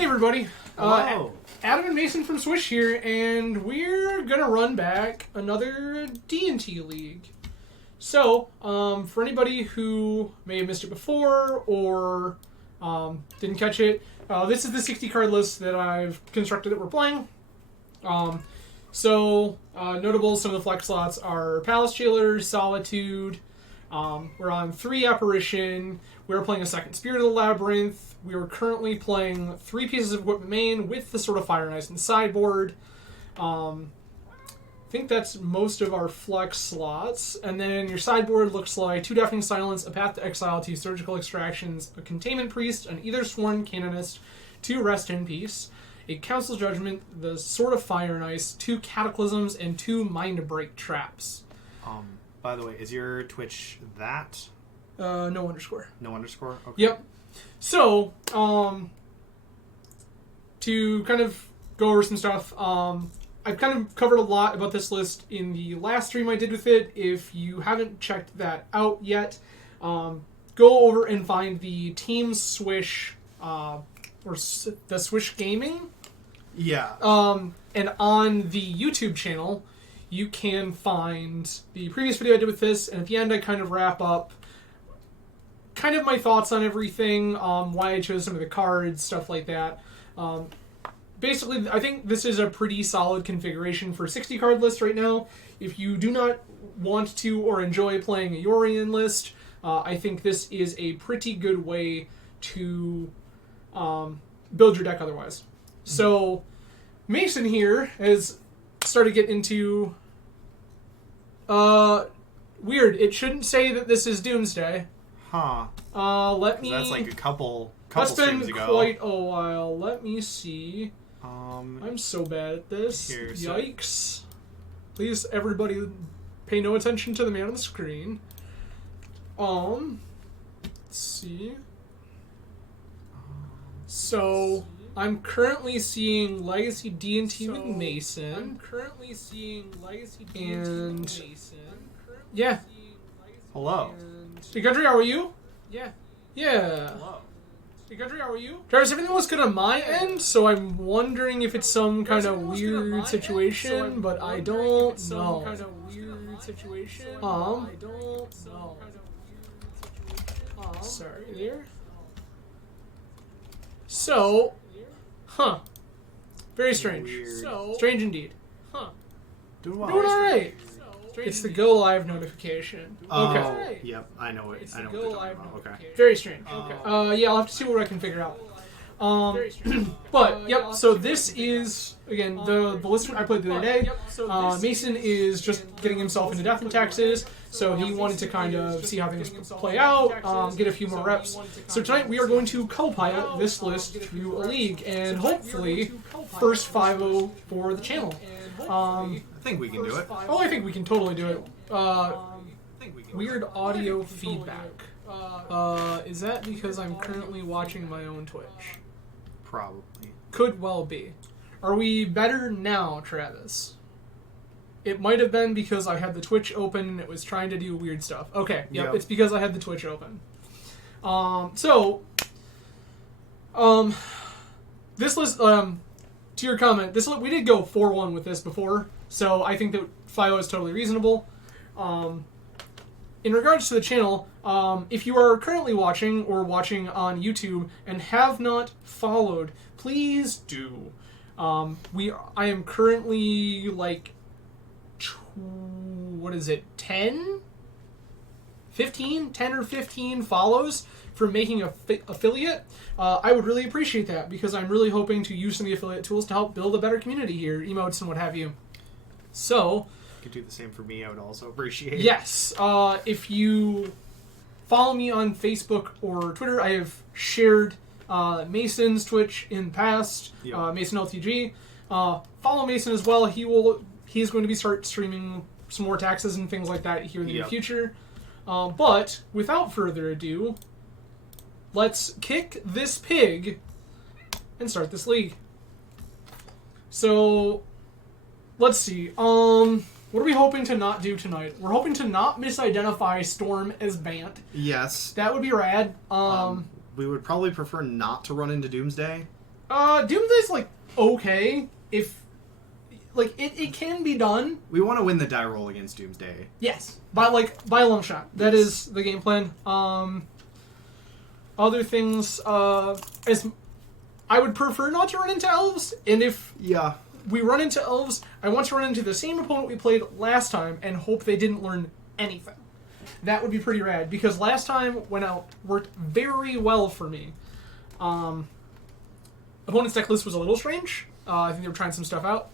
Hey everybody, Hello. Adam and Mason from Swish here, and we're gonna run back another D&T League. So, for anybody who may have missed it before or didn't catch it, this is the 60 card list that I've constructed that we're playing. Notable, some of the flex slots are Palace Jailer, Solitude. We're on 3 Apparition. We're playing a second Spirit of the Labyrinth. We are currently playing 3 pieces of equipment main with the Sword of Fire and Ice in the sideboard. I think that's most of our flex slots. And then your sideboard looks like 2 Deafening Silence, a Path to Exile, 2 Surgical Extractions, a Containment Priest, an Either Sworn Canonist, 2 Rest in Peace, a Council's Judgment, the Sword of Fire and Ice, 2 Cataclysms, and 2 Mind Break Traps. By the way, is your Twitch that? No underscore. No underscore? Okay. Yep. So, to kind of go over some stuff, I've kind of covered a lot about this list in the last stream I did with it. If you haven't checked that out yet, go over and find the Team Swish, or the Swish Gaming. Yeah. And on the YouTube channel, you can find the previous video I did with this, and at the end I kind of wrap up kind of my thoughts on everything, why I chose some of the cards, stuff like that. Basically, I think this is a pretty solid configuration for 60 card list right now. If you do not want to or enjoy playing a Yorion list, I think this is a pretty good way to build your deck otherwise. So, Mason here has started getting into... weird. It shouldn't say that this is Doomsday. Huh. Let me... That's like a couple That's streams been ago. quite a while. Let me see. Um, I'm so bad at this. Here, so- Yikes. Please, everybody, pay no attention to the man on the screen. Let's see. So, I'm currently seeing Legacy D&T with Mason. I'm currently seeing Legacy D&T with Mason. Yeah. hello. Hey, Country, how are you? Yeah. Hello. Hey, Country, how are you? Travis, everything looks good on my end, so I'm wondering if it's some kind of weird situation, but I don't know. Sorry there. So, very strange. Weird. Strange indeed. Doing well. Doing alright. It's the Go Live notification. Oh, Okay. yep. I know it. It's I the know Go what they're Live talking about. Okay. Very strange. Yeah, I'll have to see what I can figure out. But, yep, so this is, again, the list I played the other day. Mason is just getting himself into Death and Taxes, so he wanted to kind of see how things play out, get a few more reps. So tonight we are going to co-pilot this list through a league, and hopefully first 5-0 for the channel. I think we can do it. Oh, I think we can totally do it. Weird audio feedback. Is that because I'm currently watching my own Twitch? Probably. Could well be. Are we better now, Travis? It might have been because I had the Twitch open and it was trying to do weird stuff. Okay, yep. It's because I had the Twitch open. This list, to your comment, we did go 4-1 with this before, so I think that 5-0 is totally reasonable. In regards to the channel, if you are currently watching or watching on YouTube and have not followed, please do. I am currently like, 10 or 15 follows for making a affiliate. I would really appreciate that because I'm really hoping to use some of the affiliate tools to help build a better community here, emotes and what have you. So, If you could do the same for me, I would also appreciate it. yes, if you follow me on Facebook or Twitter, I have shared Mason's Twitch in the past, Yep. Mason LTG. Follow Mason as well. He's going to be start streaming some more taxes and things like that here in the near future. But without further ado, let's kick this pig and start this league. So, let's see. What are we hoping to not do tonight? We're hoping to not misidentify Storm as Bant. Yes. That would be rad. We would probably prefer not to run into Doomsday. Doomsday's like okay if like it can be done. We want to win the die roll against Doomsday. Yes, by a long shot. That is the game plan. Other things, as I would prefer not to run into elves, and if we run into elves, I want to run into the same opponent we played last time and hope they didn't learn anything. That would be pretty rad, because last time worked very well for me. Opponent's deck list was a little strange. I think they were trying some stuff out.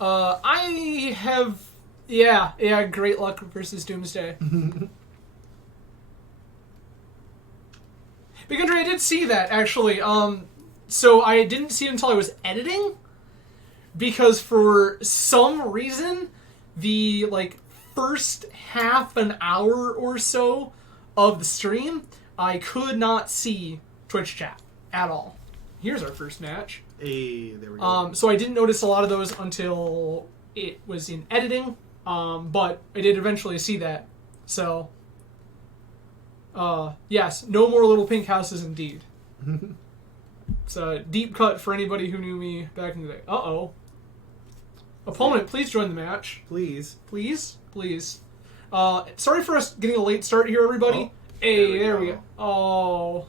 I have, great luck versus Doomsday. Big Andre, I did see that, actually. So I didn't see it until I was editing, because for some reason, the, first half an hour or so of the stream, I could not see Twitch chat at all. Here's our first match. Hey, there we go. So I didn't notice a lot of those until it was in editing, but I did eventually see that. So, yes, no more little pink houses indeed. It's a deep cut for anybody who knew me back in the day. Uh-oh. Opponent, please join the match. Please. Please? Please. Sorry for us getting a late start here, everybody. Oh, hey, there we go. Oh.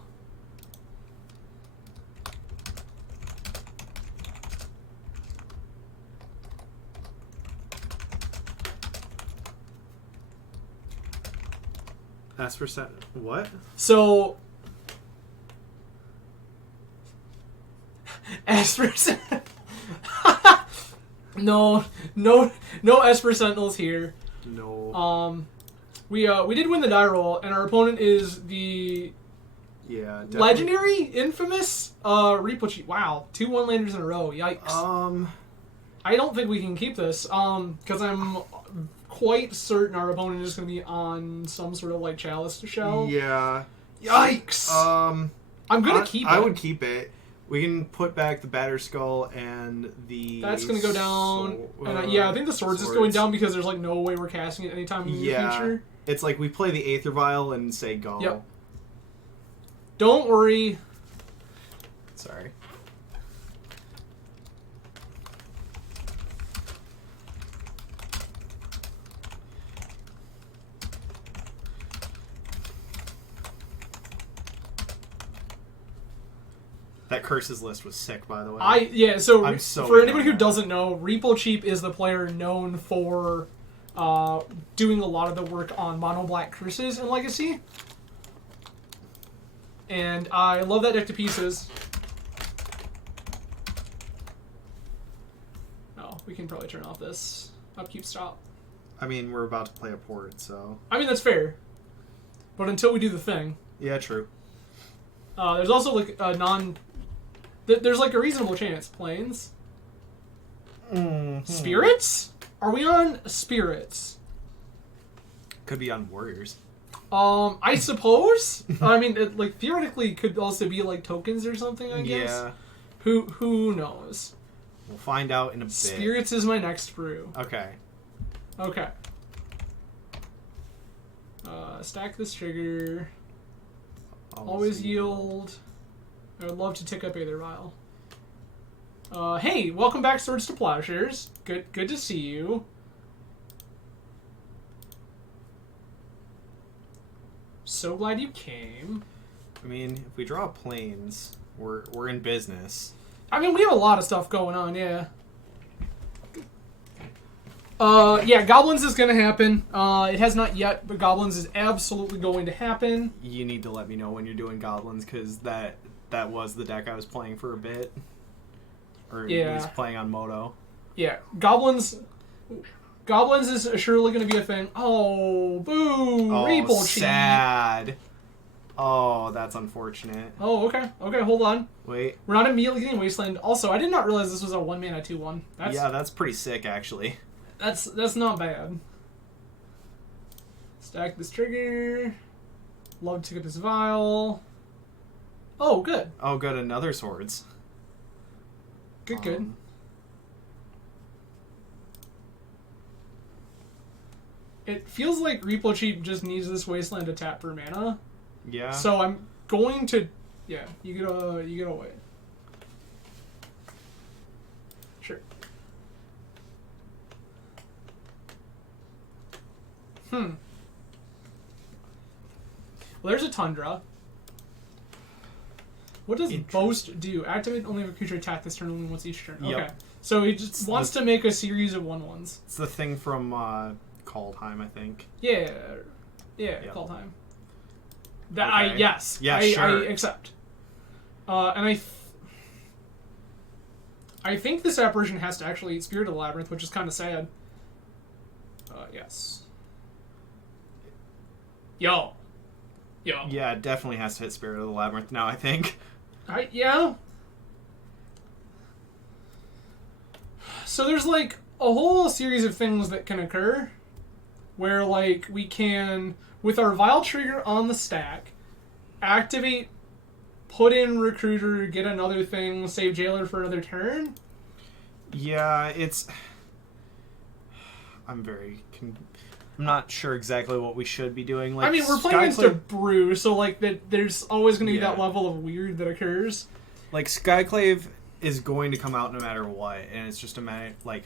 Aspercent. What? So, Esper. No Esper Sentinels here. No. We did win the die roll, and our opponent is the legendary, infamous Repo Cheat. Wow, 2 1-landers in a row. Yikes. I don't think we can keep this. Because I'm quite certain our opponent is going to be on some sort of Chalice to Shell. Yeah. Yikes. I'm gonna keep it. I would keep it. We can put back the Batterskull and the... That's going to go down. And I think the Swords is going down because there's no way we're casting it anytime in the future. It's we play the Aether Vial and say go. Yep. Don't worry. Sorry. That curses list was sick, by the way. So for anybody who doesn't know, Repo Cheap is the player known for doing a lot of the work on mono black curses in Legacy. And I love that deck to pieces. Oh, we can probably turn off this upkeep stop. I mean, we're about to play a port, so... I mean, that's fair. But until we do the thing... Yeah, true. There's also, a non... There's, a reasonable chance. Planes? Mm-hmm. Spirits? Are we on spirits? Could be on warriors. I suppose. I mean, it, theoretically could also be, tokens or something, I guess. Yeah. Who knows? We'll find out in a bit. Spirits is my next brew. Okay. Stack this trigger. Always yield. I would love to tick up Aether Vial. Hey, welcome back, Swords to Plowshares. Good to see you. So glad you came. I mean, if we draw planes, we're in business. I mean, we have a lot of stuff going on, yeah. Goblins is going to happen. It has not yet, but Goblins is absolutely going to happen. You need to let me know when you're doing Goblins, because that was the deck I was playing for a bit. Or at least playing on Moto. Yeah, Goblins is surely going to be a thing. Oh, boo! Repo Cheat. Sad. Oh, that's unfortunate. Oh, okay. Okay, hold on. Wait. We're not immediately getting Wasteland. Also, I did not realize this was a 1-mana 2/1. That's pretty sick, actually. That's not bad. Stack this trigger. Love to get this vial. Oh, good. Oh, good. Another Swords. Good. It feels like Repo Cheap just needs this Wasteland to tap for mana. Yeah. So I'm going to... Yeah, you get away. Sure. Well, there's a Tundra. What does Boast do? Activate only if a creature attack this turn only once each turn. Yep. Okay. So he just wants to make a series of 1/1s. It's the thing from Kaldheim, I think. Yeah. Yeah, Yep. Kaldheim. That Okay. Yes. Yeah, I sure. accept. And I think this apparition has to actually eat Spirit of the Labyrinth, which is kind of sad. Yes. Yo. Yeah, it definitely has to hit Spirit of the Labyrinth now, I think. Yeah. So there's like a whole series of things that can occur where like we can, with our Vile trigger on the stack, activate, put in Recruiter, get another thing, save Jailer for another turn. Yeah, I'm not sure exactly what we should be doing. Like, I mean, we're playing against a brew, so like there's always going to be that level of weird that occurs. Like, Skyclave is going to come out no matter what, and it's just a matter, like...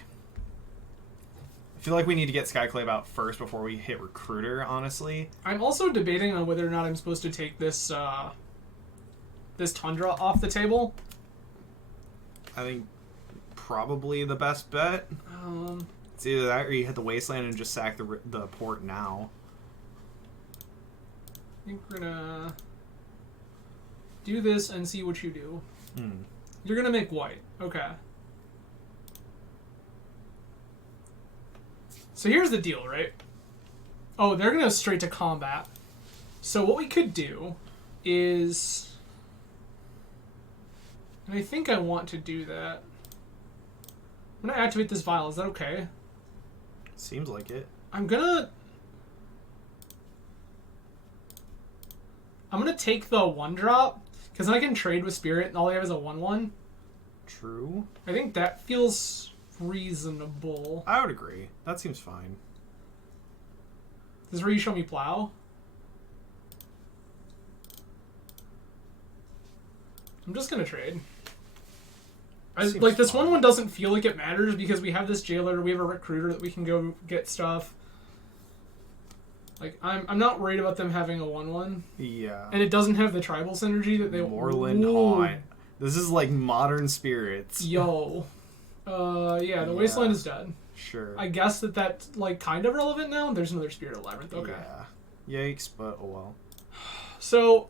I feel like we need to get Skyclave out first before we hit Recruiter, honestly. I'm also debating on whether or not I'm supposed to take this this Tundra off the table. I think probably the best bet. It's either that or you hit the Wasteland and just sack the port now. I think we're gonna do this and see what you do. You're gonna make white. Okay. So here's the deal, right? Oh, they're gonna go straight to combat. So what we could do is... And I think I want to do that. I'm gonna activate this vial. Is that okay? Seems like it. I'm gonna take the 1-drop, because then I can trade with Spirit, and all I have is a 1/1. True. I think that feels reasonable. I would agree. That seems fine. This is where you show me Plow. I'm just gonna trade. Like, this fine. 1/1 doesn't feel like it matters because we have this Jailer, we have a Recruiter that we can go get stuff. Like, I'm not worried about them having a 1/1. Yeah. And it doesn't have the tribal synergy that they... Moorland Haunt. This is like modern spirits. Yo. Yeah, the Wasteland is dead. Sure. I guess that's, like, kind of relevant now. There's another Spirit of Labyrinth. Okay. Yeah. Yikes, but oh well. So,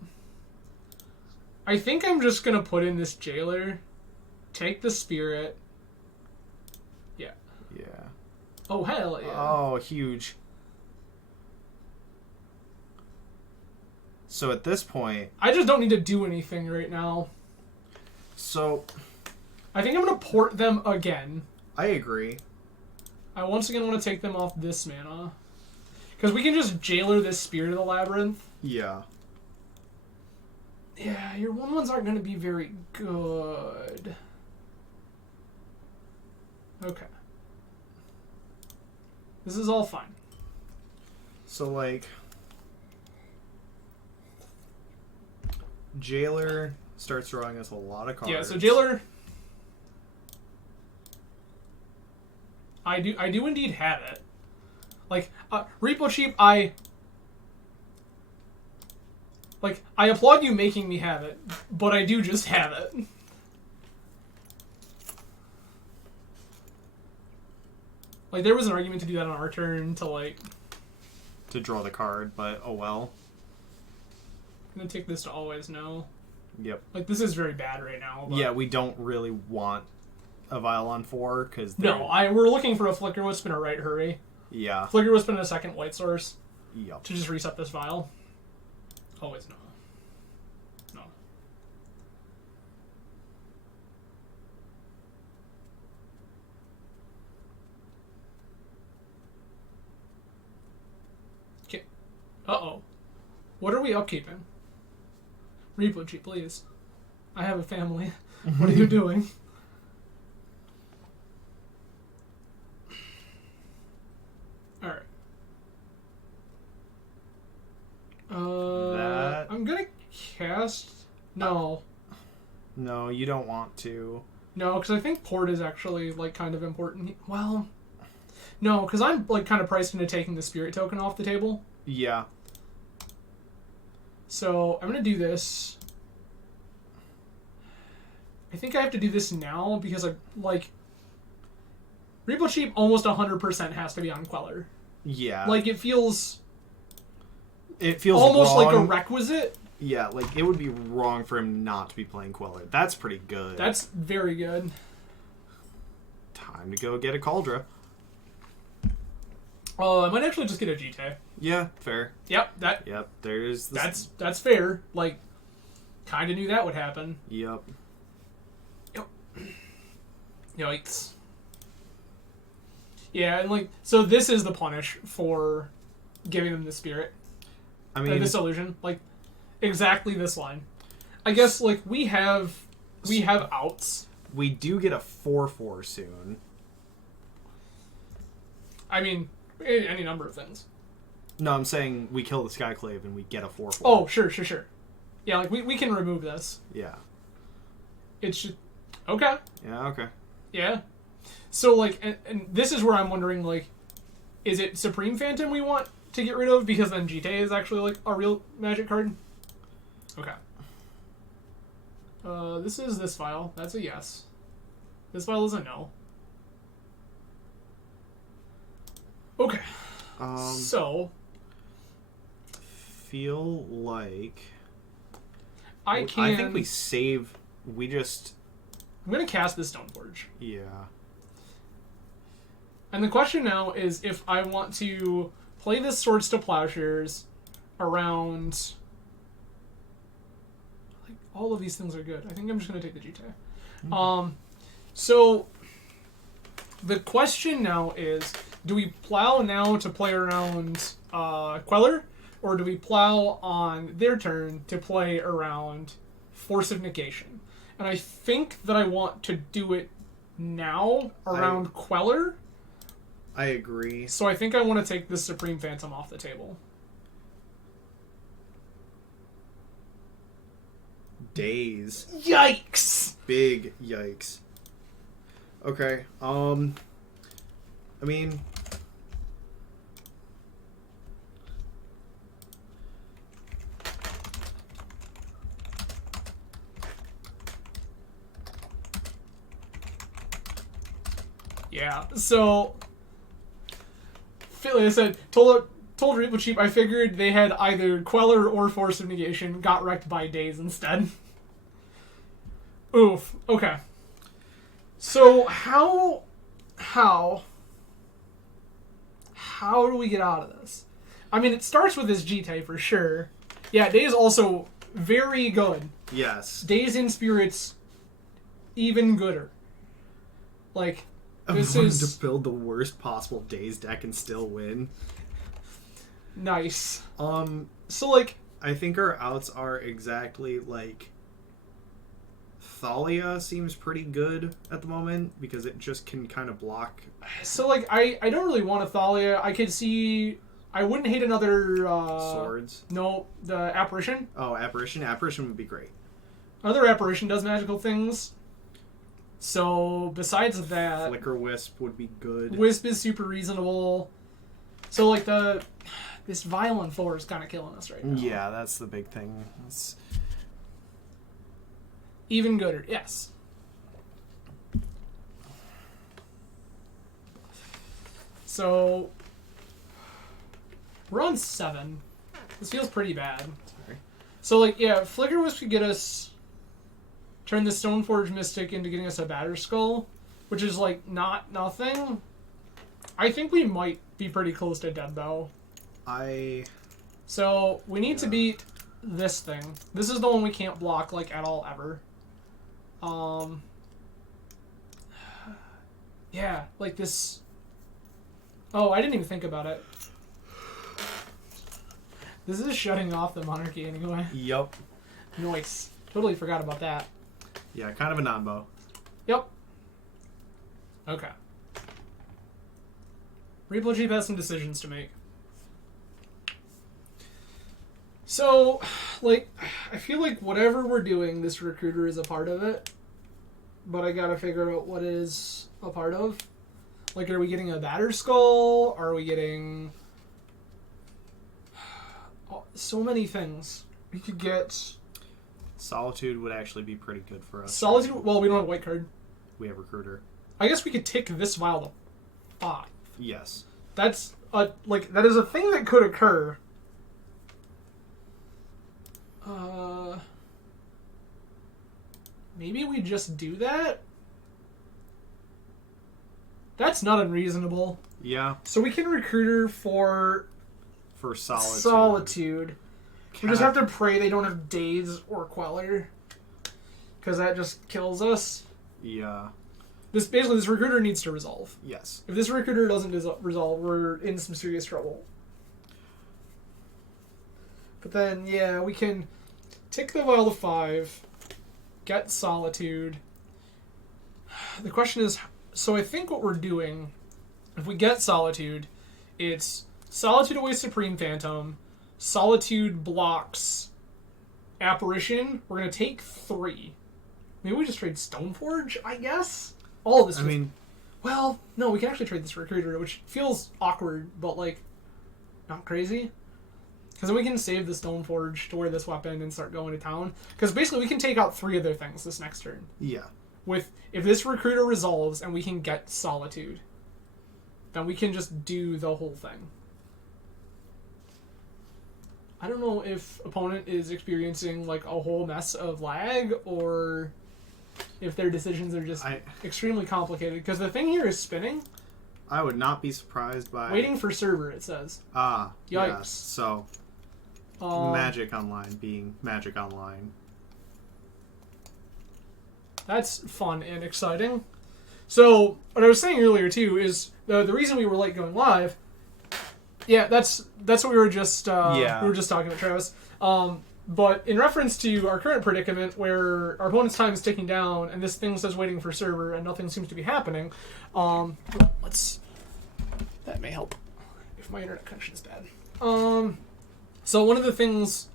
I think I'm just gonna put in this Jailer, take the Spirit. Yeah. Yeah. Oh, hell yeah. Oh, huge. So at this point... I just don't need to do anything right now. So... I think I'm gonna port them again. I agree. I once again want to take them off this mana. Because we can just Jailer this Spirit of the Labyrinth. Yeah. Yeah, your 1/1s aren't going to be very good. Okay. This is all fine. So, like... Jailer starts drawing us a lot of cards. Yeah, so Jailer... I do indeed have it. Like, Repo Cheap, I applaud you making me have it, but I do just have it. Like, there was an argument to do that on our turn to draw the card, but oh well. I'm gonna take this to always know. Yep. Like, this is very bad right now. But... Yeah, we don't really want a Vial on 4, because... No, we're looking for a Flicker Wisp and a Right Hurry. Yeah. Flicker Wisp and a second White Source. Yep. To just reset this vial. Always no. No. Okay. Uh-oh. What are we upkeeping? Repo, please. I have a family. What are you doing? Alright. I'm gonna cast... No. No, you don't want to. No, because I think port is actually, like, kind of important. Well, no, because I'm, like, kind of priced into taking the spirit token off the table. Yeah. So, I'm going to do this. I think I have to do this now because I, like... Repo Cheap almost 100% has to be on Queller. Yeah. Like, it feels wrong. almost like a requisite. Yeah, like, it would be wrong for him not to be playing Queller. That's pretty good. That's very good. Time to go get a Cauldra. Oh, I might actually just get a GT. Yeah, fair. Yep, Yep, there's... that's fair. Like, kind of knew that would happen. Yep. Yikes. Yeah, and, like, so this is the punish for giving them the spirit. I mean... this illusion. Like, exactly this line. I guess, like, we have outs. We do get a 4/4 soon. I mean, any number of things. No, I'm saying we kill the Skyclave and we get a 4/4. Oh, sure. Yeah, like, we can remove this. Yeah. It's just... Okay. Yeah, okay. Yeah. So, like, and this is where I'm wondering, like, is it Supreme Phantom we want to get rid of? Because then GT is actually, like, a real Magic card? Okay. This is this file. That's a yes. This file is a no. Okay. So... Feel like... I think we save... We just... I'm going to cast this Stoneforge. Yeah. And the question now is if I want to play this Swords to Plowshares around... Like, all of these things are good. I think I'm just going to take the GT. Mm-hmm. So, the question now is, do we plow now to play around Queller? Or do we plow on their turn to play around Force of Negation? And I think that I want to do it now around Queller. I agree. So I think I want to take this Supreme Phantom off the table. Days. Yikes! Big yikes. Okay, I mean... Yeah, so... Like I said, told Repo Cheap, I figured they had either Queller or Force of Negation, got wrecked by Days instead. Oof, okay. So, how do we get out of this? I mean, it starts with this GT for sure. Yeah, Days also very good. Yes. Days in Spirits, even gooder. Like... This I'm is to build the worst possible Days deck and still win. Nice. So like I think our outs are exactly like Thalia seems pretty good at the moment because it just can kind of block. So like I don't really want a Thalia. I could see I wouldn't hate another Swords. No, the Apparition. Oh, Apparition. Apparition would be great. Another Apparition does magical things. So, besides that... Flicker Wisp would be good. Wisp is super reasonable. So, like, this Violent 4 is kind of killing us right now. Yeah, that's the big thing. It's... Even gooder, yes. So, we're on 7. This feels pretty bad. Sorry. So, like, yeah, Flicker Wisp could get us... Turn the Stoneforge Mystic into getting us a Batterskull, which is, like, not nothing. I think we might be pretty close to dead, though. So, we need to beat this thing. This is the one we can't block, like, at all, ever. Yeah, like this... Oh, I didn't even think about it. This is shutting off the Monarchy anyway. Yup. Nice. Totally forgot about that. Yeah, kind of a non-bow. Yep. Okay. Repo Cheap has some decisions to make. So, like, I feel like whatever we're doing, this recruiter is a part of it. but I gotta figure out what it is a part of. Like, are we getting a Battered Skull? Are we getting... Oh, so many things. We could get... Solitude would actually be pretty good for us. Solitude... Well, we don't have a white card. We have Recruiter. I guess we could take this vial to 5. Yes. That's that is a thing that could occur. Maybe we just do that? That's not unreasonable. Yeah. So we can recruit her for Solitude. We just have to pray they don't have Daze or Queller. Because that just kills us. Yeah. This recruiter needs to resolve. Yes. If this recruiter doesn't resolve, we're in some serious trouble. But then, yeah, we can tick the vial to 5, get Solitude. The question is, so I think what we're doing, if we get Solitude, it's Solitude away Supreme Phantom, Solitude blocks Apparition. We're going to take 3. Maybe we just trade Stoneforge, I guess? All of this. Well, no, we can actually trade this Recruiter, which feels awkward, but, like, not crazy. Because then we can save the Stoneforge to wear this weapon and start going to town. Because basically we can take out 3 of their things this next turn. Yeah. If this Recruiter resolves and we can get Solitude, then we can just do the whole thing. I don't know if opponent is experiencing, like, a whole mess of lag, or if their decisions are just extremely complicated. Because the thing here is spinning. I would not be surprised by... Waiting for server, it says. Ah, yikes. Yes. So, Magic Online being Magic Online. That's fun and exciting. So, what I was saying earlier, too, is the reason we were late going live... Yeah, that's what we were just we were just talking about, Travis. But in reference to our current predicament, where our opponent's time is ticking down, and this thing says waiting for server, and nothing seems to be happening, that may help if my internet connection is bad. So one of the things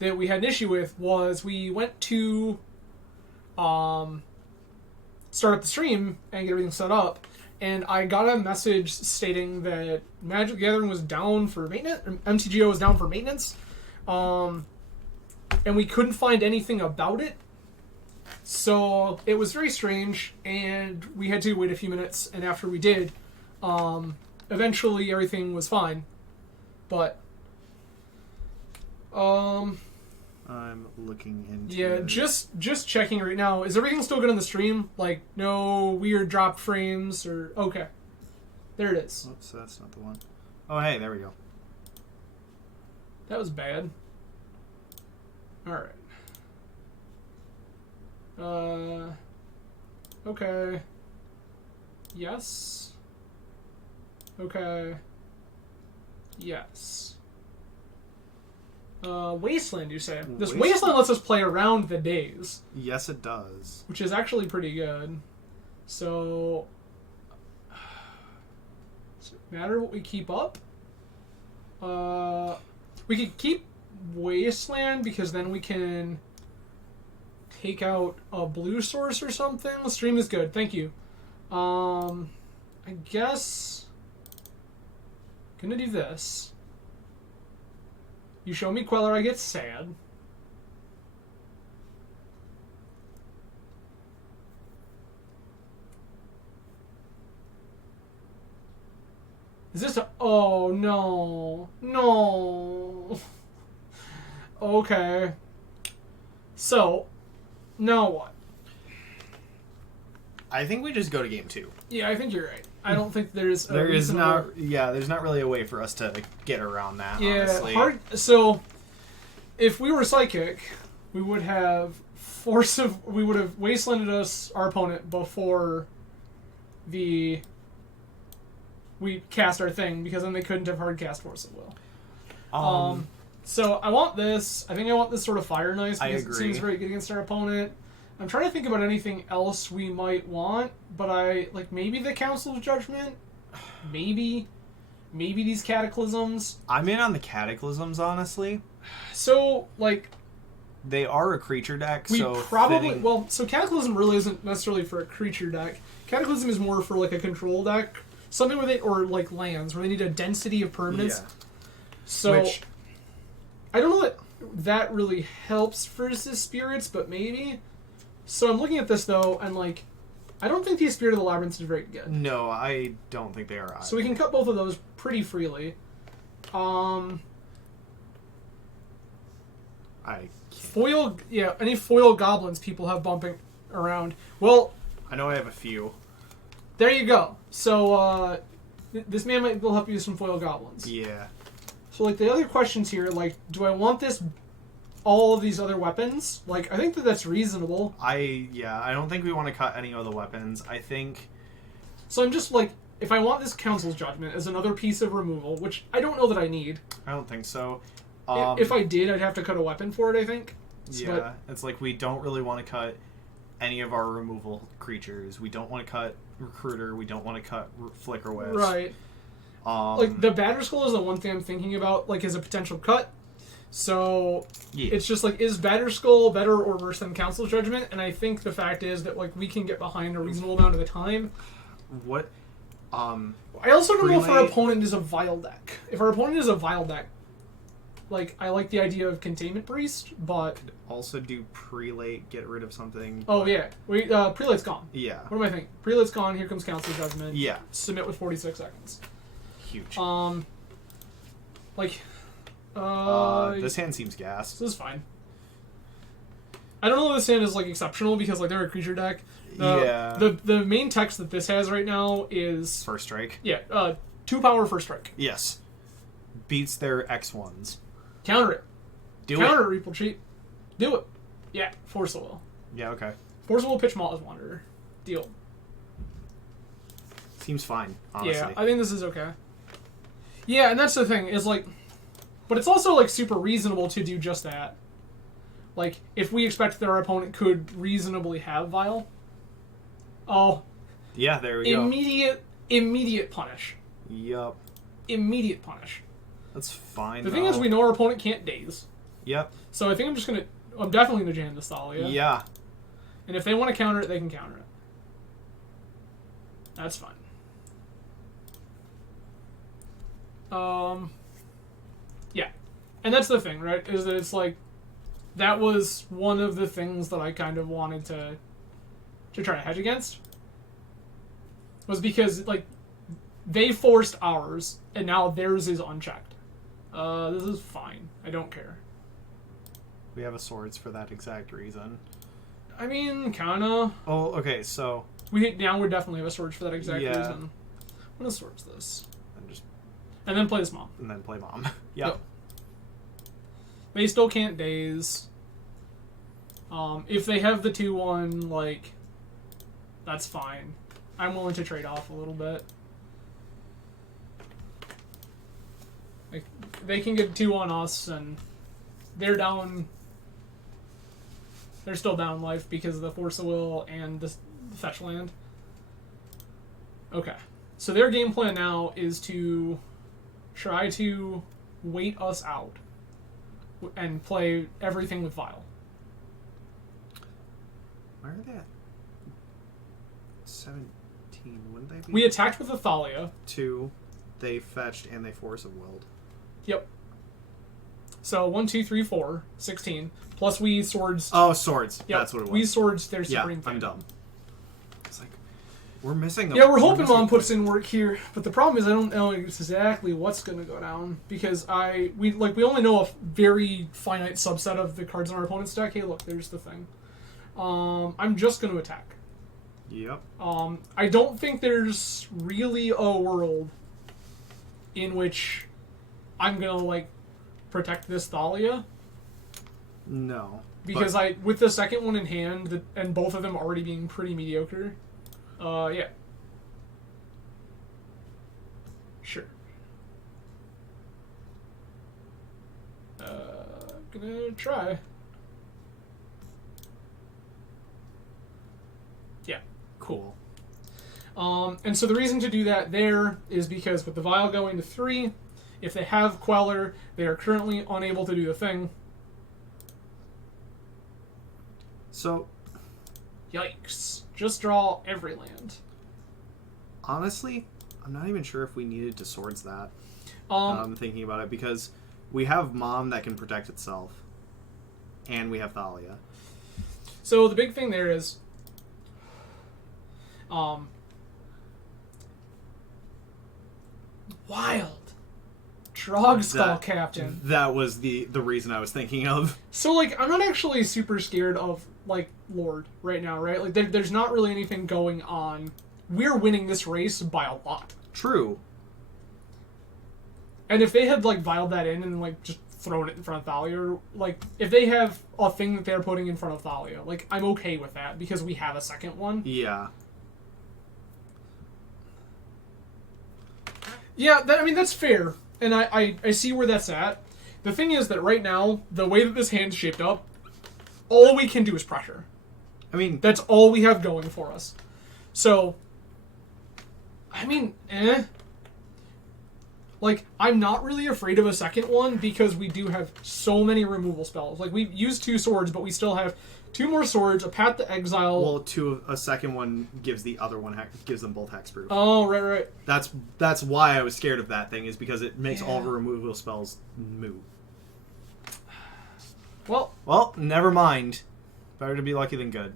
that we had an issue with was we went to start up the stream and get everything set up, and I got a message stating that Magic the Gathering was down for maintenance, MTGO was down for maintenance, and we couldn't find anything about it. So it was very strange, and we had to wait a few minutes, and after we did, eventually everything was fine. But I'm looking into just checking right now. Is everything still good on the stream? Like, no weird dropped frames or... Okay. There it is. Oops, that's not the one. Oh, hey, there we go. That was bad. Alright. Okay. Yes. Okay. Yes. Wasteland, you say? This Wasteland lets us play around the days. Yes, it does. Which is actually pretty good. So... Does it matter what we keep up? We could keep Wasteland, because then we can take out a blue source or something. The stream is good, thank you. I guess... Gonna do this. You show me Queller, I get sad. Is this a... Oh, no. No. Okay. So, now what? I think we just go to game 2. Yeah, I think you're right. I don't think there's a there's not really a way for us to get around that, honestly. So, if we were Psychic, we would have Wastelanded us, our opponent, before we cast our thing, because then they couldn't have hard cast Force of Will. So I want this. I think I want this sort of Fire Nice, because it seems very good against our opponent. I'm trying to think about anything else we might want, but maybe the Council's Judgment? Maybe these Cataclysms? I'm in on the Cataclysms, honestly. So, They are a creature deck, We so probably fitting- well, so Cataclysm really isn't necessarily for a creature deck. Cataclysm is more for like a control deck, something where they or like lands where they need a density of permanents. Yeah. So Which I don't know that really helps versus spirits, but maybe. So I'm looking at this though, and like, I don't think the Spirit of the Labyrinth is very good. no, I don't think they are either. So we can cut both of those pretty freely. I can't. Foil, yeah, any foil goblins people have bumping around. Well, I know I have a few. there you go. So this man might will help you with some foil goblins. Yeah. So like the other questions here, like, do I want this? All of these other weapons? Like, I think that's reasonable. I don't think we want to cut any of the weapons. I think So I'm just like, if I want this Council's Judgment as another piece of removal, which I don't know that I need. I don't think so. If I did, I'd have to cut a weapon for it, I think. Yeah, it's like we don't really want to cut any of our removal creatures. We don't want to cut Recruiter. We don't want to cut Flicker Wisp. Right. Like, the Batterskull is the one thing I'm thinking about, like, as a potential cut. So, yeah. it's just like, is Batterskull better or worse than Council's Judgment? And I think the fact is that, like, we can get behind a reasonable amount of the time. What? I also don't know if our Prelate- opponent is a Vile deck. If our opponent is a Vile deck, like, I like the idea of Containment Priest, but... Also do Prelate, get rid of something. Oh, yeah. Prelate's gone. Yeah. What am I thinking? Prelate's gone, here comes Council's Judgment. Yeah. Submit with 46 seconds. Huge. Like... This hand seems gas. This is fine. I don't know if this hand is like exceptional because like they're a creature deck. Yeah. The main text that this has right now is First strike. 2 power first strike. Yes. Beats their X1s. Counter it. Do Counter it. it, Reaper Cheat. Do it. Yeah, Force the Will. Yeah, okay. Force the Will, pitch Maw's Wanderer. Deal. Seems fine, honestly. Yeah, I think this is okay. Yeah, and that's the thing, is like... But it's also like super reasonable to do just that. Like, if we expect that our opponent could reasonably have Vile. Oh, Yeah, there we go. immediate punish. Yup. Immediate punish. That's fine, The thing is, we know our opponent can't daze. Yep. So I think I'm definitely going to jam this Thalia. Yeah. And if they want to counter it, they can counter it. That's fine. Yeah. And that's the thing, right? Is that it's like, that was one of the things that I kind of wanted to try to hedge against. Was because, like, they forced ours, and now theirs is unchecked. This is fine. I don't care. We have a swords for that exact reason. I mean, kinda. Oh, okay, so... We definitely have a swords for that exact Yeah. reason. What is swords this? just And then play this mom. and then play mom. Yep. Yep. They still can't daze. If they have the 2-1, like, that's fine. I'm willing to trade off a little bit. Like, they can get 2 on us, and they're down. They're still down life because of the Force of Will and the fetch land. Okay. So their game plan now is to try to wait us out and play everything with Vile. Where are they at? 17. Wouldn't they be? We attacked with Athalia. 2. They fetched and they force of willed. Yep. So 1, 2, 3, 4, 16. Plus we swords. Oh, swords. Yep, That's what it was. we swords their Yeah, supreme thing. I'm dumb. It's like, we're missing them. Yeah, we're hoping Mom puts in work here, but the problem is I don't know exactly what's going to go down because we only know a very finite subset of the cards in our opponent's deck. Hey, look, there's the thing. I'm just going to attack. Yep. I don't think there's really a world in which I'm going to like protect this Thalia No. because with the second one in hand and both of them already being pretty mediocre. Yeah. Sure. Gonna try. Yeah. Cool. And so the reason to do that there is because with the Vile going to 3, if they have Queller, they are currently unable to do the thing. So, Yikes. Just draw every land. honestly, I'm not even sure if we needed to swords that. Um, Thinking about it, because we have Mom that can protect itself, and we have Thalia. so the big thing there is, wild. Drogskull Captain. That was the reason I was thinking of. So, like, I'm not actually super scared of, like, Lord right now, right? Like, there's not really anything going on. We're winning this race by a lot. True. And if they had, like, vialed that in and, like, just thrown it in front of Thalia, or, like, if they have a thing that they're putting in front of Thalia, like, I'm okay with that because we have a second one. Yeah. Yeah, I mean, that's fair. And I see where that's at. The thing is that right now, the way that this hand's shaped up, all we can do is pressure. I mean, That's all we have going for us. So, I mean, Like, I'm not really afraid of a second one because we do have so many removal spells. Like, we've used 2 swords, but we still have 2 more swords, a Path to Exile. well, a second one gives the other one gives them both hexproof. Oh, right. That's why I was scared of that thing, is because it makes Yeah. all the removal spells moot. Well, Never mind. Better to be lucky than good.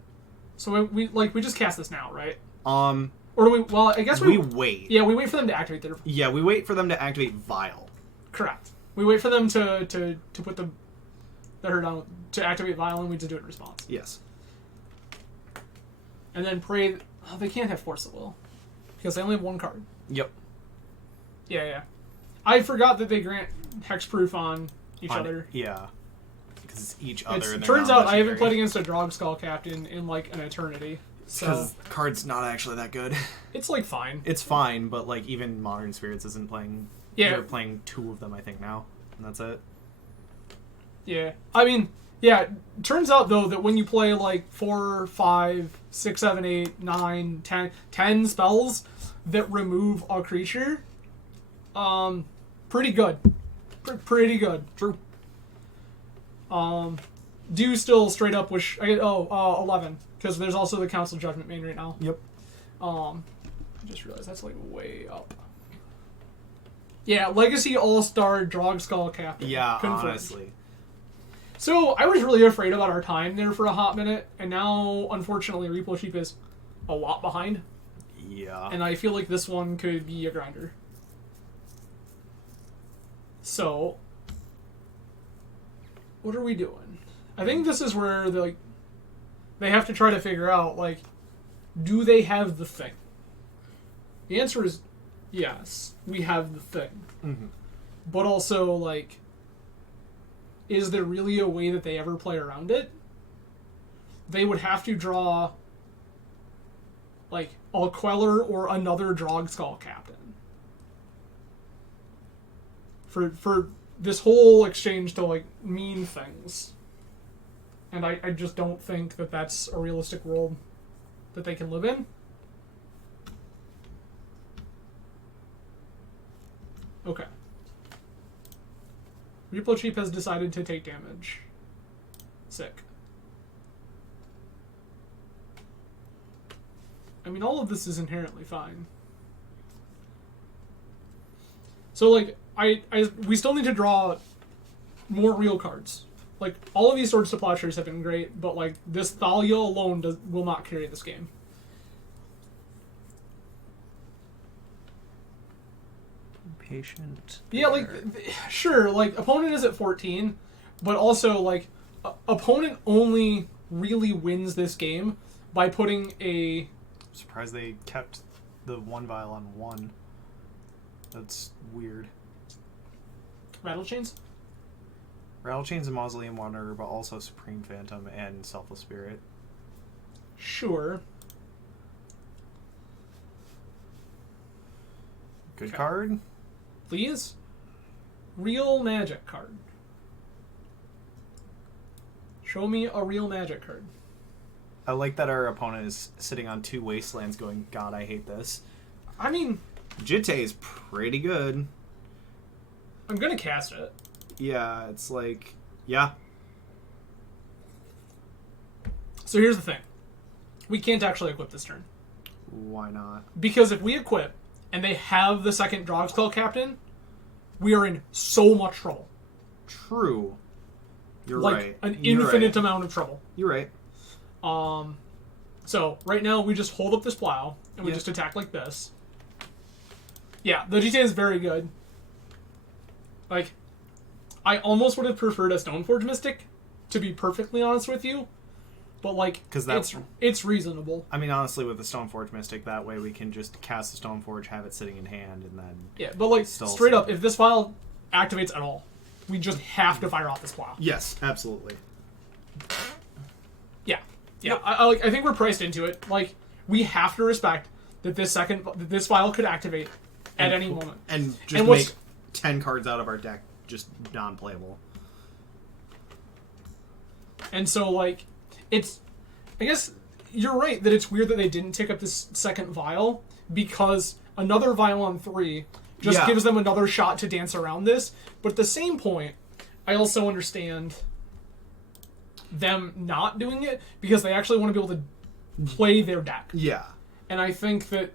so we just cast this now, right? Um, Or do we? Well, I guess we wait. Yeah, we wait for them to activate their. Yeah, we wait for them to activate Vial. Correct. We wait for them to put the her down to activate Vial, and we just do it in response. Yes. And then pray. Oh, they can't have Force at Will because they only have 1 card. Yep. Yeah. I forgot that they grant hexproof on each other. Yeah. Because it's each other. It and turns out I haven't played against a Drogskull Captain in like an eternity. So because the card's not actually that good. it's like fine. It's fine, but like even Modern Spirits isn't playing. Yeah. They're playing 2 of them, I think, now, and that's it. Yeah. I mean, yeah. It turns out though that when you play like 4, 5, 6, 7, 8, 9, 10 spells that remove a creature, pretty good. Pretty good. True. Do still straight up wish I get 11 because there's also the Council Judgment main right now. Yep. I just realized that's like way up. Yeah, Legacy All-Star Drogskull Captain. Yeah, Confirmed. honestly. So I was really afraid about our time there for a hot minute, and now unfortunately Repo Sheep is a lot behind, Yeah. and I feel like this one could be a grinder. So, what are we doing? I think this is where they have to try to figure out, like, do they have the thing? The answer is yes, we have the thing. Mm-hmm. But also, like, is there really a way that they ever play around it? They would have to draw, like, a Queller or another Drogskull Captain. For this whole exchange to, like, mean things. And I just don't think that that's a realistic world that they can live in. Okay. Repo Cheap has decided to take damage. Sick. I mean, all of this is inherently fine. So, like, we still need to draw more real cards. Like, all of these Swords to Plowshares have been great, but, like, this Thalia alone will not carry this game. Patient. Yeah, like, sure, like, opponent is at 14, but also, like, opponent only really wins this game by putting a... Surprised they kept the 1 vial on 1. That's weird. Rattlechains? Rattlechain's a Mausoleum Wanderer, but also Supreme Phantom and Selfless Spirit. Sure. Good Okay. card. Please? Real magic card. Show me a real magic card. I like that our opponent is sitting on 2 Wastelands going, God, I hate this. I mean, Jitte is pretty good. I'm gonna cast it. Yeah, it's like, yeah. So here's the thing. We can't actually equip this turn. Why not? Because if we equip and they have the second Drogskell Captain, we are in so much trouble. True. You're like right. an You're infinite right. amount of trouble. You're right. So right now we just hold up this plow and we Yeah. just attack like this. Yeah, the GTA is very good. Like, I almost would have preferred a Stoneforge Mystic, to be perfectly honest with you. But like, 'Cause that's- it's reasonable. I mean, honestly, with the Stoneforge Mystic, that way we can just cast the Stoneforge, have it sitting in hand, and then... Yeah, but like, Still straight up, solid. if this file activates at all, we just have to fire off this plow. Yes, absolutely. Yeah, yeah. I think we're priced into it. Like, we have to respect that this file could activate at any moment. And just And what's- make 10 cards out of our deck just non-playable. And so, like, it's... I guess you're right that it's weird that they didn't take up this second vial, because another vial on 3 just Yeah. gives them another shot to dance around this. But at the same point, I also understand them not doing it, because they actually want to be able to play their deck. Yeah. And I think that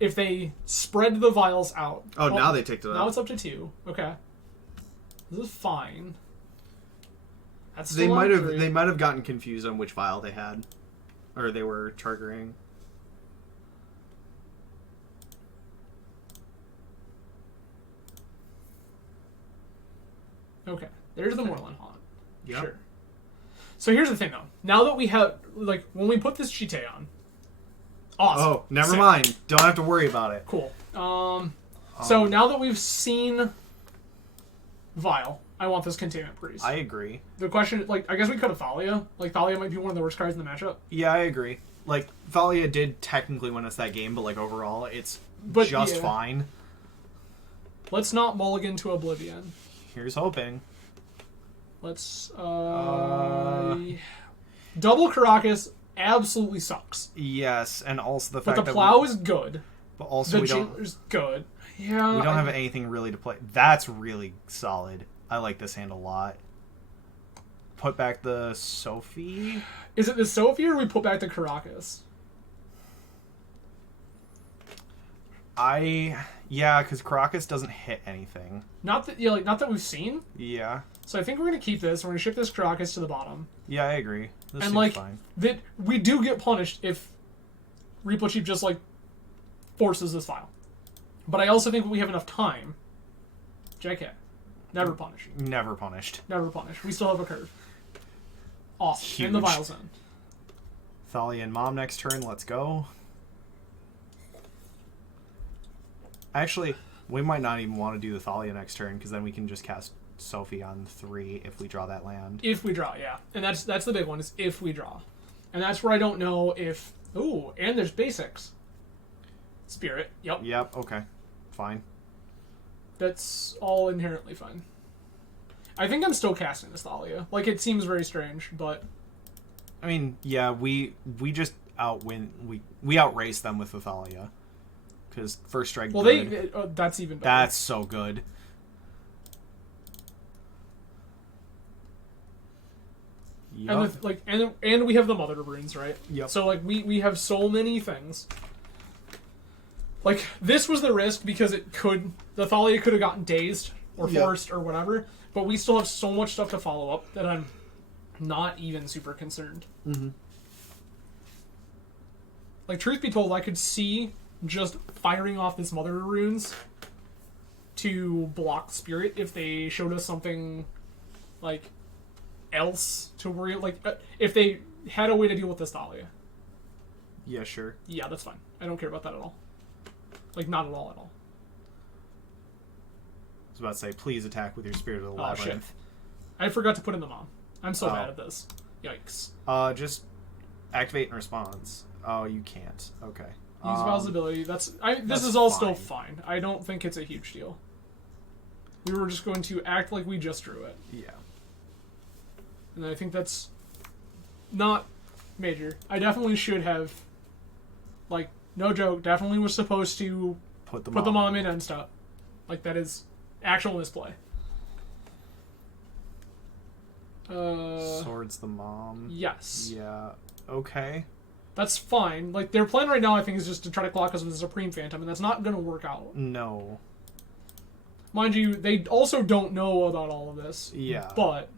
if they spread the vials out... Oh, well, now they take it Now up. it's up to 2. Okay. This is fine. That's They still might on have 3. they might have gotten confused on which vial they had, or they were triggering. Okay. There's the Moorland Haunt. Yep. Sure. So here's the thing, though. Now that we have... Like, when we put this Chite on... Awesome. Oh, never Sick. mind. Don't have to worry about it. Cool. So now that we've seen Vile, I want this Containment Priest. I agree. The question, like, I guess we could have Thalia. Like, Thalia might be one of the worst cards in the matchup. Yeah, I agree. Like, Thalia did technically win us that game, but, like, overall, it's But, just yeah. fine. Let's not mulligan to Oblivion. Here's hoping. Let's, Double Caracas absolutely sucks. Yes, and also the But fact the that plow is good. but also The we don't Jailer's good. Yeah. we don't have anything really to play. That's really solid. I like this hand a lot. Put back the Sophie. Is it the Sophie or we put back the Caracas? Yeah, because Caracas doesn't hit anything. Not that we've seen. Yeah. So I think we're gonna keep this. We're gonna ship this Caracas to the bottom. Yeah, I agree. This And seems like fine. that, we do get punished if Repo Cheap just like forces this file. But I also think we have enough time. JK, never punish. Never punished. Never punish. We still have a curve. Awesome. And the Huge. vials in. Thalia and Mom next turn. Let's go. Actually, we might not even want to do the Thalia next turn, because then we can just cast Sophie on 3 if we draw that land. If we draw, yeah. And that's the big one, is if we draw. And that's where I don't know if... Ooh, and there's basics. Spirit, yep. Yep, okay. Fine. That's all inherently fine. I think I'm still casting this Thalia. Like, it seems very strange, but... I mean, yeah, we just we outrace them with the Thalia. Because first strike Well, good. that's even better. That's so good. Yup. And we have the Mother Runes, right? Yep. So like we have so many things. Like this was the risk because the Thalia could have gotten dazed or Yep. forced or whatever, but we still have so much stuff to follow up that I'm not even super concerned. Mm-hmm. Like truth be told, I could see just firing off this Mother Runes to block Spirit if they showed us something like else to worry, like if they had a way to deal with this Thalia. Yeah, sure. Yeah, that's fine. I don't care about that at all. Like not at all. I was about to say, please attack with your Spirit of the Oh shit! Labyrinth. I forgot to put in the Mom. I'm so Oh. bad at this. Yikes. Just activate and response. Oh, you can't. Okay. Use Val's ability. This that's is all still fine. fine. I don't think it's a huge deal. We were just going to act like we just drew it. Yeah. And I think that's not major. I definitely should have, like, no joke, definitely was supposed to Put the put the Mom in end stop. Like, that is actual misplay. Swords the Mom. Yes. Yeah. Okay. That's fine. Like, their plan right now, I think, is just to try to clock us with the Supreme Phantom, and that's not going to work out. No. Mind you, they also don't know about all of this. Yeah. But...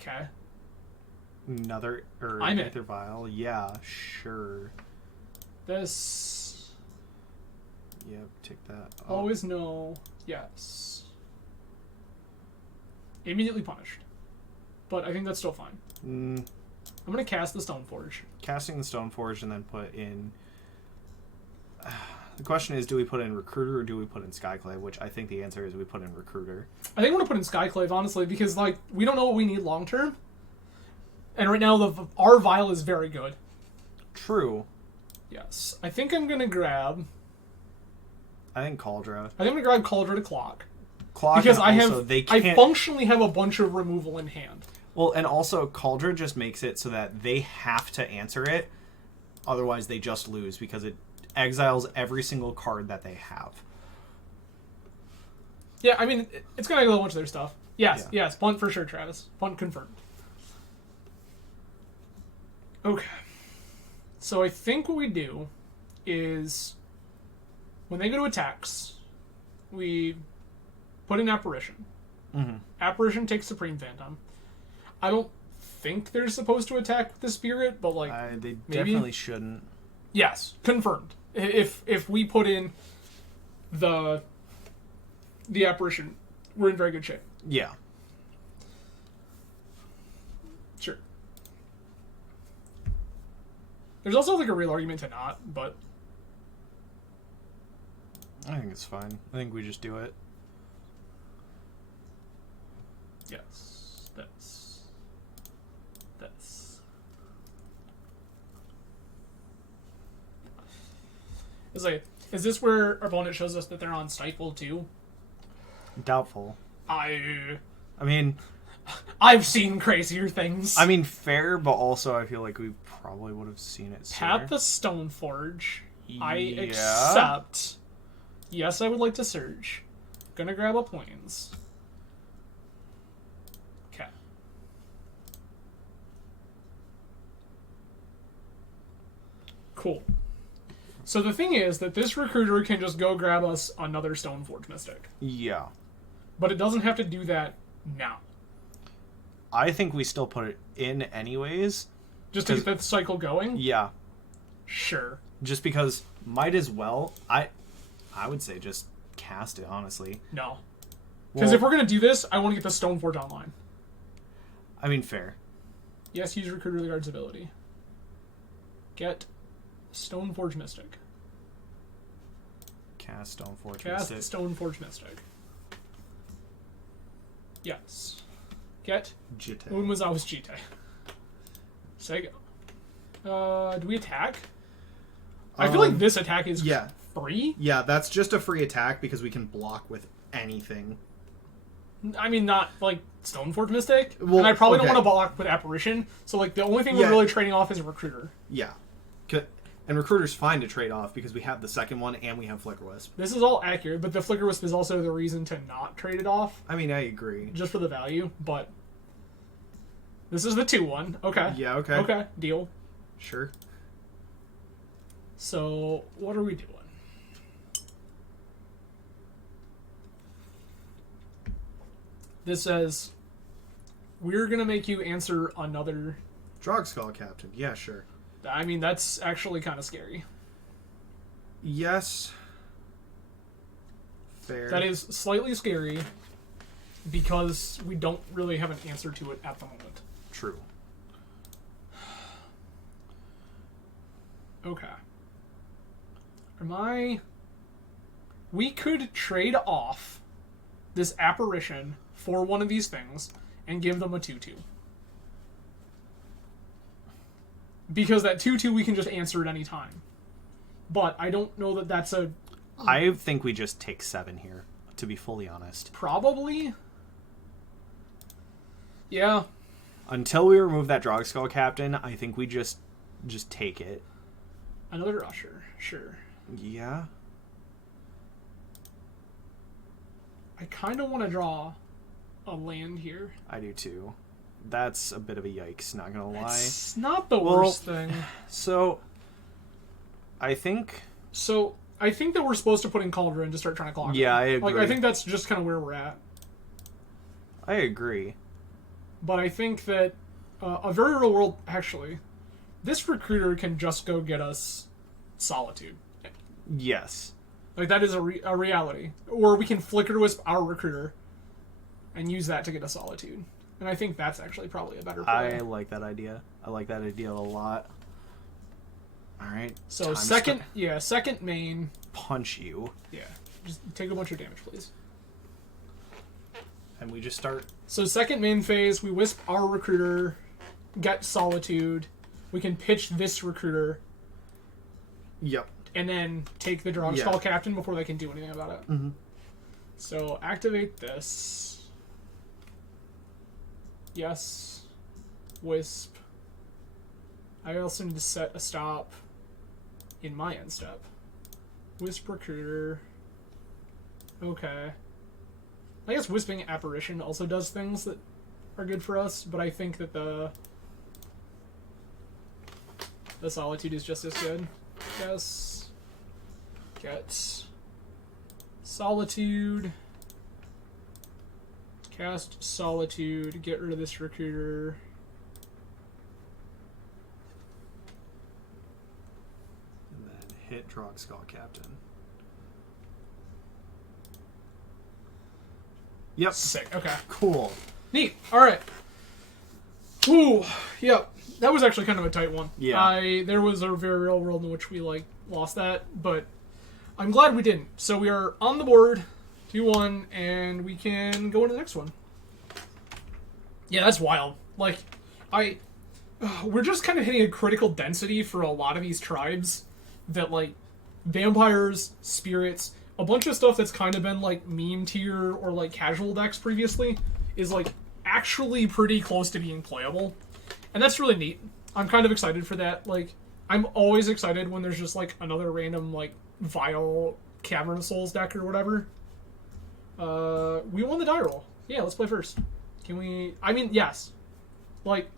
Okay. Another... I'm in. Aether Vial. Yeah, sure. This... Yep, take that. Always no. Yes. Immediately punished. But I think that's still fine. I'm going to cast the Stoneforge. Casting the Stoneforge and then put in... The question is, do we put in Recruiter or do we put in Skyclave? Which I think the answer is we put in Recruiter. I think I'm going to put in Skyclave, honestly, because, like, we don't know what we need long-term. And right now, our Vial is very good. True. Yes. I think I'm going to grab... I think Cauldra. I think I'm going to grab Cauldra to clock. Clock, Because they can't... I functionally have a bunch of removal in hand. Well, and also Cauldra just makes it so that they have to answer it, otherwise they just lose because it exiles every single card that they have. Yeah, I mean, it's going to exile a bunch of their stuff. Yes, Yeah. yes, punt for sure, Travis. Punt confirmed. Okay. So I think what we do is, when they go to attacks, we put in Apparition. Mm-hmm. Apparition takes Supreme Phantom. I don't think they're supposed to attack with the Spirit, but like They maybe? definitely shouldn't. Yes, confirmed. If we put in the Apparition, we're in very good shape. Yeah. Sure. There's also like a real argument to not, but I think it's fine. I think we just do it. yes, that's. It's like, is this where our opponent shows us that they're on Stifle too? Doubtful. I mean, I've seen crazier things. I mean, fair, but also I feel like we probably would have seen it sooner. Tap the Stoneforge. I Yeah. accept. Yes, I would like to search. Gonna grab a Plains. Okay. Cool. So the thing is that this Recruiter can just go grab us another Stoneforge Mystic. Yeah. But it doesn't have to do that now. I think we still put it in anyways. Just to get the cycle going? Yeah. Sure. Just because might as well. I would say just cast it, honestly. No. Because Well, if we're going to do this, I want to get the Stoneforge online. I mean, fair. Yes, use Recruiter the Guard's ability. Get Stoneforge Mystic. Cast Stoneforge. Cast Mystic. Stoneforge Mystic. Yes. Get Jitte. Umazawa's Jite. Say go. Do we attack? I feel like this attack is Yeah. free. Yeah, that's just a free attack because we can block with anything. I mean, not like Stoneforge Mystic. Well, and I probably okay. don't want to block with Apparition. So, like, the only thing Yeah. we're really trading off is a Recruiter. Yeah. And Recruiter's fine to trade off because we have the second one and we have Flicker Wisp. This is all accurate, but the Flicker Wisp is also the reason to not trade it off, I mean, I agree. just for the value, but... This is the 2-1. Okay. Yeah, okay. Okay, deal. Sure. So, what are we doing? This says, we're going to make you answer another... Drogskull Captain. Yeah, sure. I mean, that's actually kind of scary. Yes. Fair. That is slightly scary because we don't really have an answer to it at the moment. True. Okay. We could trade off this Apparition for one of these things and give them a 2-2. Because that 2-2 we can just answer at any time. But I don't know that that's a... I think we just take 7 here, to be fully honest. Probably? Yeah. Until we remove that Drogskull Captain, I think we just take it. Another Usher. Sure. Yeah. I kind of want to draw a land here. I do too. that's a bit of a yikes, not gonna lie. It's not the Well, worst thing. So, I think... So, I think that we're supposed to put in Cauldron to start trying to clock Yeah, it. I agree. Like, I think that's just kind of where we're at. I agree. But I think that a very real world... Actually, this recruiter can just go get us Solitude. Yes. Like, that is a reality. Or we can Flicker Wisp our recruiter and use that to get a Solitude. And I think that's actually probably a better play. I like that idea. I like that idea a lot. Alright. So second main. Punch you. Yeah. Just take a bunch of damage, please. And we just start... So second main phase, we Wisp our recruiter, get Solitude. We can pitch this recruiter. Yep. And then take the Drog Skull Captain before they can do anything about it. Mm-hmm. So activate this. Yes. Wisp. I also need to set a stop in my end step. Wisp Recruiter. Okay. I guess Wisping Apparition also does things that are good for us, but I think that the Solitude is just as good. Yes. Get Solitude. Cast Solitude. Get rid of this recruiter. And then hit Drog Skull Captain. Yep. Sick. Okay. Cool. Neat. All right. Ooh. Yep. That was actually kind of a tight one. Yeah. There was a very real world in which we lost that, but I'm glad we didn't. So we are on the board, 2-1, and we can go into the next one. Yeah, that's wild. Like, we're just kind of hitting a critical density for a lot of these tribes that, like, vampires, spirits, a bunch of stuff that's kind of been, like, meme tier or, like, casual decks previously is, like, actually pretty close to being playable. And that's really neat. I'm kind of excited for that. Like, I'm always excited when there's just, like, another random, like, vile Cavern of Souls deck or whatever. We won the die roll. Yeah, let's play first. Can we... I mean, yes. Like,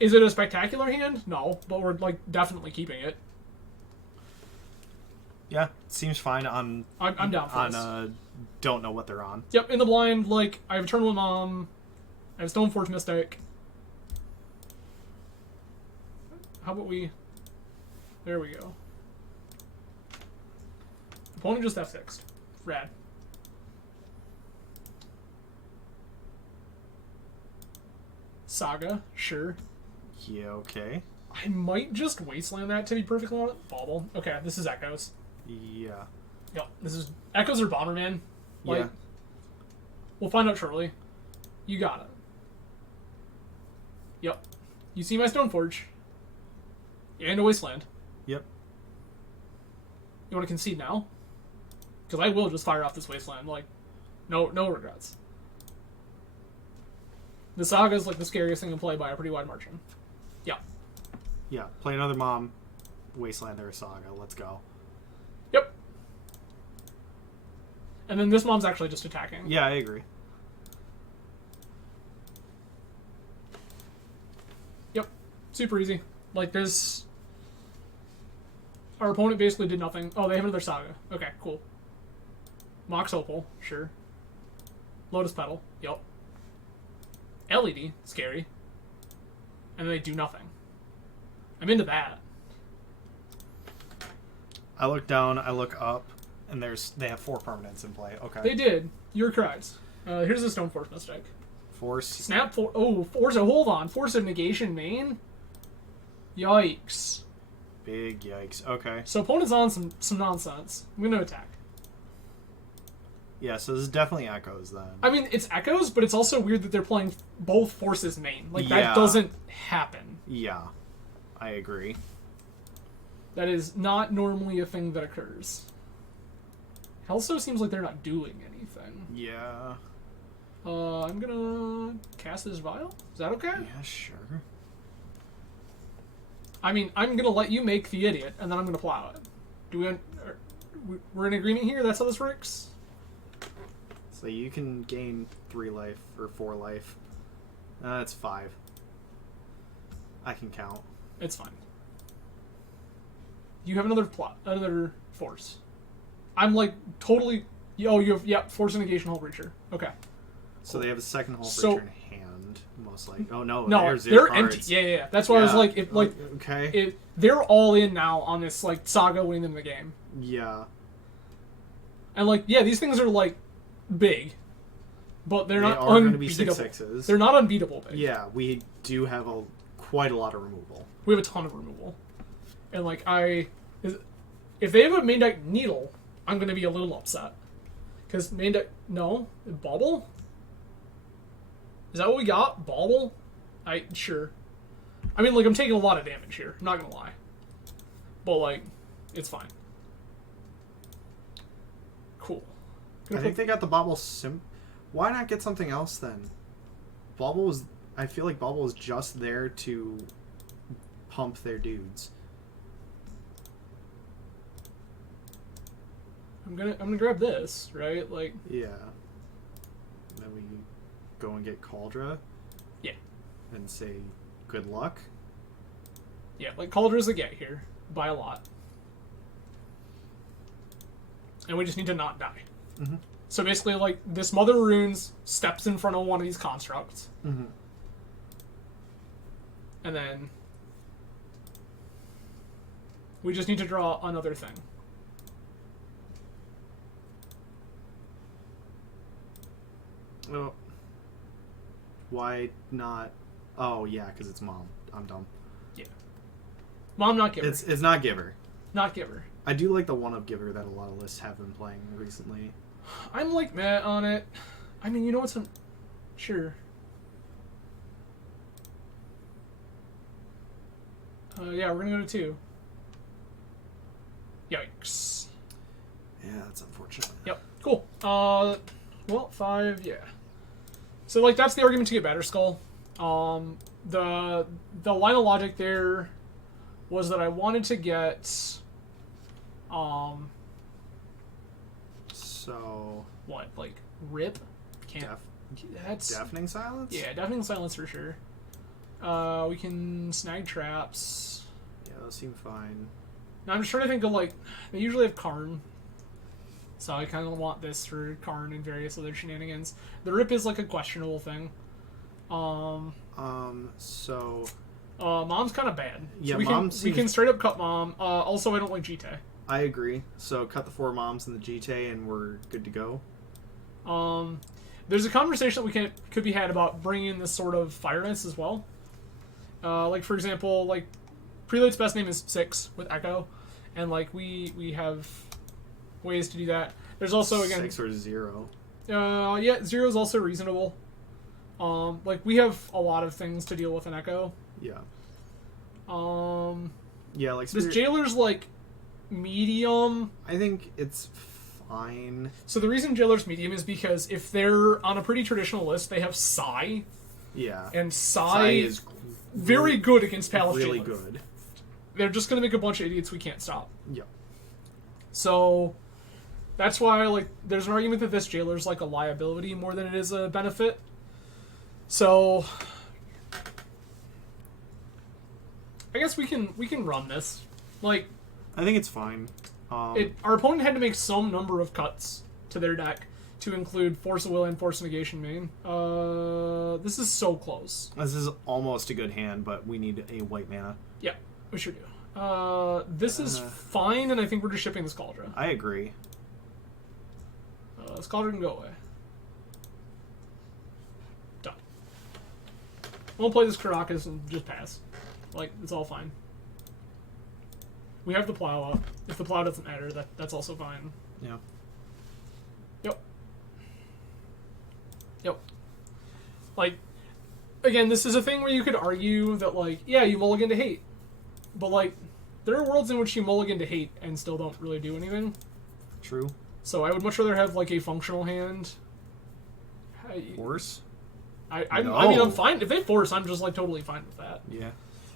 is it a spectacular hand? No, but we're, like, definitely keeping it. Yeah, seems fine on... I'm down for this. Don't know what they're on. Yep, in the blind, like, I have Eternal Mom, I have Stoneforge Mystic. How about we... There we go. Opponent just F6. Rad. Saga, sure. Yeah, okay. I might just Wasteland that, to be perfectly honest. Bauble. Okay, this is Echoes. Yeah. Yep, this is... Echoes or Bomberman. Like, Yeah. We'll find out shortly. You got it. Yep. You see my Stoneforge. And a Wasteland. Yep. You want to concede now? Because I will just fire off this Wasteland. Like, no regrets. The Saga is like the scariest thing to play by a pretty wide margin. Yeah. Yeah, play another Mom, Wasteland or Saga. Let's go. Yep. And then this Mom's actually just attacking. Yeah, I agree. Yep. Super easy. Like, this... Our opponent basically did nothing. Oh, they have another Saga. Okay, cool. Mox Opal, sure. Lotus Petal, yep. LED, scary. And then they do nothing. I'm into that. I look down, I look up, and they have 4 permanents in play. Okay. They did. You're correct. Here's a Stoneforge Mystic. Force. Snap for... Oh, Force... Hold on. Force of Negation main? Yikes. Big yikes. Okay. So opponent's on some nonsense. I'm gonna attack. Yeah, so this is definitely Echoes then. I mean, it's Echoes, but it's also weird that they're playing both Forces main. Like, Yeah. that doesn't happen. Yeah, I agree. That is not normally a thing that occurs. It also seems like they're not doing anything. Yeah. I'm gonna cast this Vial? Is that okay? Yeah, sure. I mean, I'm gonna let you make the idiot, and then I'm gonna plow it. We're in agreement here? That's how this works? So you can gain 3 life, or 4 life. That's 5. I can count. It's fine. You have another force. I'm like totally. Oh, you have force and negation hull breacher. Okay. So they have a second hull So- breacher in hand, most likely. Oh no, No, they're zero they're cards. empty. Yeah. That's why I was Yeah. like, Okay. they're all in now on this like saga winning the game, Yeah. and like these things are like big, but they're They not are going to be unbeatable. 6/6s. They're not unbeatable big. Yeah, we do have quite a lot of removal. We have a ton of removal, and like if they have a main deck needle, I'm gonna be a little upset because main deck bauble. Is that what we got? Bauble? Sure. I mean, like I'm taking a lot of damage here. I'm not gonna lie, but like it's fine. Cool. I think they got the Bobble Why not get something else then? I feel like Bobble is just there to pump their dudes. I'm gonna grab this, right? Like Yeah. Then we go and get Cauldra. Yeah. And say good luck. yeah, like Caldra's a get here by a lot, and we just need to not die. Mm-hmm. So basically, like this Mother Runes steps in front of one of these constructs, Mm-hmm. and then we just need to draw another thing. Oh. Why not? Oh yeah, because it's Mom. I'm dumb. Mom, not Giver. It's not Giver. Not Giver. I do like the one-up Giver that a lot of lists have been playing recently. I'm like meh on it. I mean, you know what's sure. Yeah, we're gonna go to 2. Yikes. Yeah, that's unfortunate. Yep. Cool. Well, 5. Yeah. So like that's the argument to get Batterskull. The line of logic there was that I wanted to get So what, like Rip? Can't. That's Deafening Silence? yeah, Deafening Silence for sure. We can snag traps. Yeah, those seem fine. Now I'm just trying to think of like they usually have Karn, so I kind of want this for Karn and various other shenanigans. The Rip is like a questionable thing. So Mom's kind of bad. Yeah, so we Mom we seems- can straight up cut Mom. Also, I don't like Jite. I agree. So cut the 4 Moms and the Jite and we're good to go. There's a conversation that could be had about bringing in this sort of fireness as well. Like for example, like Prelate's best name is 6 with Echo, and like we have ways to do that. There's also again 6 or 0. yeah, 0 is also reasonable. Like we have a lot of things to deal with in Echo. Yeah. Yeah, like this Jailer's like medium. I think it's fine. So the reason Jailer's medium is because if they're on a pretty traditional list, they have Psy, Yeah. and Psy Psy is very good against Palace really Jailer. good. They're just gonna make a bunch of idiots we can't stop. Yeah. So that's why like there's an argument that this Jailer's like a liability more than it is a benefit. So I guess we can run this. Like I think it's fine. our opponent had to make some number of cuts to their deck to include Force of Will and Force of Negation main. This is so close. This is almost a good hand, but we need a white mana. Yeah, we sure do. This is fine, and I think we're just shipping this Cauldra. I agree. This Cauldra can go away. Done. We'll play this Karakas and just pass. Like, it's all fine. We have the plow up. If the plow doesn't matter, that's also fine. Yeah. Yep. Yep. Like, again, this is a thing where you could argue that, like, yeah, you mulligan to hate. But, like, there are worlds in which you mulligan to hate and still don't really do anything. True. So I would much rather have, like, a functional hand. Force? I mean, No. I'm fine. If they force, I'm just, like, totally fine with that. Yeah.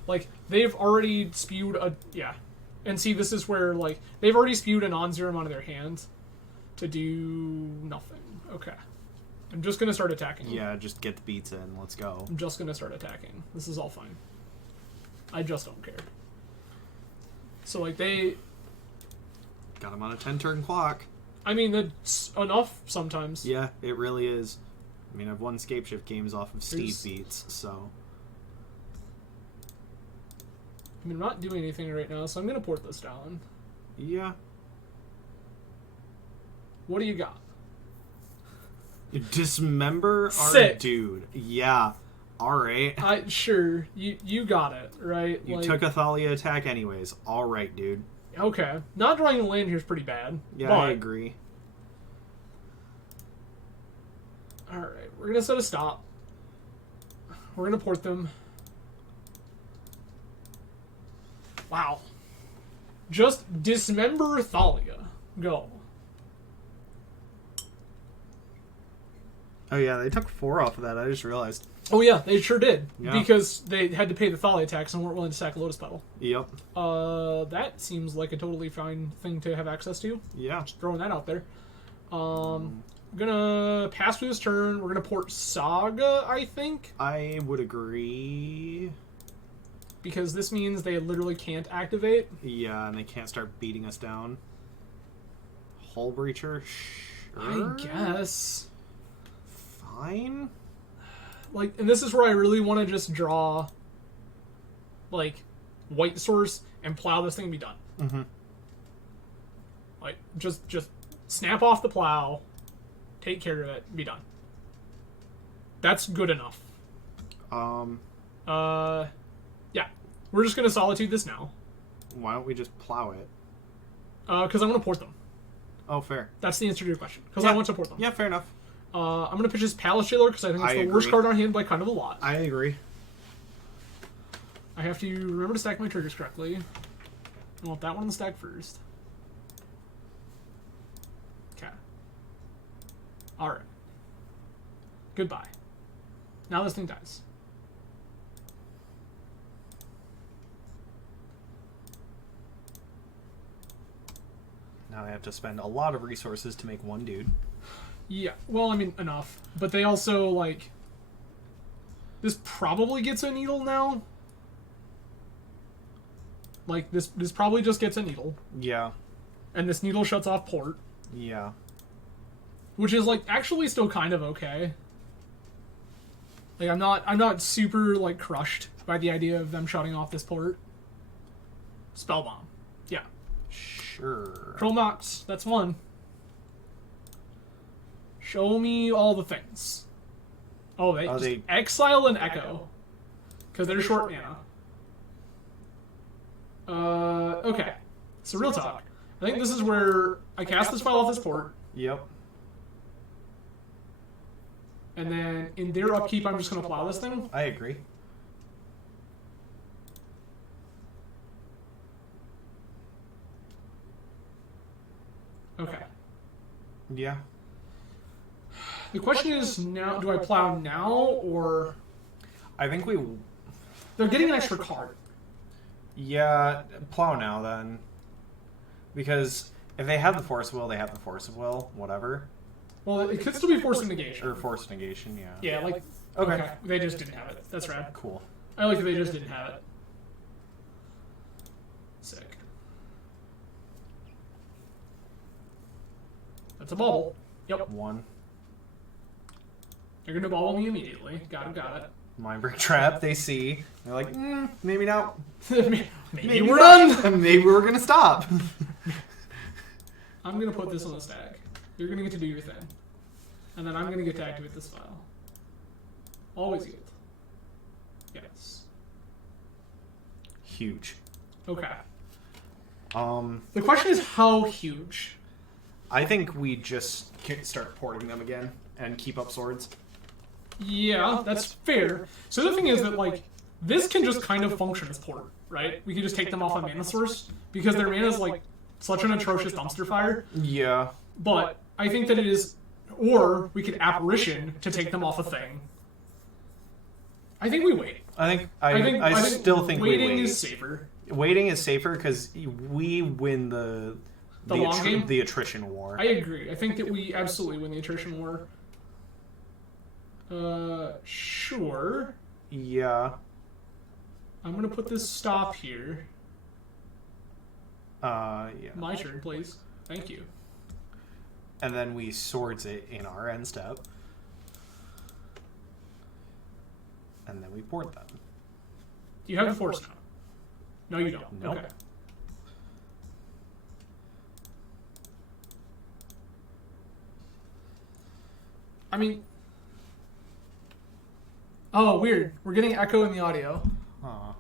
Like, they've already spewed a... Yeah. And see, this is where, like, they've already spewed a non-zero amount of their hand to do nothing. Okay. I'm just gonna start attacking. Yeah, just get the beats in. Let's go. I'm just gonna start attacking. This is all fine. I just don't care. So, like, they... Got him on a 10-turn clock. I mean, that's enough sometimes. Yeah, it really is. I mean, I've won Scapeshift games off of Steve There's- beats, so... I mean, I'm not doing anything right now, so I'm going to port this down. Yeah. What do you got? Dismember our Sick. dude. Yeah. Alright. Sure, you got it, right? You Like, took a Thalia attack anyways. Alright, dude. Okay. Not drawing a land here is pretty bad. Yeah, but, I agree. Alright, we're going to set a stop. We're going to port them. Wow. Just dismember Thalia. Go. Oh yeah, they took 4 off of that, I just realized. Oh yeah, they sure did. Yeah. Because they had to pay the Thalia tax and weren't willing to sack Lotus Petal. Yep. That seems like a totally fine thing to have access to. Yeah. Just throwing that out there. I'm gonna pass through this turn. We're gonna port Saga, I think, I would agree. because this means they literally can't activate. Yeah, and they can't start beating us down. Hull Breacher? Sure. I guess. Fine. Like, and this is where I really want to just draw, like, White Source and plow this thing and be done. Mm-hmm. Like, just snap off the plow, take care of it, be done. That's good enough. Yeah. We're just gonna Solitude this now. Why don't we just plow it? Because I want to port them. Oh, fair. That's the answer to your question. Because Yeah. I want to port them. Yeah, fair enough. I'm gonna pitch this Palace Jailer because I think it's I the worst agree. card on hand by kind of a lot. I agree. I have to remember to stack my triggers correctly. I want that one on the stack first. Okay. Alright. Goodbye. Now this thing dies. Now I have to spend a lot of resources to make one dude. Yeah, well, I mean, enough. But they also, like... This probably gets a needle now. Like, this probably just gets a needle. Yeah. And this needle shuts off port. Yeah. Which is, like, actually still kind of okay. Like, I'm not super, like, crushed by the idea of them shutting off this port. Spellbomb. Yeah. Sure. Chromox, that's one. Show me all the things. Oh, they, just they- exile and echo. Because they're short mana. Okay. So real talk. I think this is where I cast this file off this port, Yep. and then in their upkeep, I'm just going to plow this thing. I agree. Okay. Yeah. The question is now: do I plow now, or I think we... they're getting an extra card? Yeah, plow now then. Because if they have the Force of Will, they have the Force of Will. Whatever. Well, it could still be forced negation. Or Force Negation, yeah. Yeah, like Okay. They just didn't have it. That's rad. Cool. I like that they just didn't have it. Sick. That's a bubble. Yep. 1. You're gonna bubble me immediately. Got it. Mindbreak Trap, they see. They're like, maybe not. Maybe we're done. Maybe we're gonna stop. I'm gonna put this on the stack. You're gonna get to do your thing. And then I'm gonna get to activate this file. Always good. Yes. Huge. Okay. Um, The question is how huge? I think we just start porting them again and keep up swords. Yeah, that's fair. So the thing is that, like, this can just kind of function as port, right? We can just take them off on Mana Source, because their mana is, like, such an atrocious dumpster fire. Yeah. But I think that it is... Or we could Apparition to take them off a thing. I think we wait. I still think we waiting wait. is safer. Waiting is safer because we win the long game? the attrition war. I agree. I think that we absolutely win the attrition war. Sure. Yeah. I'm gonna put this stop here. Yeah. My turn, please. Thank you. And then we swords it in our end step. And then we port them. Do you have the force now? No, you don't. Nope. Okay. I mean... Oh, weird. We're getting echo in the audio. Aw.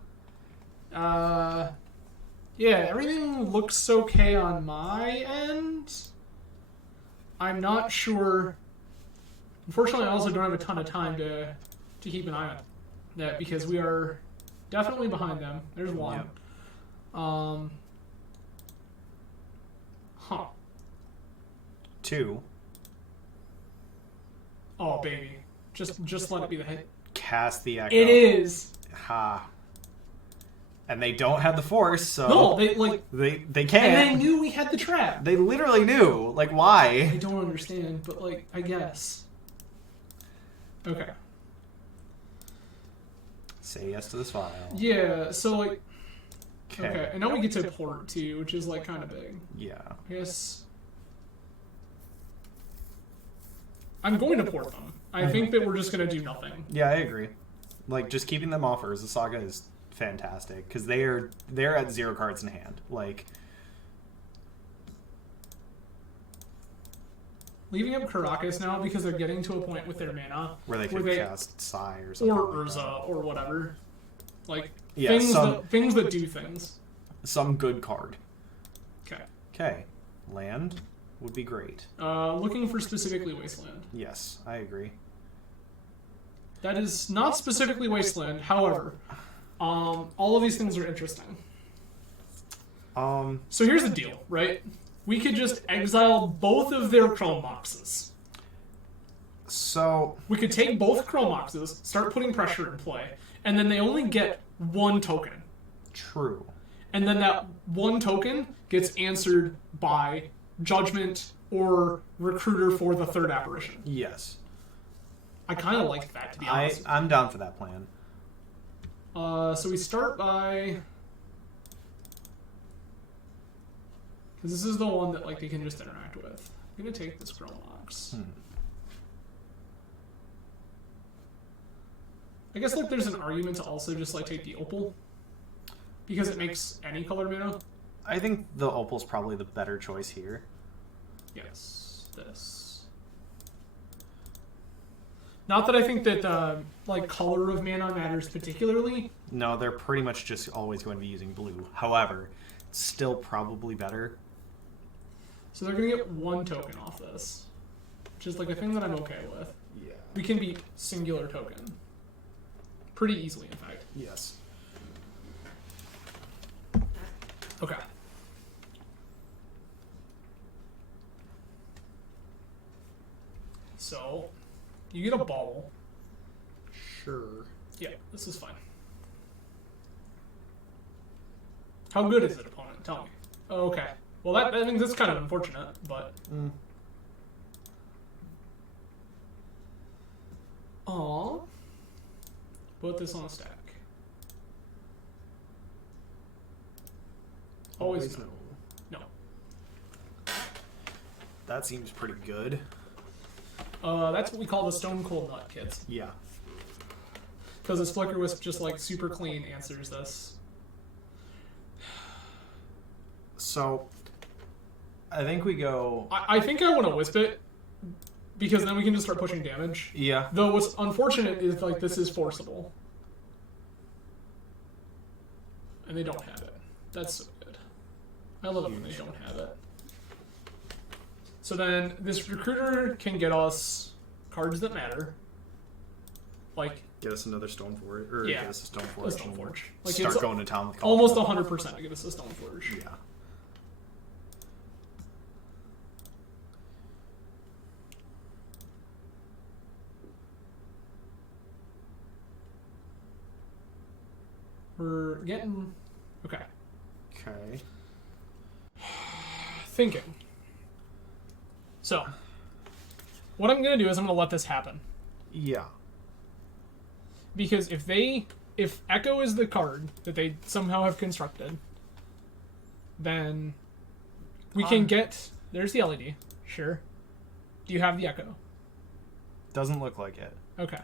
Yeah, everything looks okay on my end. I'm not sure. Unfortunately, I also don't have a ton of time to keep an eye on that because we are definitely behind them. There's one. Yep. Huh. 2. Oh, baby. Just let it be the hit. Cast the echo. It is. Ha. And they don't have the force, so No, they like. they can't. And they knew we had the trap. They literally knew. Like, I why? don't understand, but like, I guess. Okay. Say yes to this file. Yeah. So like. Okay, and now we get to port too, which is like kind of big. Yeah. I guess. I'm going to port them. I think that we're just going to do nothing. Yeah, I agree. Like, just keeping them off Urza Saga is fantastic because they're at 0 cards in hand. Like, Leaving up Caracas now because they're getting to a point with their mana where they can cast Psy or or something. like Urza that. or whatever. Like Yeah, things that do things. Some good card. Okay. Okay. Land would be great. Looking for specifically Wasteland. Yes, I agree. That is not specifically Wasteland. However, all of these things are interesting. So here's the deal, right? We could just exile both of their Chrome Moxes. So We could take both Chrome Moxes, start putting pressure in play, and then they only get 1 token. true. And then that 1 token gets answered by Judgment or Recruiter for the 3rd apparition. Yes. I kind of like that, to be honest. I'm down for that plan. So we start by... Because this is the one that like they can just interact with. I'm going to take this Chrome Mox. I guess like there's an argument to also just like take the Opal. Because it makes any color mana. I think the Opal's probably the better choice here. Yes, this. Not that I think that like color of mana matters particularly. No, they're pretty much just always going to be using blue. However, it's still probably better. So they're going to get 1 token off this. Which is like a thing that I'm okay with. Yeah. We can beat singular token. Pretty easily, in fact. Yes. Okay. So, you get a bauble. Sure. Yeah, this is fine. How good is it, opponent? Tell me. Oh, okay. Well, I think that's kind of unfortunate, but... Aw. Put this on a stack. Always no. No. That seems pretty good. That's what we call the Stone Cold Nut, kids. Yeah. Because this Flicker Wisp just, like, super clean answers this. So, I think we go... I think I want to Wisp it, because then we can just start pushing damage. Yeah. Though what's unfortunate is, like, this is forcible. And they don't have it. That's so good. I love it when they don't have it. So then, this Recruiter can get us cards that matter. Like, Get us another Stoneforge. Or Yeah. get us a Stoneforge. a Stoneforge. Like, Start it's going to town with almost Call. 100% to get us a Stoneforge. Yeah. We're getting... Okay. Okay. Thinking. So, what I'm going to do is I'm going to let this happen. Yeah. Because if if Echo is the card that they somehow have constructed, then we can get... There's the LED. Sure. Do you have the Echo? Doesn't look like it. Okay.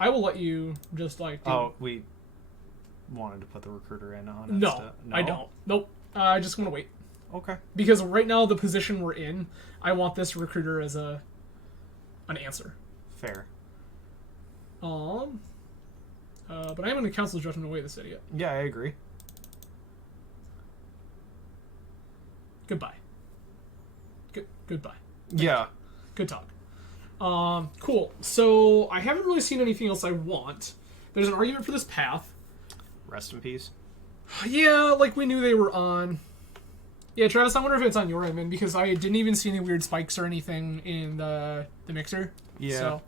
I will let you just, like... We wanted to put the recruiter in on it. No, I don't. Nope. I just want to wait. Okay. Because right now, the position we're in, I want this recruiter as an answer. Fair. But I am going to Council's Judgment away this idiot. Yeah, I agree. Goodbye. Goodbye. Yeah. Good talk. Cool. So, I haven't really seen anything else I want. There's an argument for this path. Rest in peace. Yeah, like we knew they were on. Yeah, Travis, I wonder if it's on your end, because I didn't even see any weird spikes or anything in the mixer. Yeah.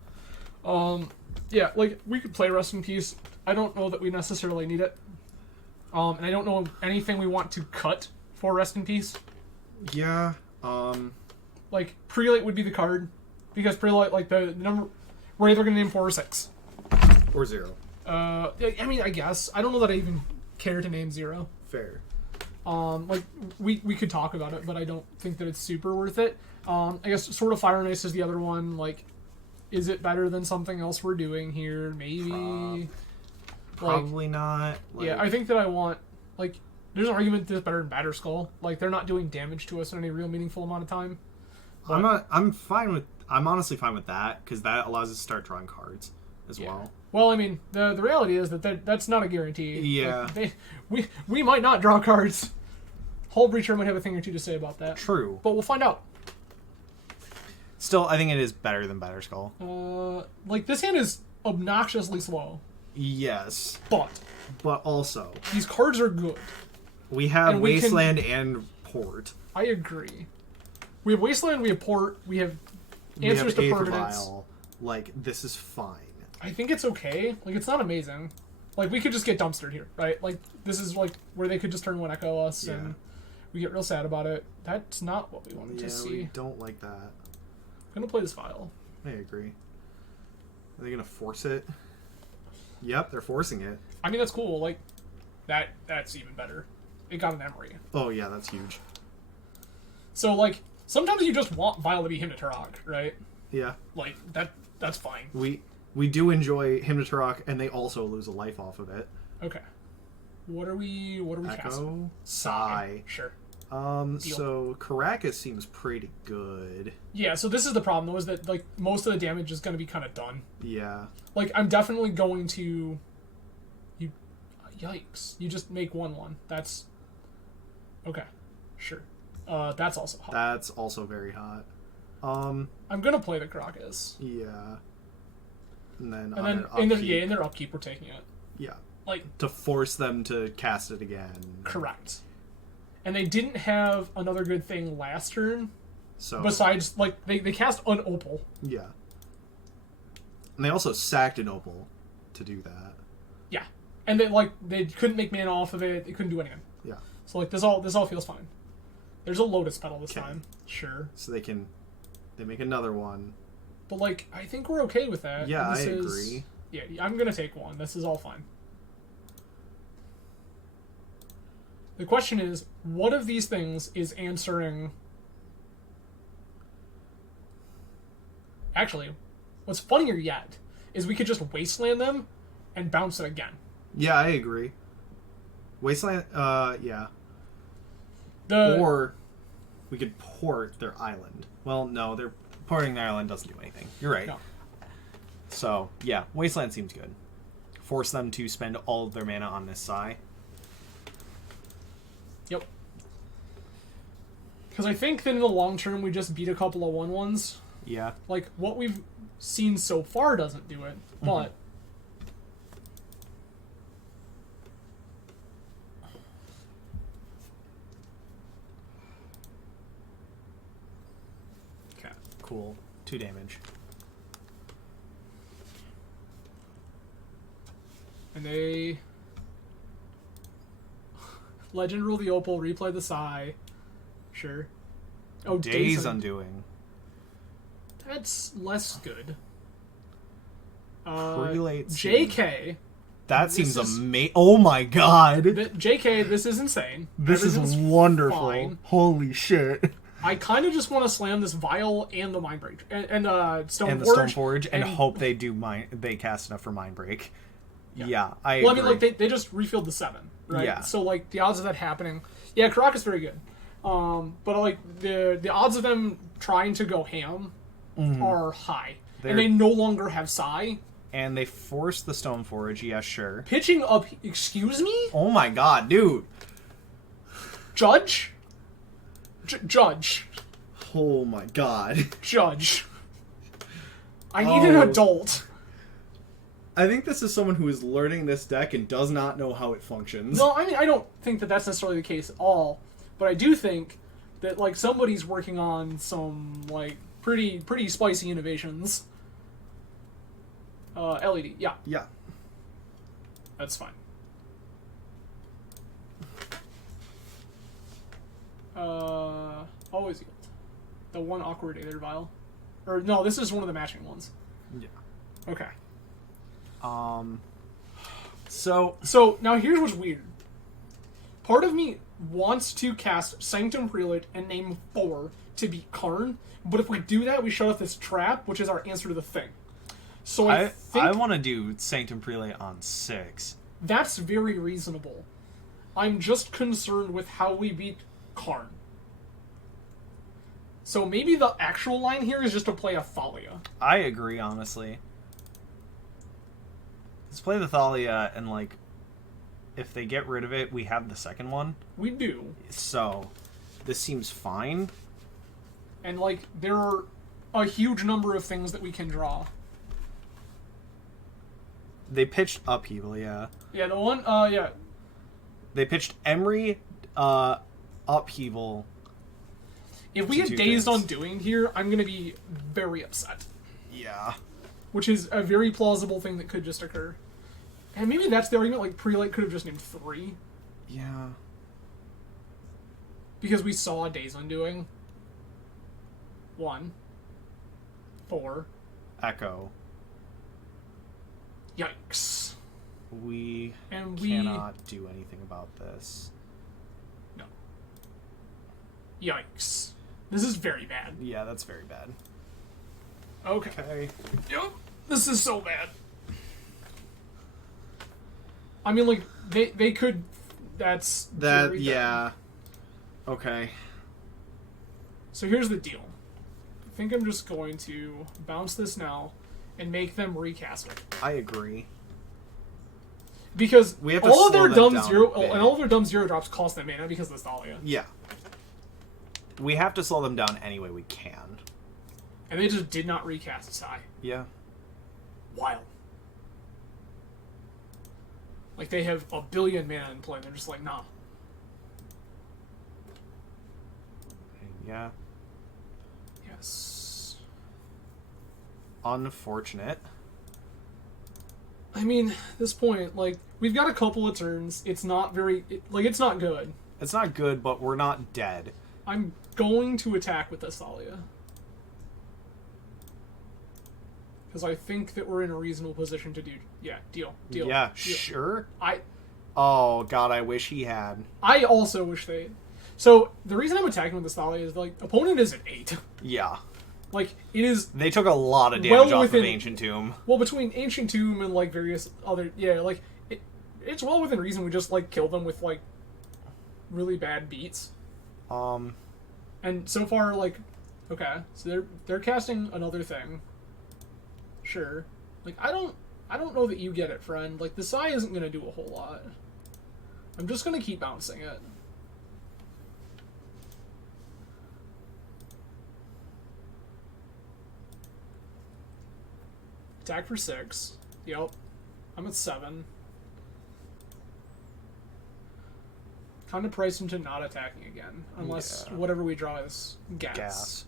So, yeah, like, we could play Rest in Peace. I don't know that we necessarily need it. And I don't know anything we want to cut for Rest in Peace. Yeah, Like, Prelate would be the card, because Prelate, like, the number... We're either going to name 4 or 6. Or 0. I mean, I guess. I don't know that I even care to name 0. Fair. Like, we could talk about it, but I don't think that it's super worth it. I guess Sword of Fire and Ice is the other one. Like, is it better than something else we're doing here? Maybe. Probably not. Like, Yeah, I think that I want, like, there's an argument that it's better than Batterskull. Like, they're not doing damage to us in any real meaningful amount of time. But, I'm honestly fine with that, because that allows us to start drawing cards as well. Well, I mean, the reality is that that's not a guarantee. Yeah. Like, we might not draw cards. Hull Breacher might have a thing or two to say about that. True. But we'll find out. Still, I think it is better than Batterskull. Like, this hand is obnoxiously slow. Yes. But also, these cards are good. we have And we Wasteland and Port. I agree. We have Wasteland, we have Port, we have Answers we to have Permanence. Vial. Like, this is fine. I think it's okay. Like, it's not amazing. Like, we could just get dumpstered here, right? Like, this is, like, where they could just turn 1 Echo us, and we get real sad about it. That's not what we wanted to see. We don't like that. I'm gonna play this file. I agree. Are they gonna force it? Yep, they're forcing it. I mean, that's cool. Like, that's even better. It got an Emery. Oh, yeah, that's huge. So, like, sometimes you just want Vial to be Hymn to Turok, right? Yeah. Like, that's fine. We do enjoy Hymn to Turok, and they also lose a life off of it. Okay. What are we casting? Echo, Psy. Sure. So Caracas seems pretty good. Yeah, so this is the problem, though, is that, like, most of the damage is going to be kind of done. Yeah. Like, I'm definitely going to... Yikes. You just make 1/1. That's... Okay. Sure. That's also hot. That's also very hot. I'm going to play the Caracas. Yeah. And then in their upkeep, we're taking it. Yeah. Like... To force them to cast it again. Correct. And they didn't have another good thing last turn. So besides, like, they cast an Opal. Yeah. And they also sacked an Opal to do that. Yeah. And they couldn't make mana off of it. They couldn't do anything. Yeah. So, like, this all feels fine. There's a Lotus Petal this Okay. time. Sure. So they make another one. But, like, I think we're okay with that. Yeah, I agree. agree. Yeah, I'm gonna take 1. This is all fine. The question is, what of these things is answering... Actually, what's funnier yet is we could just Wasteland them and bounce it again. Yeah, I agree. Wasteland, yeah. Or we could port their island. Well, no, porting their island doesn't do anything. You're right. No. So, yeah, Wasteland seems good. Force them to spend all of their mana on this Psy. Yep. Because I think that in the long term, we just beat a couple of 1/1s. Yeah. Like, what we've seen so far doesn't do it, but... Okay, cool. 2 damage. And they... Legend Rule the Opal, replay the Psy. Sure. Oh, Days Undoing. That's less good. Prelate JK. That This seems is- amazing. Oh my god. JK, this is insane. This is Everything's wonderful. fine. Holy shit. I kind of just want to slam this Vial and the Mindbreak and Stoneforge. And the Stoneforge and hope they they cast enough for Mindbreak. Yeah, I agree. Well, I mean, like they just refilled the 7, right? Yeah. So like the odds of that happening, yeah, Karak is very good. But like the odds of them trying to go ham are high, and they no longer have Sai. And they force the Stoneforge, yeah, sure. Pitching up, excuse me? Oh my god, dude. Judge? Judge. Oh my god. Judge. I need an Oh. adult. I think this is someone who is learning this deck and does not know how it functions. No, I mean, I don't think that that's necessarily the case at all, but I do think that, like, somebody's working on some, like, pretty spicy innovations. LED, yeah, Yeah. that's fine. Always yield. The one awkward Aether Vial. Or, no, this is one of the matching ones. Yeah. Okay. So So, now here's what's weird. Part of me wants to cast Sanctum Prelate and name 4 to be Karn, but if we do that, we shut off this trap, which is our answer to the thing. So I think I want to do Sanctum Prelate on 6. that's very reasonable. I'm just concerned with how we beat Karn. So maybe the actual line here is just to play a Thalia. I agree, honestly. Let's play the Thalia, and like, if they get rid of it, we have the second one. We do. So, this seems fine. And, like, there are a huge number of things that we can draw. They pitched Upheaval, yeah. Yeah, the one, yeah. They pitched Emery, Upheaval. If we To get do Dazed things. Undoing here, I'm gonna be very upset. Yeah. Which is a very plausible thing that could just occur. And maybe that's the argument, like, Prelate could have just named 3. Yeah. Because we saw Dazed Undoing. 1. 4. Echo. Yikes. We And we... cannot do anything about this. No. Yikes. This is very bad. Yeah, that's very bad. Okay. Okay. Yep. This is so bad. I mean, like, they could... That's... That, very bad. yeah. Okay. So here's the deal. I think I'm just going to bounce this now and make them recast it. I agree. Because We have to all of their slow them dumb down zero a bit. and all of their dumb zero drops cost them mana because of the Thalia. Yeah. We have to slow them down any way we can. And they just did not recast Sai. Yeah. Wild. Like, they have a billion mana in play, and they're just like, nah. Yeah. Yes. Unfortunate. I mean, at this point, like, we've got a couple of turns. It's not very... it's not good. It's not good, but we're not dead. I'm going to attack with this Thalia. Because I think that we're in a reasonable position to do... Yeah, deal. Yeah, deal. sure. I Oh, God, I wish he had. also wish they... So, the reason I'm attacking with this Thalia is, like, opponent is at 8. Yeah. Like, it is... They took a lot of damage Well off within- of Ancient Tomb. Well, between Ancient Tomb and, like, various other... Yeah, like, it's well within reason we just, like, kill them with, like, really bad beats. And so far, like... Okay, so they're casting another thing. Sure. Like, I don't know that you get it, friend. Like, the Sai isn't gonna do a whole lot. I'm just gonna keep bouncing it. Attack for 6. Yep. I'm at 7. Kind of priced into not attacking again. Unless Yeah. whatever we draw is gas. Gas.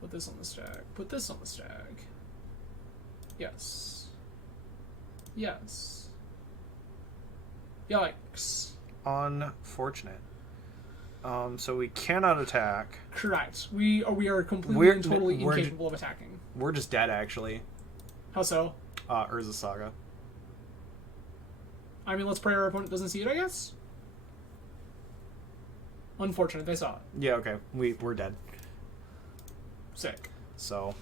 Put this on the stack. Put this on the stack. Yes. Yes. Yikes. Unfortunate. So we cannot attack. Correct. We are completely We're- and totally we're- incapable of attacking. We're just dead, actually. How so? Urza Saga. I mean, let's pray our opponent doesn't see it, I guess. Unfortunate, they saw it. Yeah, okay. We're dead. Sick. So.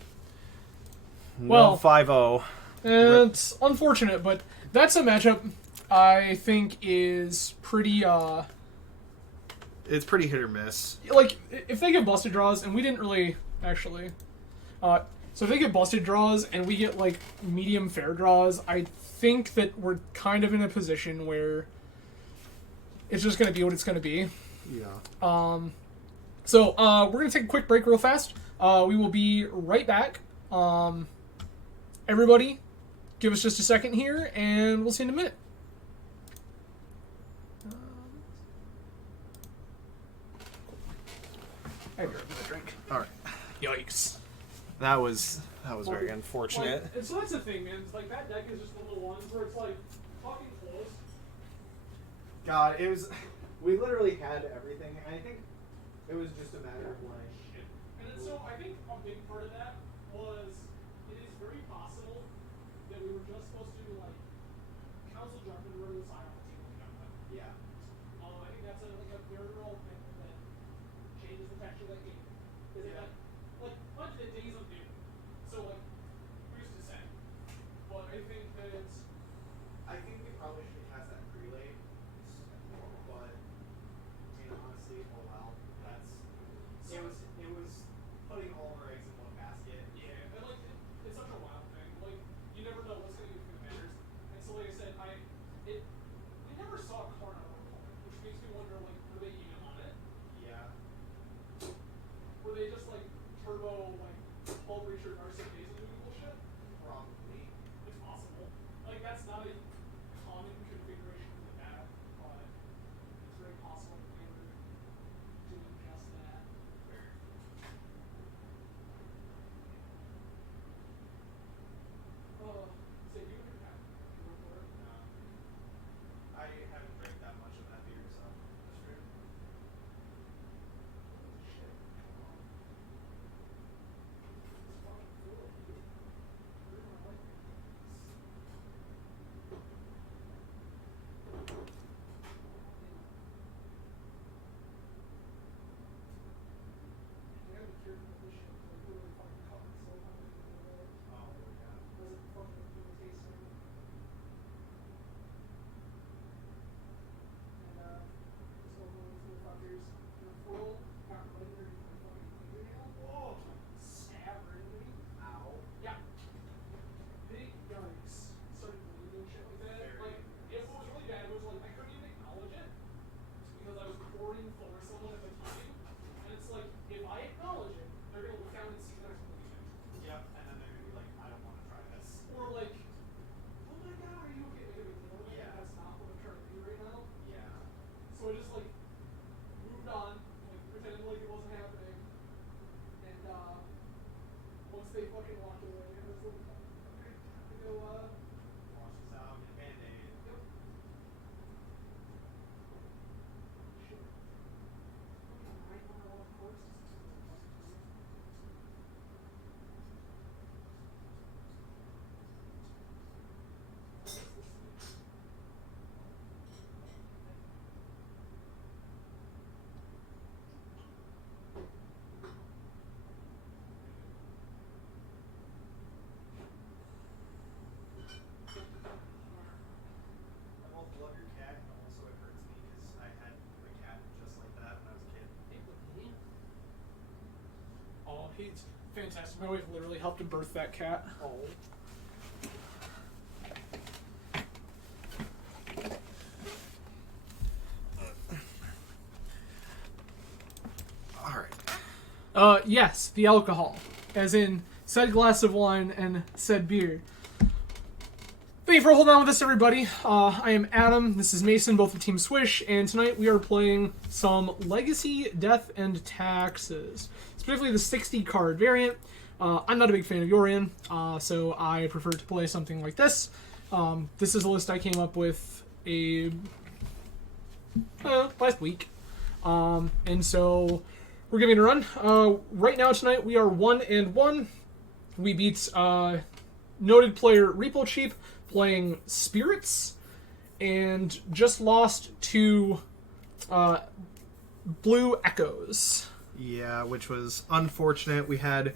Well, No 5-0. It's unfortunate, but that's a matchup I think is pretty, It's pretty hit or miss. like, if they get busted draws, and we didn't really, actually, so if they get busted draws and we get, like, medium fair draws, I think that we're kind of in a position where it's just going to be what it's going to be. Yeah. So, we're going to take a quick break real fast. We will be right back. Everybody, give us just a second here, and we'll see you in a minute. I have a drink. All right. Yikes. That was very unfortunate. Like, and so that's the thing, man. It's like, that deck is just one of the ones where it's like, fucking close. God, it was. We literally had everything. And I think it was just a matter of like. And then so I think a big part of that was it is very possible that we were just supposed to like council jump and run the side off the table. Yeah. I think that's like a very real thing that changes the texture of that game. Is Yeah. that like much the days of doom. So like who's to say? But I think that it's I think we probably should cast that prelate, but I mean honestly, oh well, that's it was putting all our eggs in one basket. yeah, and like it's such a wild thing. Like you never know what's gonna be between the banners. And so like I said, we never saw a card out of our opponent, which makes me wonder like were they even on it? Yeah. Were they just like turbo like Paul Breacher Narcissic Days and doing bullshit? Probably. It's possible. Like that's not a common configuration for the map, but it's very possible that they were doing just that. So you and your cat, you went for it? No. I haven't drank that much of that beer, so that's true. Shit. It's fucking cool. Really wanna like this. I gotta be careful with this shit, 'cause I literally fucking cut myself on it the other day. Oh yeah. Doesn't fucking do the taste right. And, this one of those motherfuckers, the foil got right underneath my fucking fingernail. Whoa. Stab right into me. Ow. Yeah. Big yikes. Started bleeding and shit like that. Very Like, it was really bad. It was like, I couldn't even acknowledge it because I was pouring for someone at the time. And it's like, if I acknowledge it, they're gonna look down and see that I'm bleeding. Yep. And then they're gonna be like, I don't want to try this. Or like, oh my god, are you okay? Make a big deal of it. Yeah. That's not what I'm trying to do right now. Yeah. So I just like moved on, like pretended like it wasn't happening. And once they fucking walked away, I was like, okay, time to go Wash this out. Get a Band-Aid. yep. Shit. Fucking 9 hour long course. I both love your cat, and also it hurts me because I had a cat just like that when I was a kid. Oh, he's fantastic. My wife literally helped to birth that cat. Oh. All right. Yes, the alcohol. As in, said glass of wine and said beer. Thank you for holding on with us, everybody. I am Adam. This is Mason, both of Team Swish, and tonight we are playing some Legacy, Death, and Taxes. Specifically the 60 card variant. I'm not a big fan of Yorion, so I prefer to play something like this. This is a list I came up with last week. And so we're giving it a run. Right now tonight we are 1-1. We beat noted player Repo Cheap playing Spirits, and just lost to Blue Echoes. Yeah, which was unfortunate. We had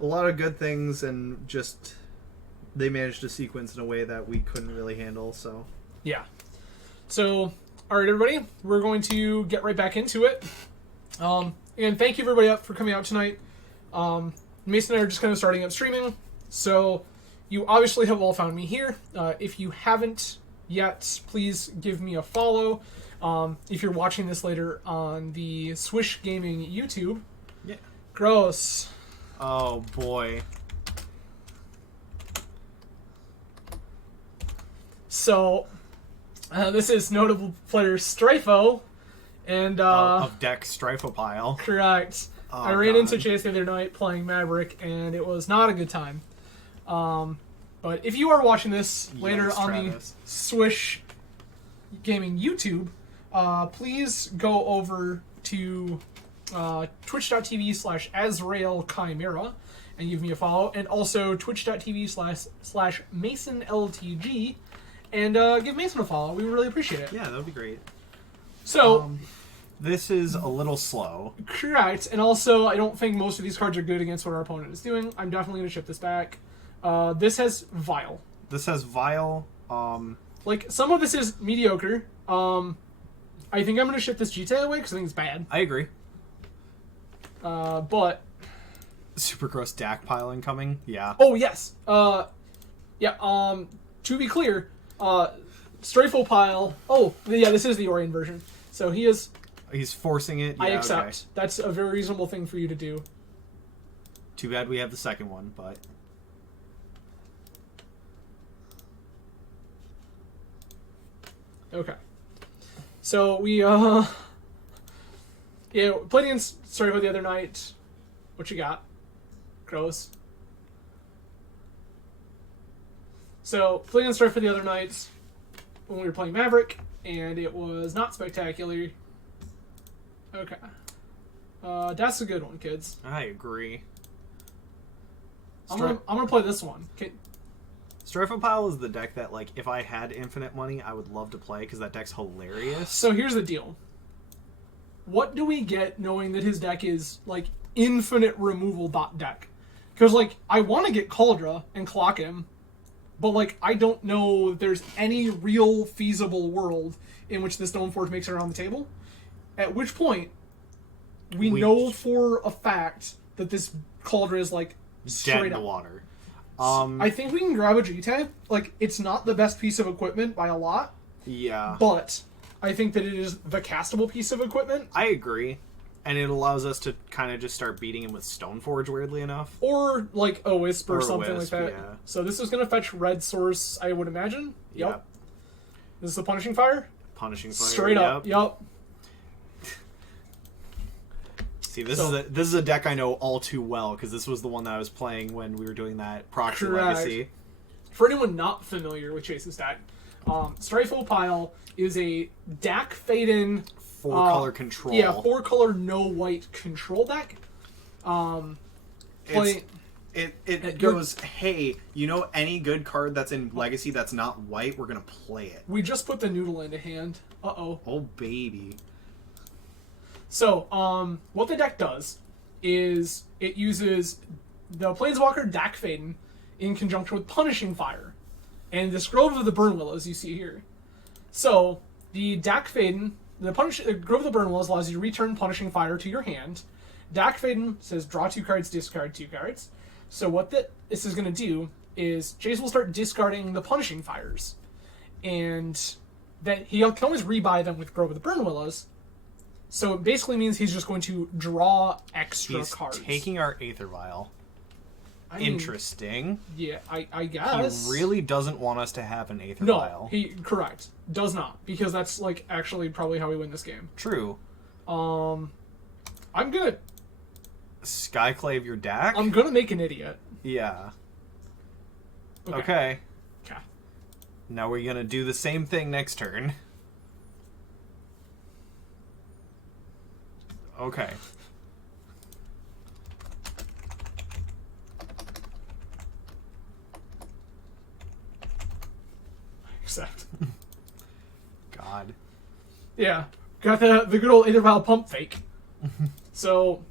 a lot of good things, and just they managed to sequence in a way that we couldn't really handle. So Yeah. So, all right, everybody, we're going to get right back into it. And thank you, everybody, for coming out tonight. Mason and I are just kind of starting up streaming, so you obviously have all found me here. If you haven't yet, please give me a follow. If you're watching this later on the Swish Gaming YouTube. yeah. Gross. Oh boy. So, this is notable player Strifo, and Of deck Strifopile. correct. Oh, I ran God. into Chase the other night playing Maverick, and it was not a good time. But if you are watching this later Yikes, on Travis. the Swish Gaming YouTube, please go over to twitch.tv/Azrael Chimera and give me a follow, and also twitch.tv/MasonLTG and give Mason a follow. We would really appreciate it. Yeah, that would be great. So, This is a little slow. correct, and also I don't think most of these cards are good against what our opponent is doing. I'm definitely going to ship this back. This has Vile. This has Vile. Like, some of this is mediocre. I think I'm going to ship this GTA away because I think it's bad. I agree. But, Super gross Dak pile incoming. Yeah. oh, yes. Yeah, to be clear, Strafopile. Oh, yeah, this is the Orion version. So he is. He's forcing it. Yeah, I accept. okay. That's a very reasonable thing for you to do. Too bad we have the second one, but Okay. So we yeah, played against Strifo the other night. What you got? Gross. So played against Strifo the other night when we were playing Maverick, and it was not spectacular. Okay. That's a good one, kids. I agree. I'm gonna play this one. Okay. Strifopile is the deck that, like, if I had infinite money, I would love to play because that deck's hilarious. So here's the deal. What do we get knowing that his deck is, like, infinite removal deck? Because, like, I want to get Cauldra and clock him, but, like, I don't know if there's any real feasible world in which the Stoneforge makes it around the table. At which point, we know for a fact that this Cauldra is, like, Dead straight in the up. water. I think we can grab a G-Tag. Like, it's not the best piece of equipment by a lot, Yeah. but I think that it is the castable piece of equipment. I agree. And it allows us to kind of just start beating him with Stoneforge, weirdly enough. Or, like, a Wisp or Or a something Wisp, like that. yeah. So this is going to fetch Red Source, I would imagine. Yep. Yep. This is the Punishing Fire? Punishing Fire. Straight up. Yep. See, this So- is a deck I know all too well because this was the one that I was playing when we were doing that Proxy Correct. Legacy. For anyone not familiar with Chase's deck, Strifopile is a Dak Faden... 4-color control. Yeah, 4-color, no-white control deck. Play... It goes, hey, you know any good card that's in Legacy that's not white, we're going to play it. We just put the Noodle into hand. Uh-oh. Oh, baby. So, what the deck does is it uses the Planeswalker Dak Faden in conjunction with Punishing Fire and this Grove of the Burnwillows you see here. So, the Dak Faden, the Grove of the Burnwillows allows you to return Punishing Fire to your hand. Dak Faden says draw 2 cards, discard 2 cards. So what this is going to do is Jace will start discarding the Punishing Fires. And then he can always rebuy them with Grove of the Burnwillows. So it basically means he's just going to draw extra He's cards. taking our Aether Vial. I mean, Interesting. Yeah, I guess. He really doesn't want us to have an Aether No, Vial. correct. Does not. Because that's, like, actually probably how we win this game. True. I'm gonna Skyclave your deck? make an idiot. Yeah. Okay. Okay. Okay. Now we're going to do the same thing next turn. Okay. Except. God. Yeah, got the good old Aether Vial pump fake. So,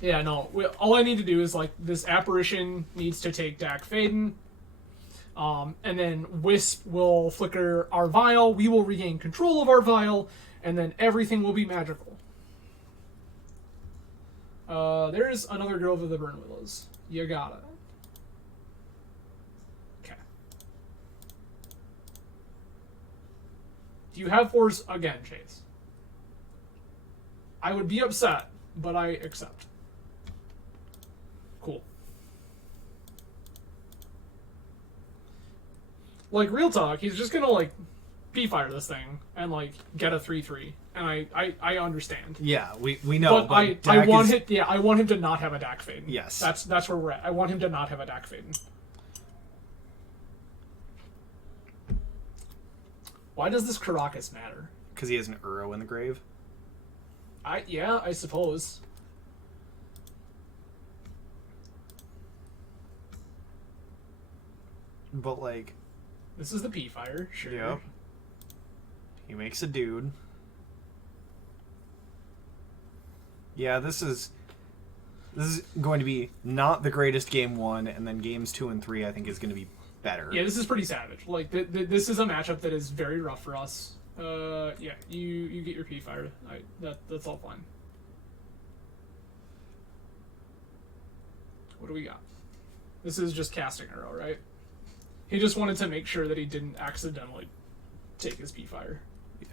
yeah, no. All I need to do is like this apparition needs to take Dak Faden, and then Wisp will flicker our vial. We will regain control of our vial, and then everything will be magical. There's another Grove of the Burn Willows. You got it. Okay. Do you have fours again, Chase? I would be upset, but I accept. Cool. Like, real talk, he's just gonna, like, P-fire this thing and, like, get a 3-3. And I understand. Yeah, we know. But I Dak want is- him, I want him to not have a Dak Faden. Yes. That's where we're at. I want him to not have a Dak Faden. Why does this Karakas matter? Because he has an Uro in the grave. Yeah, I suppose. But, like, This is the P-fire, sure. yeah. He makes a dude. Yeah, this is going to be not the greatest game 1, and then games 2 and 3 I think is going to be better. Yeah, this is pretty savage. Like, this is a matchup that is very rough for us. Yeah, you get your P fired. That's all fine. What do we got? This is just casting arrow, right? He just wanted to make sure that he didn't accidentally take his P fire. Yeah.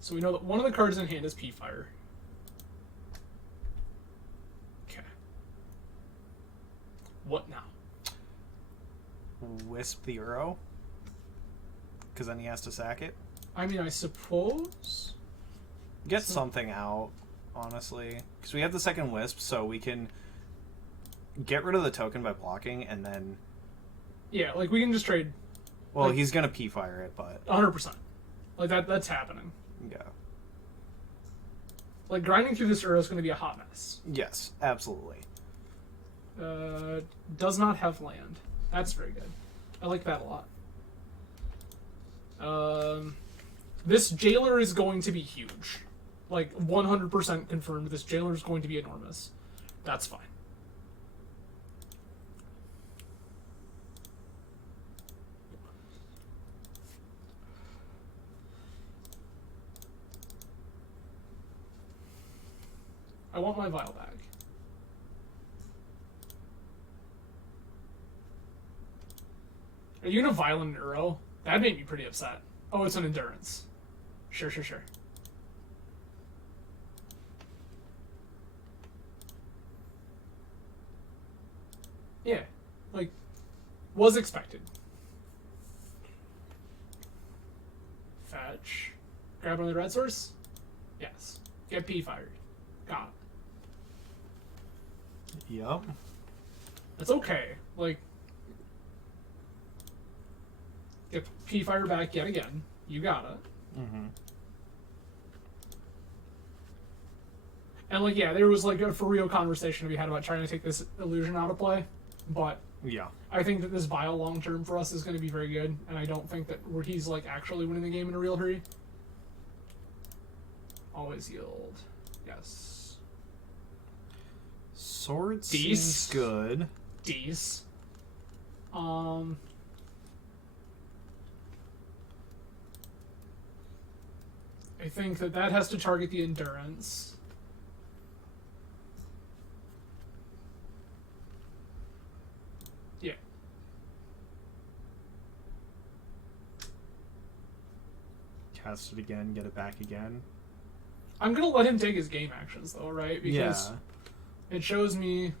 So we know that one of the cards in hand is P fire. Okay. What now? Wisp the Uro. Because then he has to sack it. I mean, I suppose. Get something out, honestly. Because we have the second Wisp, so we can get rid of the token by blocking, and then... Yeah, like we can just trade Well, Like- he's going to P-fire it, but... 100%. Like that's happening. Yeah. Like grinding through this Uro is going to be a hot mess. Yes, absolutely. Does not have land. That's very good. I like that a lot. This Jailer is going to be huge. Like 100% confirmed. This Jailer is going to be enormous. That's fine. I want my vial back. Are you gonna violent Uro? That made me pretty upset. Oh, it's an endurance. Sure. Yeah, like, was expected. Fetch. Grab another red source? Yes. Get P fired. Got it. Yep. It's okay. Like, get P fire back yet again. You got it. Mm-hmm. And like, yeah, there was like a for real conversation we had about trying to take this illusion out of play, but Yeah. I think that this vial long term for us is going to be very good, and I don't think that he's like actually winning the game in a real hurry. Always yield. Yes. Sword Deece. seems good. Deece. I think that has to target the endurance. Yeah. Cast it again, get it back again. I'm gonna let him take his game actions though, right? Because Yeah. it shows me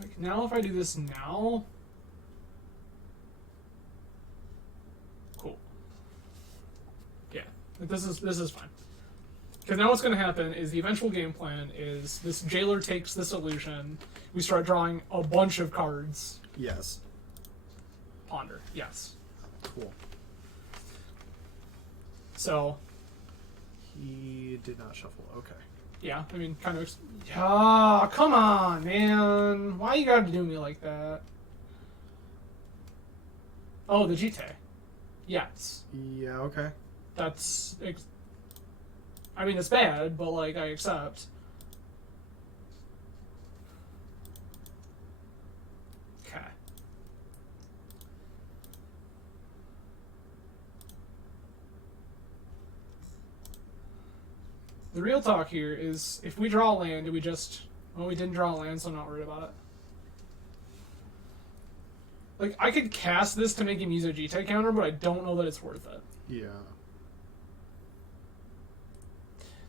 like now if I do this now. Cool. Yeah. Like, this is fine. Because now what's gonna happen is the eventual game plan is this Jailer takes this illusion, we start drawing a bunch of cards. Yes. Ponder, yes. Cool. So He did not shuffle. Okay. Yeah, I mean, kind of. Ah, come on, man. Why you gotta do me like that? Oh, the Jite. Yes. Yeah, okay. That's. I mean, it's bad, but, like, I accept. Okay. The real talk here is, if we draw land, do we just... Well, we didn't draw land, so I'm not worried about it. Like, I could cast this to make him use a G-Tech counter, but I don't know that it's worth it. Yeah.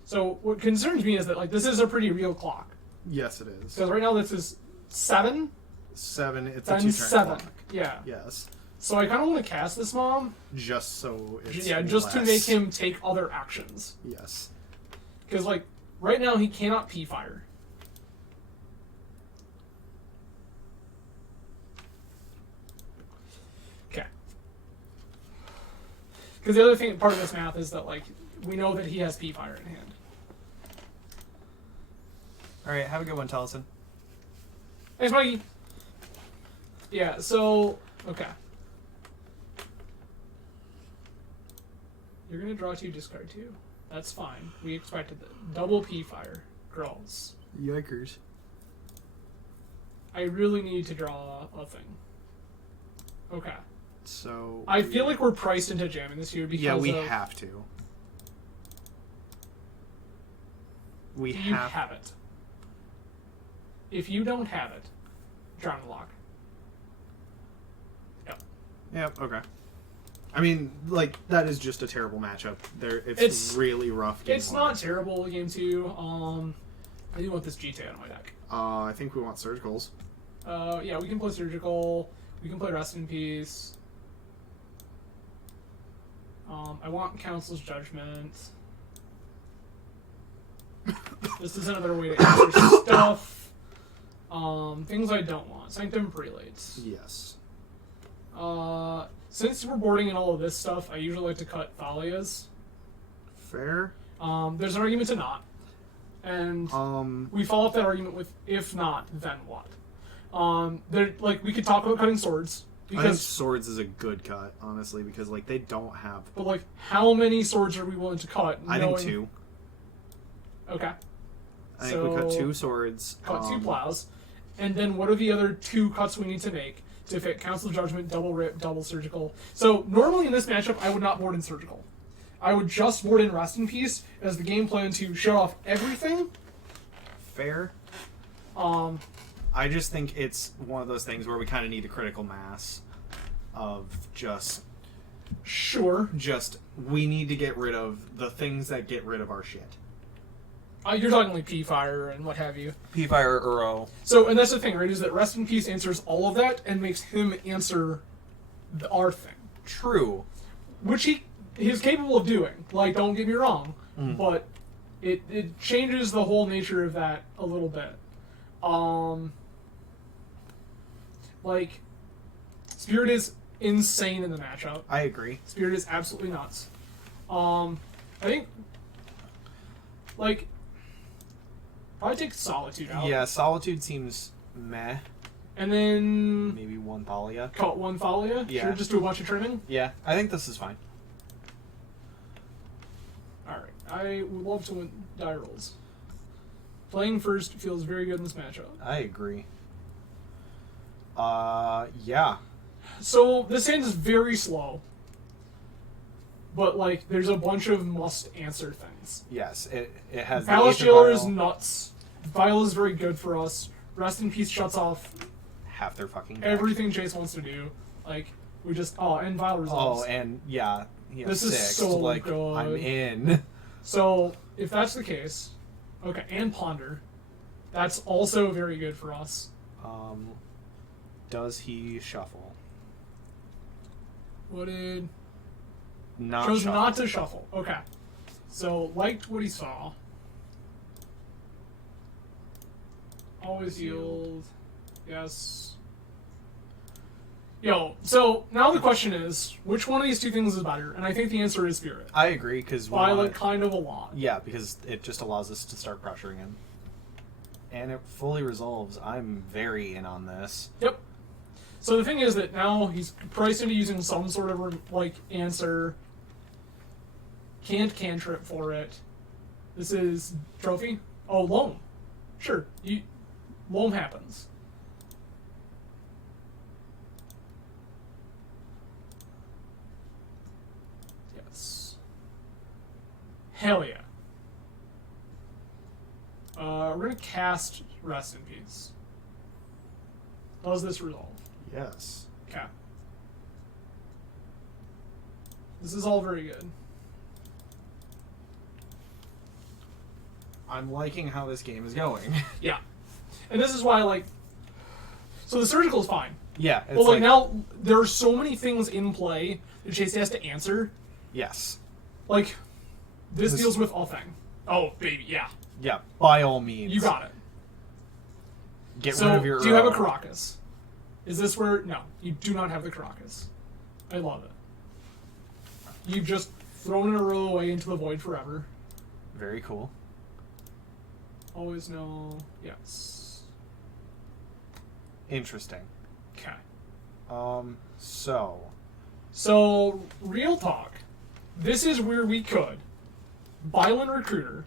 So, what concerns me is that, like, this is a pretty real clock. Yes, it is. Because right now this is 7, 7, it's a then 2-turn 7. clock. Yeah. Yes. So I kind of want to cast this Mom. Just so it's just to less. make him take other actions. Yes. Because, like, right now he cannot P-Fire. Okay. Because the other thing, part of this math is that, like, we know that he has P-Fire in hand. Alright, have a good one, Tellison. Thanks, Mikey! Yeah, so... Okay. You're gonna draw 2, discard 2. That's fine. We expected that. Double P-Fire. Girls. Yikers. I really need to draw a thing. Okay. So... I feel like we're priced into jamming this year because yeah, we of... have to. We Do you have... have it? If you don't have it, drown the lock. Yep. Yep, okay. I mean, like, that is just a terrible matchup. It's really rough game It's one. not terrible game 2. I do want this GT out of my deck. I think we want Surgicals. Yeah, we can play Surgical. We can play Rest in Peace. I want Council's Judgment. This is another way to answer stuff. Things I don't want. Sanctum Prelates. Yes. Since we're boarding in all of this stuff, I usually like to cut Thalias. Fair. There's an argument to not. And we follow up that argument with, if not, then what? We could talk about cutting swords. I think Because, Swords is a good cut, honestly, because, like, they don't have... but, like, how many swords are we willing to cut? I think 2. Okay. I think we cut 2 swords. Cut 2 plows. And then what are the other 2 cuts we need to make to fit Council Judgment, Double Rip, Double Surgical? So, normally in this matchup, I would not board in Surgical. I would just board in Rest in Peace as the game plan to shut off everything. Fair. I just think it's one of those things where we kind of need a critical mass of Sure. we need to get rid of the things that get rid of our shit. You're talking like P-Fire and what have you. P-Fire, Uro. So, and that's the thing, right, is that Rest in Peace answers all of that and makes him answer our thing. True. Which he's capable of doing. Like, don't get me wrong. But it changes the whole nature of that a little bit. Like, Spirit is insane in the matchup. I agree. Spirit is absolutely nuts. I think, like, probably take Solitude out. Yeah, Solitude seems meh. And then Maybe 1 Thalia. cut 1 Thalia. Yeah. Sure, just do a bunch of trimming. Yeah, I think this is fine. Alright, I would love to win die rolls. Playing first feels very good in this matchup. I agree. Yeah. So, this hand is very slow. But, like, there's a bunch of must-answer things. Yes, it has the Palace Aether Jailer is Vial. nuts. Vial is very good for us. Rest in Peace shuts off Half their fucking deck. everything Chase wants to do. Like, we just... Oh, and Vial resolves. Oh, and yeah, he has This is 6. so like, good. I'm in. So, if that's the case... Okay, and Ponder. That's also very good for us. Does he shuffle? What did... Not Chose shuffle. not to shuffle. Okay. So, liked what he saw. Always yield. Yes. So now the question is, which one of these two things is better? And I think the answer is Spirit. I agree, because By like kind of a lot. yeah, because it just allows us to start pressuring him. And it fully resolves. I'm very in on this. Yep. So the thing is that now he's priced into using some sort of like answer. Can't cantrip for it. This is trophy. Oh, loam. Sure, loam happens. Yes. Hell yeah. We're gonna cast Rest in Peace. Does this resolve? Yes. Okay. This is all very good. I'm liking how this game is going. Yeah. And this is why, like... So the surgical is fine. Yeah. It's But, like, now, there are so many things in play that Chase has to answer. Yes. Like, this This- deals with a thing. Oh, baby, yeah. Yeah, by all means. You got it. Get So, rid of your do you have a Caracas? Is this where... No, you do not have the Caracas. I love it. You've just thrown an arrow away into the void forever. Very cool. Always know... Yes. Interesting. Okay. So... So, real talk. This is where we could. Bylin Recruiter.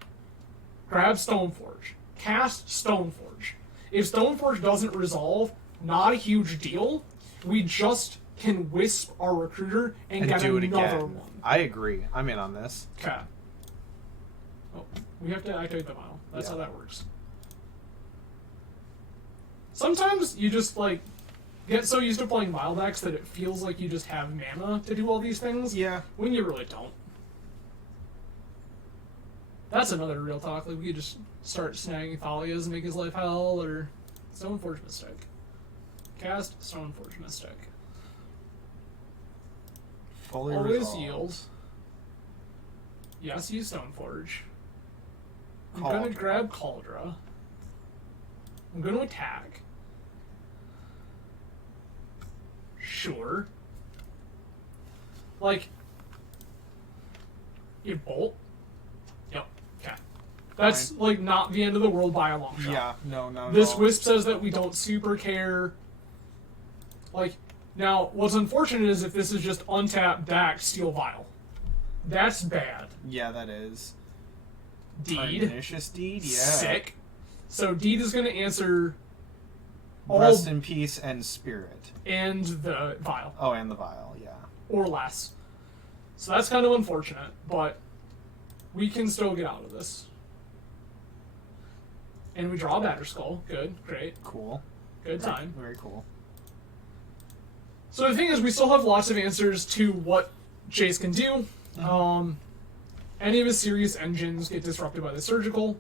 Grab Stoneforge. Cast Stoneforge. If Stoneforge doesn't resolve, not a huge deal. We just can wisp our Recruiter and get do it another again. one. I agree. I'm in on this. Okay. Oh, we have to activate the vial. That's Yeah. how that works. Sometimes you just, like, get so used to playing vial decks that it feels like you just have mana to do all these things. Yeah. When you really don't. That's another real talk. Like, we could just start snagging Thalias and make his life hell, or Stoneforge Mystic. Cast Stoneforge Mystic. Fully Always resolved. yield. Yes, use Stoneforge. I'm Cauldra. gonna grab Cauldra. I'm gonna attack. Sure. Like, you bolt? Yep. Okay. That's, like, not the end of the world by a long shot. Yeah, no, no, This no. Wisp says that we don't super care. Like, now, what's unfortunate is if this is just untapped deck, Steel Vial. That's bad. Yeah, that is. Deed. Pernicious Deed, yeah. Sick. So Deed is going to answer all Rest in Peace and Spirit. and the Vial, Oh, and the Vial, yeah. or less. So that's kind of unfortunate, but we can still get out of this. And we draw a Batter Skull. Good, great, Cool. good time. Very cool. So the thing is, we still have lots of answers to what Chase can do. Any of his serious engines get disrupted by the surgical.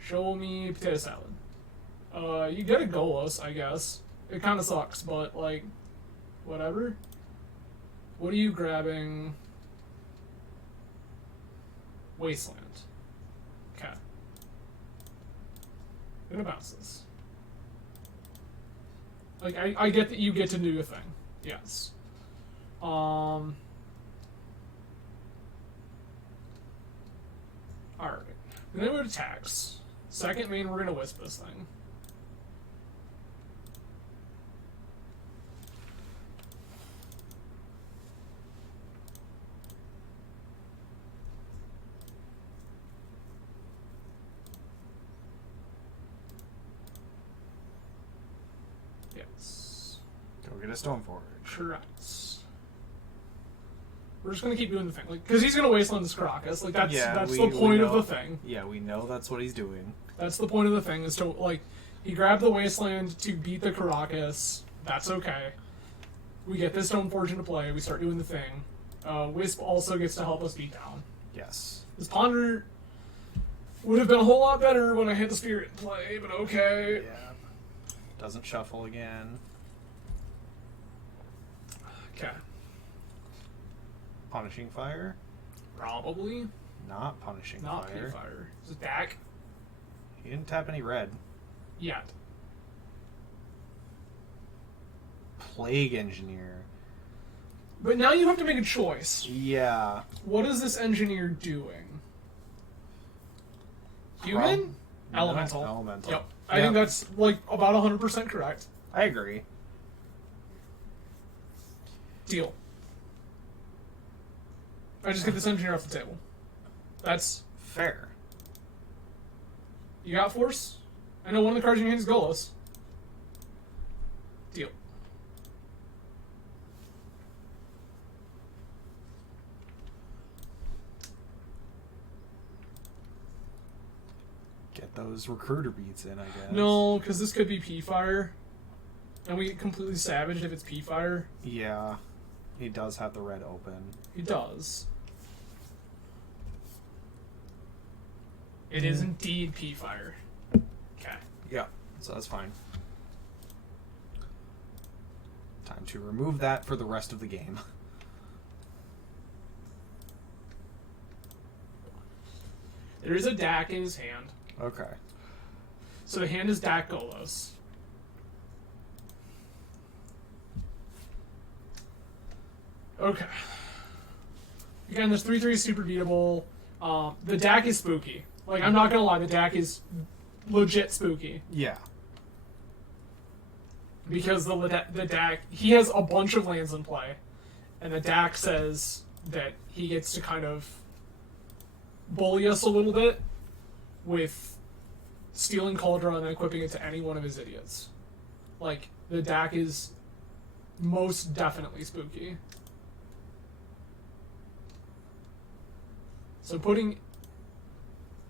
Show me potato salad. You get a Golos, I guess. It kind of sucks, but, like, whatever. What are you grabbing? Wasteland. Okay. I'm gonna bounce this. Like, I get that you get to do a thing. Yes. Alright. And then we go to tax. Second main, we're gonna wisp this thing. Yes. Go get a Stoneforge. Correct. We're just gonna keep doing the thing, like, because he's gonna wasteland this Caracas. Like, that's the point of know- the thing. Yeah, we know that's what he's doing. That's the point of the thing, is to, like, he grabbed the wasteland to beat the Caracas. That's okay. We get this Stoneforge into play. We start doing the thing. Wisp also gets to help us beat down. Yes. This Ponder would have been a whole lot better when I had the Spirit in play, but okay. Yeah. Doesn't shuffle again. Okay. Punishing Fire? Probably Not Punishing not Fire. P-Fire. Is it Dak? He didn't tap any red. Yet. Plague Engineer. But now you have to make a choice. Yeah. What is this engineer doing? Human? Elemental. Elemental. Yep. I think that's like about 100% correct. I agree. Deal. I just get this engineer off the table. That's... Fair. You got force? I know one of the cards in your hand is Golos. Deal. Get those recruiter beats in, I guess. No, because this could be P-Fire. And we get completely savaged if it's P-Fire. Yeah. He does have the red open. He does. It is indeed P-Fire. Okay. Yeah. So that's fine. Time to remove that for the rest of the game. There is a DAC in his hand. Okay. So the hand is DAC Golos. Okay. Again, this 3/3 is super beatable. The DAC is spooky. Like, I'm not gonna lie, the DAC is legit spooky. Yeah. Because the DAC, he has a bunch of lands in play. And the DAC says that he gets to kind of bully us a little bit with stealing Cauldron and equipping it to any one of his idiots. Like, the DAC is most definitely spooky. So putting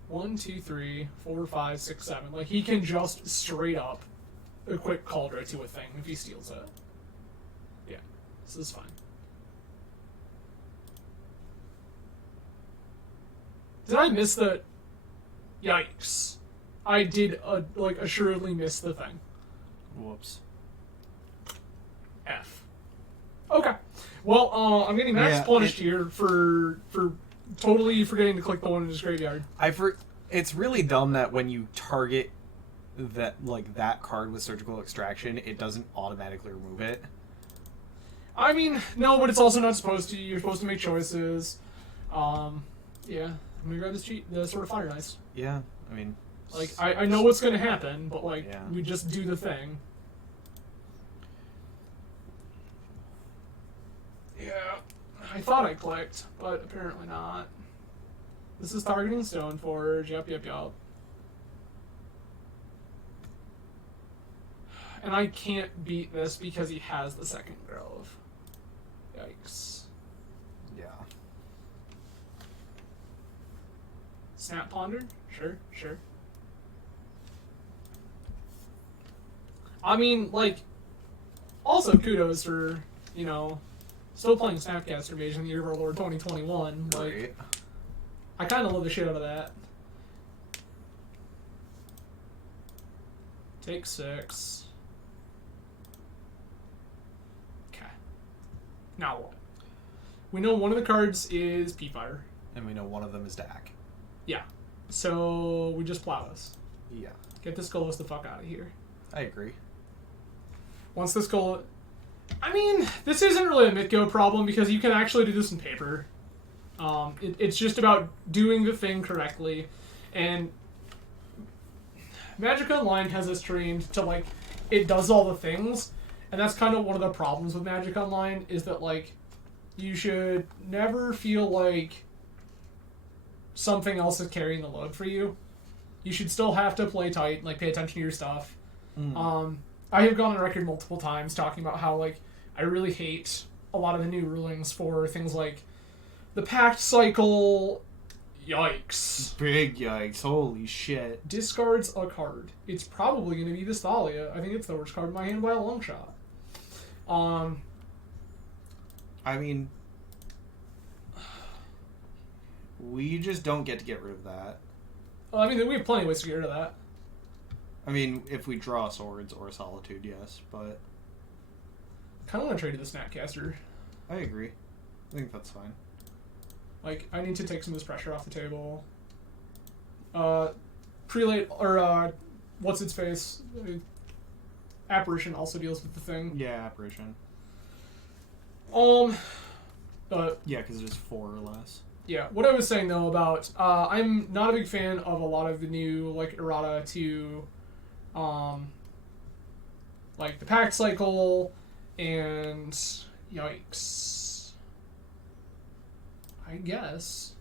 1, 2, 3, 4, 5, 6, 7. Like, he can just straight up equip Cauldron to a thing if he steals it. Yeah, this is fine. Did I miss the... Yikes. I did, assuredly miss the thing. Whoops. F. Okay. Well, I'm getting max punished here for totally forgetting to click the one in his graveyard. It's really dumb that when you target that card with Surgical Extraction, it doesn't automatically remove it. I mean, no, but it's also not supposed to. You're supposed to make choices. Yeah. I'm gonna grab the Sword of Fire Nice. Yeah, I mean... Like, I know what's gonna happen, but, Yeah. we just do the thing. Yeah. I thought I clicked, but apparently not. This is targeting Stoneforge. Yep. And I can't beat this because he has the second Grove. Yikes. Yeah. Snap Ponder? Sure. I mean, also kudos for, still playing Snapcaster Mage in the Year of Our Lord 2021. Great. I kind of love the shit out of that. Take 6. Okay. Now what? We know one of the cards is P-Fire. And we know one of them is Dak. Yeah. So we just plow this. Yeah. Get this Golos the fuck out of here. I agree. Once this Golos... I mean, this isn't really a Mitgo problem because you can actually do this in paper. It's just about doing the thing correctly. And Magic Online has us trained to, it does all the things. And that's kind of one of the problems with Magic Online is that, you should never feel like something else is carrying the load for you. You should still have to play tight, pay attention to your stuff. I have gone on record multiple times talking about how, I really hate a lot of the new rulings for things like the Pact Cycle. Yikes. Big yikes. Holy shit. Discards a card. It's probably going to be this Thalia. I think it's the worst card in my hand by a long shot. I mean... We just don't get to get rid of that. Well, I mean, we have plenty of ways to get rid of that. I mean, if we draw Swords or Solitude, yes, but... Kind of want to trade to the Snapcaster. I agree. I think that's fine. I need to take some of this pressure off the table. Prelate, or, what's its face? Apparition also deals with the thing. Yeah, apparition. Yeah, because it's 4 or less. Yeah, what I was saying though about I'm not a big fan of a lot of the new like errata to like the pack cycle and yikes. I guess.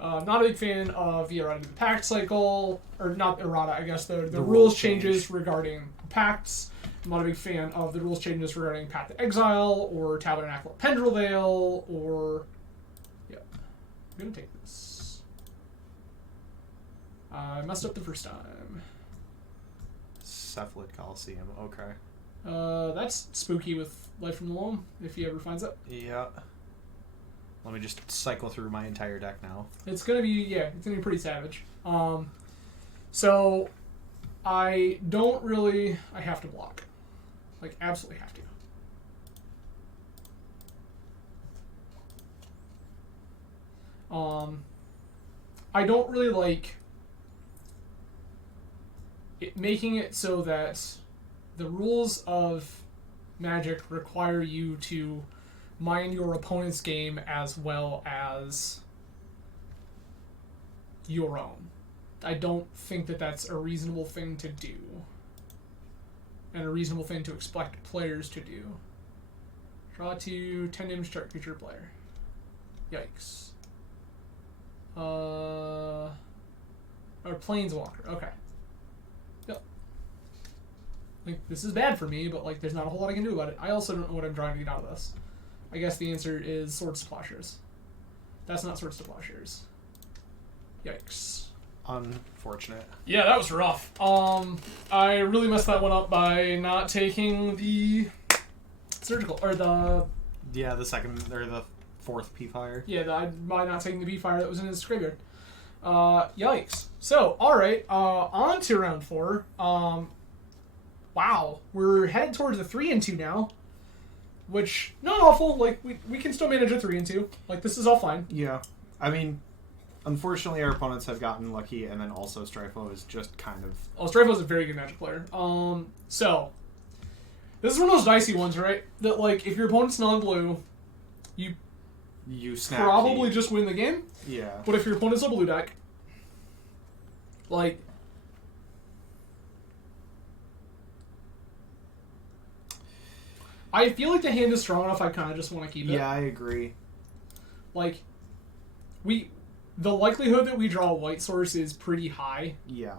Not a big fan of the errata to the pact cycle, or not errata, I guess the The rules rules changes change. regarding pacts. I'm not a big fan of the rules changes regarding Path to Exile, or Tabernacle of Pendrelvale, or... Yeah. I'm gonna take this. I messed up the first time. Cephalid Coliseum, okay. That's spooky with Life from the Loam, if he ever finds it. Yeah. Let me just cycle through my entire deck now. It's gonna be, yeah, it's gonna be pretty savage. So, I don't really... I have to block. Like, absolutely have to. I don't really like it, making it so that the rules of Magic require you to mind your opponent's game as well as your own. I don't think that that's a reasonable thing to do. And a reasonable thing to expect players to do. Draw 2, 10 damage to creature player. Yikes. Or Planeswalker. Okay. Yep. Like, this is bad for me, but, like, there's not a whole lot I can do about it. I also don't know what I'm trying to get out of this. I guess the answer is Swords to Plowshares. That's not Swords to Plowshares. Yikes. Unfortunate. Yeah, that was rough. I really messed that one up by not taking the surgical, or the... Yeah, the second, or the 4th P-Fire. Yeah, by not taking the B-Fire that was in his graveyard. Yikes. So, alright, on to round 4. Wow, we're headed towards a 3-2 now. Which, not awful, like, we can still manage a 3-2. Like, this is all fine. Yeah. I mean, unfortunately our opponents have gotten lucky, and then also Strifo is just kind of... Oh, Strife's a very good Magic player. So, this is one of those dicey ones, right? That, like, if your opponent's non-blue, You snap probably key. just win the game. Yeah. But if your opponent's a blue deck, like... I feel like the hand is strong enough, I kind of just want to keep it. Yeah, I agree. Like, the likelihood that we draw a white source is pretty high. Yeah.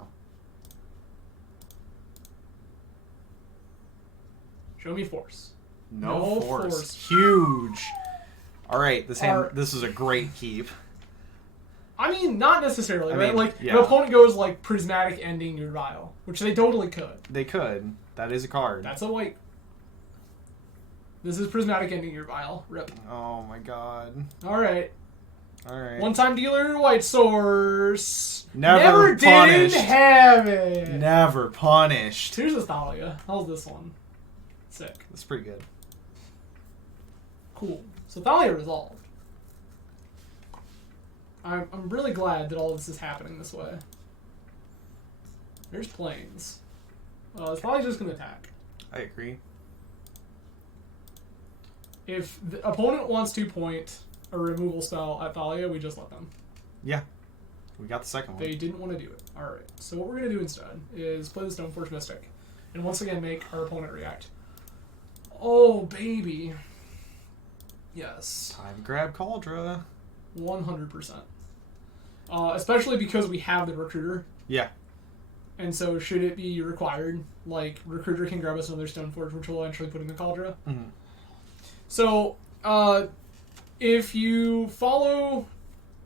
Show me force. No, No force. force. Huge. All right, this Our- hand. This is a great keep. I mean, not necessarily, I right? mean, Like, yeah. the opponent goes, like, prismatic ending your vial, which they totally could. They could. That is a card. That's a white. This is prismatic ending your vial. Rip. Oh my god. Alright. All right. One-time dealer, white source. Never didn't punished. have it. Never punished. Here's a Thalia. How's this one? Sick. That's pretty good. Cool. So Thalia resolved. I'm really glad that all of this is happening this way. There's planes. It's probably just going to attack. I agree. If the opponent wants to point a removal spell at Thalia, we just let them. Yeah. We got the second one. They didn't want to do it. Alright, so what we're going to do instead is play the Stoneforge Mystic. And once again make our opponent react. Oh, baby. Yes. Time to grab Cauldra. 100%. Especially because we have the Recruiter. Yeah. And so should it be required, like, Recruiter can grab us another Stoneforge, which will eventually put in the Cauldra. Mhm. So, if you follow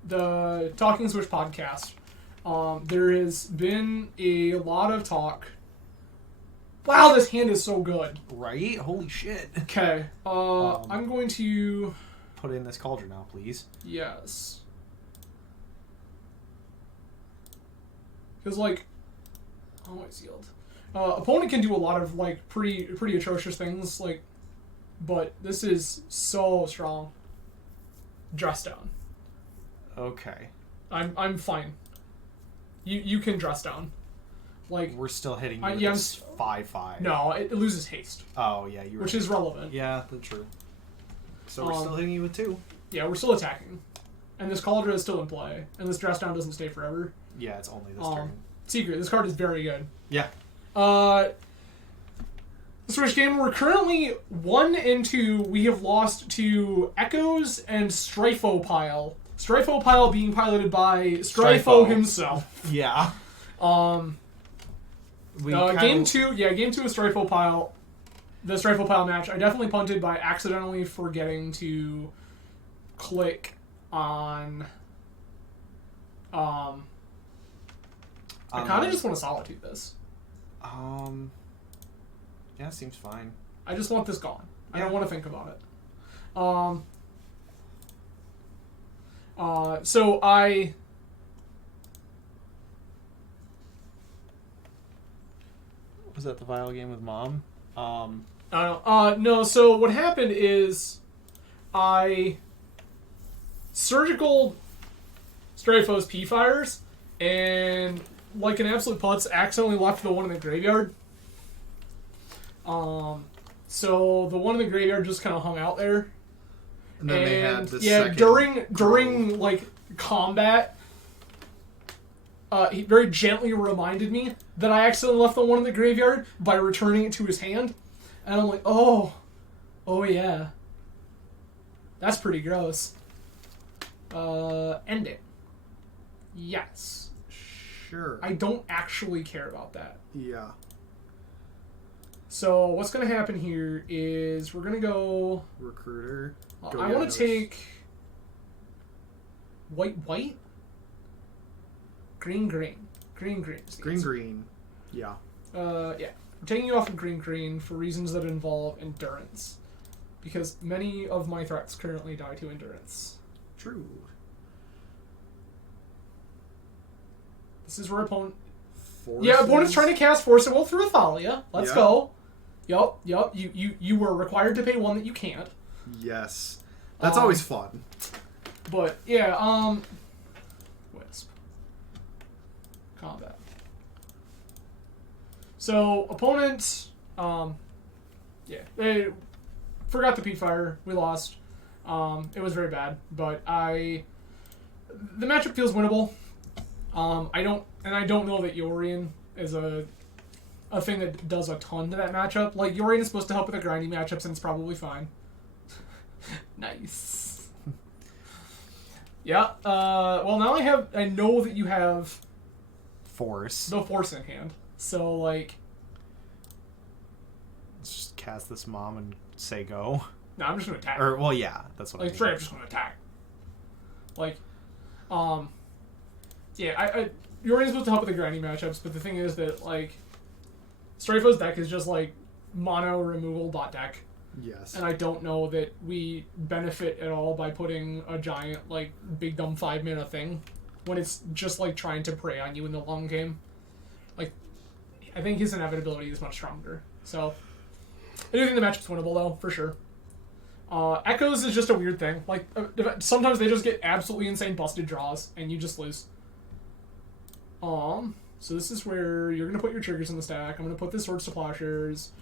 the Talking Switch podcast, there has been a lot of talk. Wow, this hand is so good. Right? Holy shit. Okay, I'm going to... Put in this Cauldra now, please. Yes. Because, like... Oh, I sealed. Opponent can do a lot of, like, pretty atrocious things, like... But this is so strong. Dress down. Okay. I'm fine. You can dress down. Like, We're still hitting you with yeah, this 5/5. no, it loses haste, Oh, yeah, you're which right. is relevant. Yeah, that's true. So we're still hitting you with 2. Yeah, we're still attacking. And this Cauldron is still in play. And this Dress Down doesn't stay forever. Yeah, it's only this turn. Secret, this card is very good. Yeah. Switch game, we're currently 1 and 2. We have lost to Echoes and Strifopile. Strifopile being piloted by Strifo Strifo. himself. Yeah. We Game 2 of Strifopile. The Strifopile match, I definitely punted by accidentally forgetting to click on... I kind of just want to Solitude this. Yeah, seems fine. I just want this gone. I don't want to think about it. So I... Was that the Vile game with Mom? No, so what happened is I surgical Strafos P-Fires and like an absolute putz accidentally left the one in the graveyard. So the one in the graveyard just kind of hung out there. And then they had the yeah, second during like combat, he very gently reminded me that I accidentally left the one in the graveyard by returning it to his hand, and I'm like, oh yeah, that's pretty gross. End it. Yes. Sure. I don't actually care about that. Yeah. So what's gonna happen here is we're gonna go. Recruiter. I want to take white, green. Green. Yeah. Yeah. I'm taking you off of green for reasons that involve endurance, because many of my threats currently die to endurance. True. This is where opponent. Forces. Yeah, opponent's trying to cast Force of Will through Athalia. Let's Yeah. go. Yup. You were required to pay one that you can't. Yes. That's always fun. But yeah, Wisp. Combat. So opponent, yeah, they forgot the P-Fire. We lost. It was very bad, but the matchup feels winnable. I don't know that Yorion is a thing that does a ton to that matchup. Like, Yorion is supposed to help with the grinding matchups, and it's probably fine. Nice. Yeah. Well, now I know that you have Force. no Force in hand. So, like, Let's just cast this Mom and say go. no, I'm just gonna attack. Or, well, yeah, that's what Like, I straight mean. up just gonna attack. Like, yeah, Yorion's supposed to help with the grinding matchups, but the thing is that, like, Strafo's deck is just, like, mono removal dot deck. Yes. And I don't know that we benefit at all by putting a giant, like, big dumb 5-mana thing when it's just, like, trying to prey on you in the long game. Like, I think his inevitability is much stronger. So, I do think the matchup's winnable, though, for sure. Echoes is just a weird thing. Like, sometimes they just get absolutely insane busted draws, and you just lose. So this is where you're going to put your triggers in the stack. I'm going to put this Swords to Plowshares.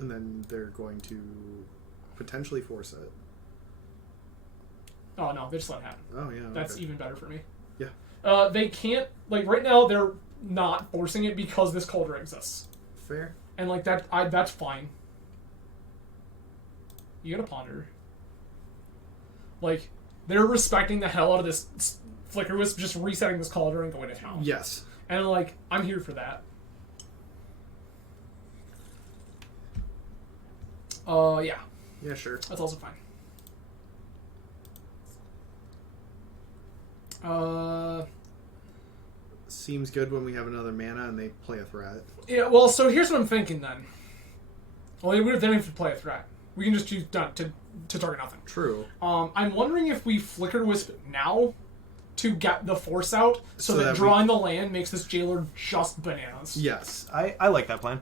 And then they're going to potentially force it. Oh, no, they just let it happen. Oh, yeah. That's okay. even better for me. Yeah. They can't, like, right now they're not forcing it because this Cauldron exists. Fair. And, like, that's fine. You gotta ponder. Like, they're respecting the hell out of this Flicker Wisp, just resetting this Cauldron and going to town. Yes. And, like, I'm here for that. Yeah. Yeah, sure. That's also fine. Seems good when we have another mana and they play a threat. Yeah, well, so here's what I'm thinking then. Well, we don't have to play a threat. We can just choose to target nothing. True. I'm wondering if we Flicker Wisp now to get the Force out so So that that we- drawing the land makes this Jailer just bananas. Yes. I like that plan.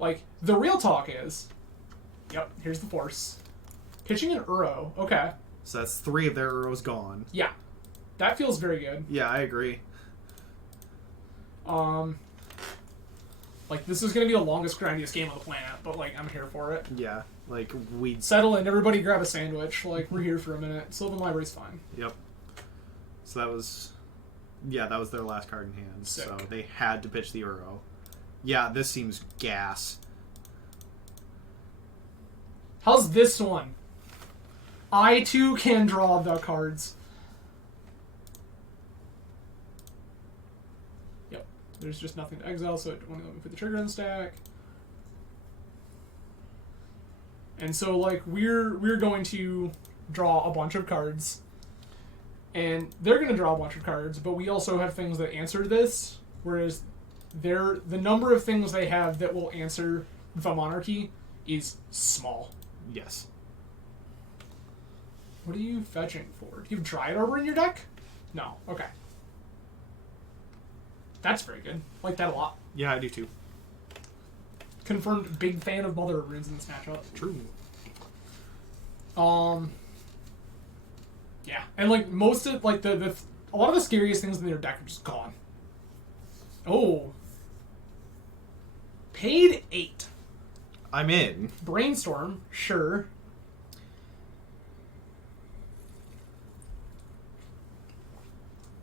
Like, the real talk is, yep, here's the Force. Pitching an Uro, okay. So that's 3 of their arrows gone. Yeah. That feels very good. Yeah, I agree. Like, this is gonna be the longest, grindiest game on the planet, but, like, I'm here for it. Yeah, like we. Settle in, everybody grab a sandwich. Like, we're here for a minute. Sylvan Library's fine. Yep. So that was, that was their last card in hand. Sick. So they had to pitch the Uro. Yeah, this seems gas. How's this one? I, too, can draw the cards. Yep. There's just nothing to exile, so it won't let me put the trigger in the stack. And so, like, we're going to draw a bunch of cards. And they're going to draw a bunch of cards, but we also have things that answer this, whereas the number of things they have that will answer the Monarchy is small. Yes. What are you fetching for? Do you have Dryad Arbor in your deck? No. Okay. That's very good. Like that a lot. Yeah, I do too. Confirmed big fan of Mother of Runes in this matchup. True. Yeah. And like most of like a lot of the scariest things in their deck are just gone. Oh. Paid 8. I'm in. Brainstorm, sure.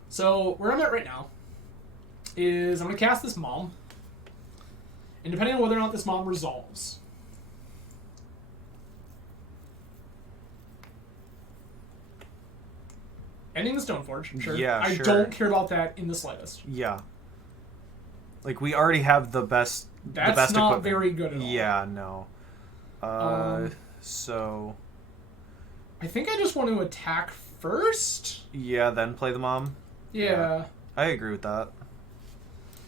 So, where I'm at right now is I'm going to cast this Mom. And depending on whether or not this Mom resolves. Ending the Stoneforge, sure. Yeah, I sure. don't care about that in the slightest. Yeah. Like, we already have the best That's not equipment. very good at all. Yeah, no. So... I think I just want to attack first. Yeah, then play the Mom. Yeah. I agree with that.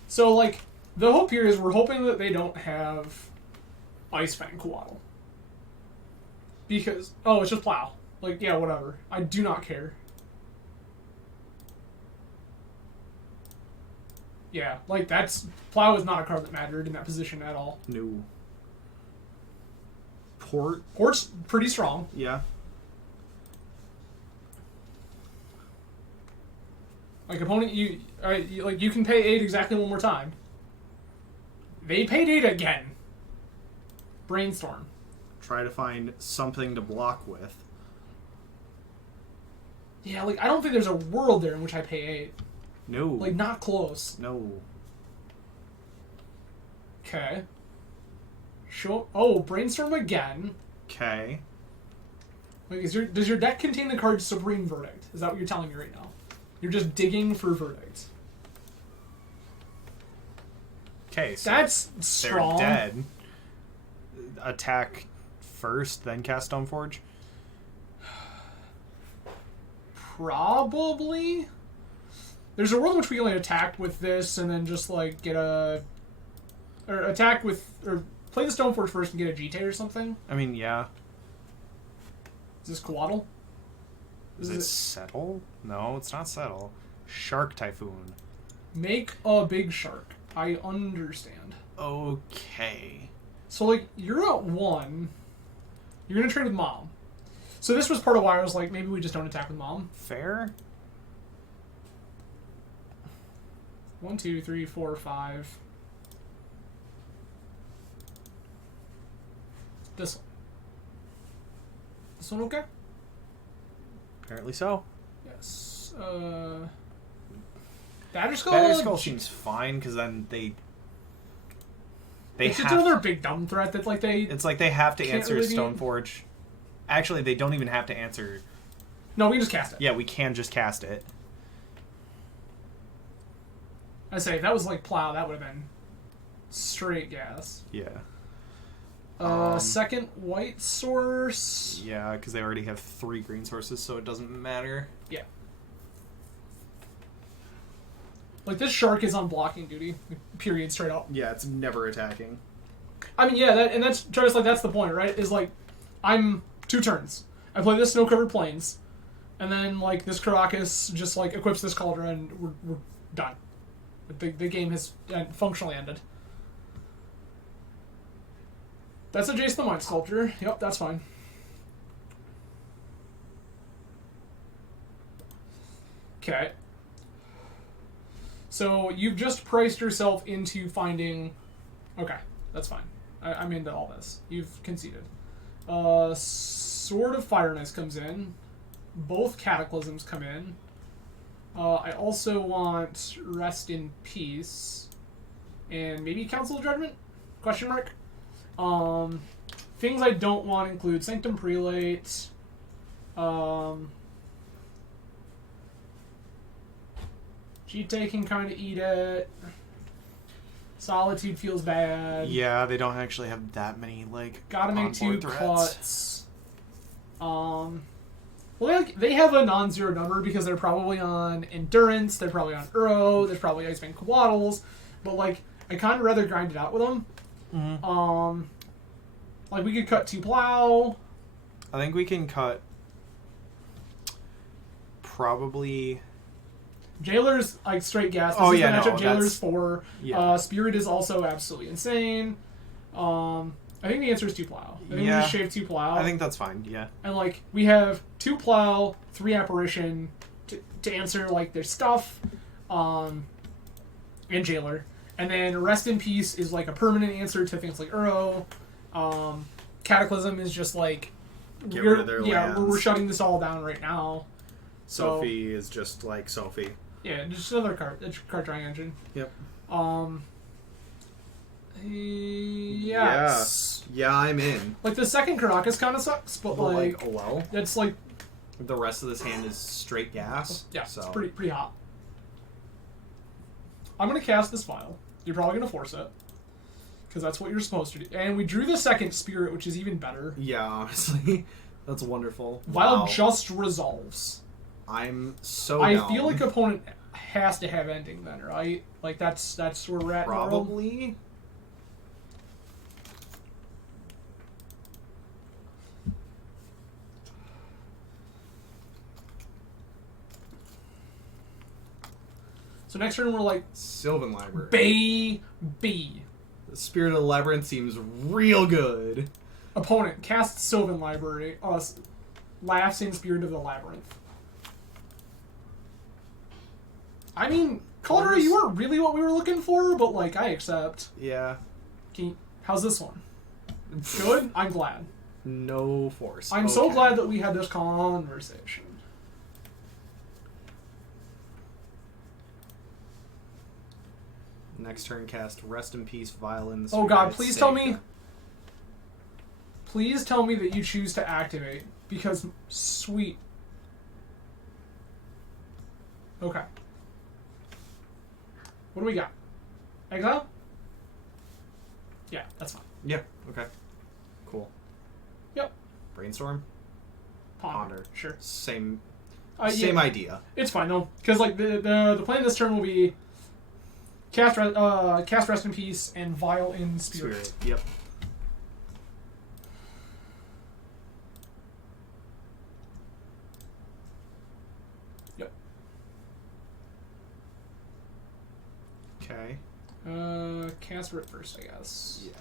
So, like, the hope here is we're hoping that they don't have Ice Fang Coatl. Because, oh, it's just Plow. Like, yeah, whatever. I do not care. Yeah, like, Plow is not a card that mattered in that position at all. No. Port. Port's pretty strong. Yeah. Like, opponent, you can pay 8 exactly one more time. They paid 8 again. Brainstorm. Try to find something to block with. Yeah, like, I don't think there's a world there in which I pay 8. No. Like, not close. No. Okay. Sure. Oh, Brainstorm again. Okay. Like, does your deck contain the card Supreme Verdict? Is that what you're telling me right now? You're just digging for verdicts. Okay, so That's they're strong. dead. Attack first, then cast Stoneforge? Probably. There's a world in which we can, like, attack with this and then just, like, get a... Or attack with... Or play the Stoneforge first and get a G-Tay or something. I mean, yeah. Is this Coatl? Is it Settle? No, it's not Settle. Shark Typhoon. Make a big shark. I understand. Okay. So, like, you're at 1. You're going to trade with Mom. So this was part of why I was like, maybe we just don't attack with Mom. Fair? 1, 2, 3, 4, 5. This one. This one okay? Apparently so. Yes. Battery Skull? Battery Skull seems fine, because then they It's just have... another big dumb threat that, like, they... It's like they have to Can't answer really be- Stoneforge. Actually, they don't even have to answer... No, we can just cast it. Yeah, we can just cast it. I say, if that was, like, Plow, that would have been straight gas. Yeah. Second white source. Yeah, because they already have 3 green sources, so it doesn't matter. Yeah. Like, this shark is on blocking duty. Period, straight up. Yeah, it's never attacking. I mean, yeah, that's Travis, like, that's the point, right? Is, like, I'm 2 turns. I play this Snow-Covered Plains, and then, like, this Caracas just, like, equips this Cauldron, and we're done. The game has functionally ended. That's a Jason the Mind Sculptor. Yep, that's fine. Okay. So you've just priced yourself into finding. Okay, that's fine. I'm into all this. You've conceded. Sword of Fireness comes in. Both Cataclysms come in. I also want Rest in Peace. And maybe Council of Judgment? Question mark. Things I don't want include Sanctum Prelate. Jite can kind of eat it. Solitude feels bad. Yeah, they don't actually have that many like. Gotta make 2 onboard threats. cuts. Well, they have a non-zero number because they're probably on Endurance, they're probably on Uro, there's probably Iceman Coatls, but like, I kind of rather grind it out with them. Mm-hmm. Like, we could cut 2 Plow. I think we can cut probably. Jailer's like straight gas. This Oh, is yeah, the no, matchup. Jailer's that's- 4. yeah. Spirit is also absolutely insane. I think the answer is 2 Plow. I think we Yeah. just shave 2 Plow. I think that's fine. Yeah. And like we have 2 Plow, 3 Apparition to answer like their stuff, and Jailer, and then Rest in Peace is like a permanent answer to things like Uro. Cataclysm is just like Get rid of their lands. we're shutting this all down right now. So Sophie is just like Sophie. yeah, just another card drawing engine. Yep. Yes. Yeah, I'm in. Like the second Caracas kind of sucks, but But like oh well. it's like The rest of this hand is straight gas. yeah, so. it's pretty hot. I'm gonna cast this file. You're probably gonna force it because that's what you're supposed to do. And we drew the second Spirit, which is even better. Yeah, honestly, that's wonderful. Vial Wow. just resolves. I'm so. I down. feel like opponent has to have ending then, right? Like that's where we're at. in the world. Probably. So next turn we're like Sylvan Library. baby. The Spirit of the Labyrinth seems real good. Opponent casts Sylvan Library. Laughs in Spirit of the Labyrinth. I mean, Caldera, you weren't really what we were looking for, but like I accept. Yeah. How's this one? Good. I'm glad. No force. I'm so Okay. glad that we had this conversation. Next turn, cast Rest in Peace, Violin. The Oh God, Spirit, please save tell me. them. Please tell me that you choose to activate because sweet. Okay. What do we got? Exile? Yeah, that's fine. Yeah. Okay. Cool. Yep. Brainstorm. Ponder. Sure. Same. Yeah, Same idea. it's fine though, because like the plan this turn will be cast Rest in Peace and Vial in Spirit. Yep. Yep. Okay. Cast Rip first, I guess. Yeah.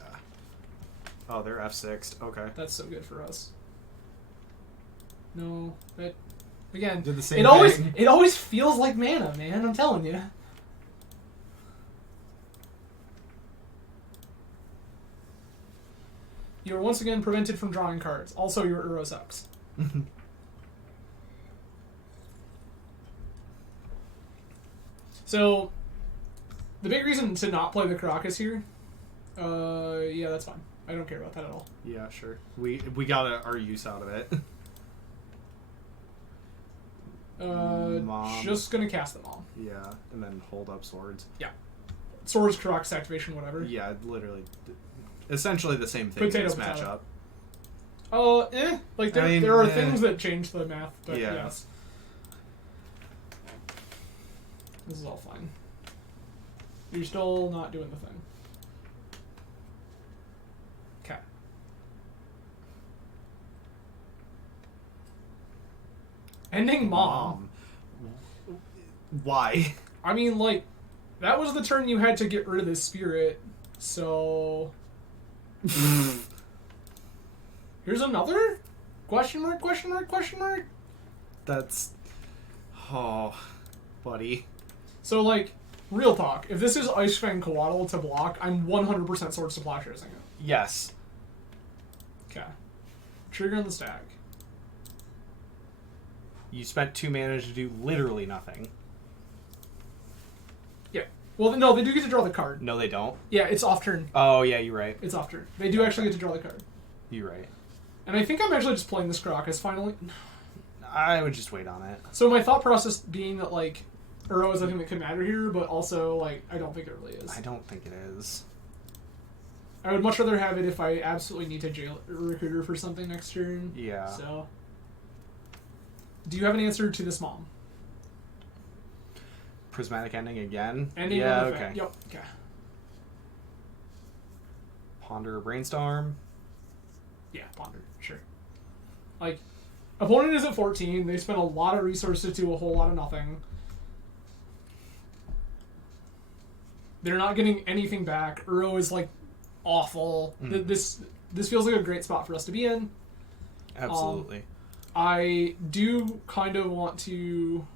Oh, they're F6'd. Okay. That's so good for us. No, but again, Did the same thing. it always feels like mana, man. I'm telling you. You are once again prevented from drawing cards. Also, your Uro sucks. So, the big reason to not play the Caracas here, yeah, that's fine. I don't care about that at all. Yeah, sure. We got our use out of it. Mom. Just gonna cast them all. Yeah, and then hold up swords. Swords, Caracas activation, whatever. Yeah, literally, essentially the same thing Potato, in this potato. matchup. Like there, I mean, there are eh. things that change the math, but Yeah. yes. This is all fine. You're still not doing the thing. Okay. Ending Mom. Why? I mean, like, that was the turn you had to get rid of this spirit, so... Here's another? Question mark, question mark, question mark? That's. Oh, buddy. So, like, Real talk. If this is Ice Fang Coatl to block, I'm 100% Swords to Plowshares it. Yes. Okay. Trigger on the stack. You spent 2 mana to do literally nothing. Yeah. Well, no, they do get to draw the card. No, they don't. Yeah, it's off turn. Oh, yeah, you're right. It's off turn. They do actually get to draw the card. You're right. And I think I'm actually just playing this Caracas finally. I would just wait on it. So my thought process being that, like, Uro is a thing that could matter here, but also, like, I don't think it really is. I don't think it is. I would much rather have it if I absolutely need to jail Recruiter for something next turn. Yeah. So, do you have an answer to this mom? Prismatic ending again? Ending yeah, on the okay. Yep. Okay. Ponder or Brainstorm? Yeah, Ponder. Sure. Like, opponent is at 14. They spent a lot of resources to do a whole lot of nothing. They're not getting anything back. Uro is, like, awful. This feels like a great spot for us to be in. Absolutely. I do kind of want to...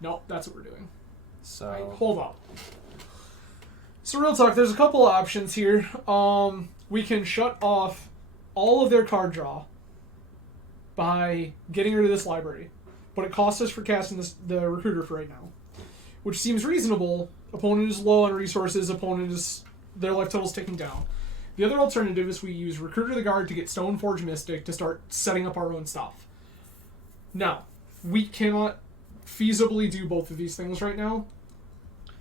Nope, that's what we're doing. So, Right, hold up. So real talk, there's a couple of options here. We can shut off all of their card draw by getting rid of this library, but it costs us for casting the Recruiter for right now, which seems reasonable. Opponent is low on resources. Opponent is their life total's ticking down. The other alternative is we use Recruiter the Guard to get Stoneforge Mystic to start setting up our own stuff. Now, we cannot feasibly do both of these things right now.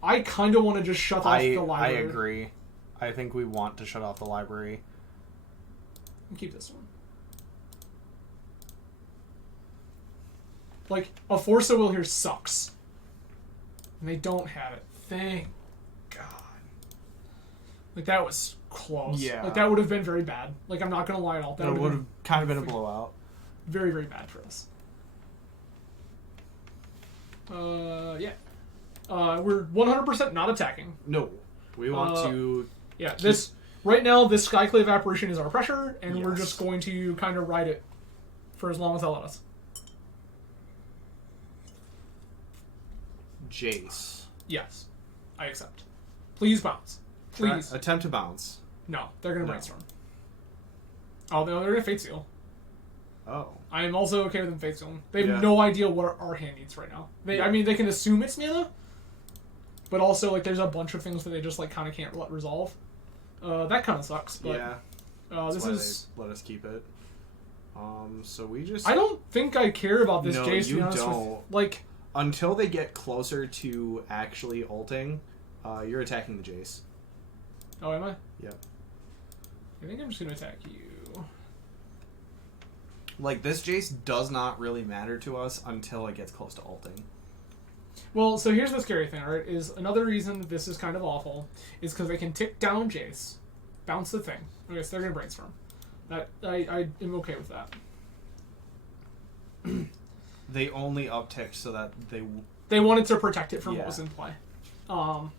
I kind of want to just shut off the I library. agree. I think we want to shut off the library. Keep this one. Like, a Force of Will here sucks. And they don't have it. Thank God. Like, that was close. Yeah. Like, that would have been very bad. Like, I'm not going to lie at all. That That would would have have kind of been a blowout. very, very bad for us. Yeah. We're 100% not attacking. No. We want Uh, to... Yeah, this... Right now, this Skyclave Apparition is our pressure, and we're Yes. just going to kind of ride it for as long as they'll let us. Jace. Yes. I accept. Please bounce. Please. Attempt to bounce. No, they're going to No. brainstorm. Oh, no, they're going to Fate Seal. Oh. I am also okay with them Fate Sealing. They have Yeah. no idea what our hand needs right now. I mean, they can assume it's mana, but also, like, there's a bunch of things that they just, like, kind of can't resolve. That kind of sucks, but Yeah. this That's why is... they let us keep it. So we just... I don't think I care about this No, Jace, to be you honest with... don't. Like, Until they get closer to actually ulting, you're attacking the Jace. oh, am I? Yep. I think I'm just going to attack you. Like, this Jace does not really matter to us until it gets close to ulting. Well, so here's the scary thing, alright, is another reason that this is kind of awful is because they can tick down Jace, bounce the thing. Okay, so they're going to brainstorm. That I am okay with that. They only upticked so that they... They wanted to protect it from Yeah. what was in play. Not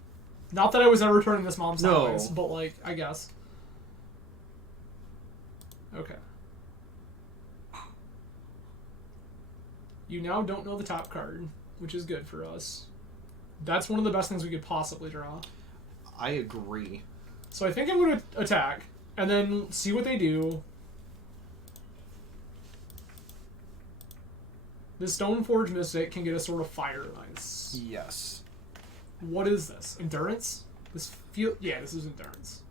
that I was ever turning this mom No. sideways, but, like, I guess. Okay. You now don't know the top card, which is good for us. That's one of the best things we could possibly draw. I agree. So I think I'm going to attack, and then see what they do. This Stoneforge Mystic can get a sort of fire ice. Yes. What is this? Endurance? Yeah, this is endurance.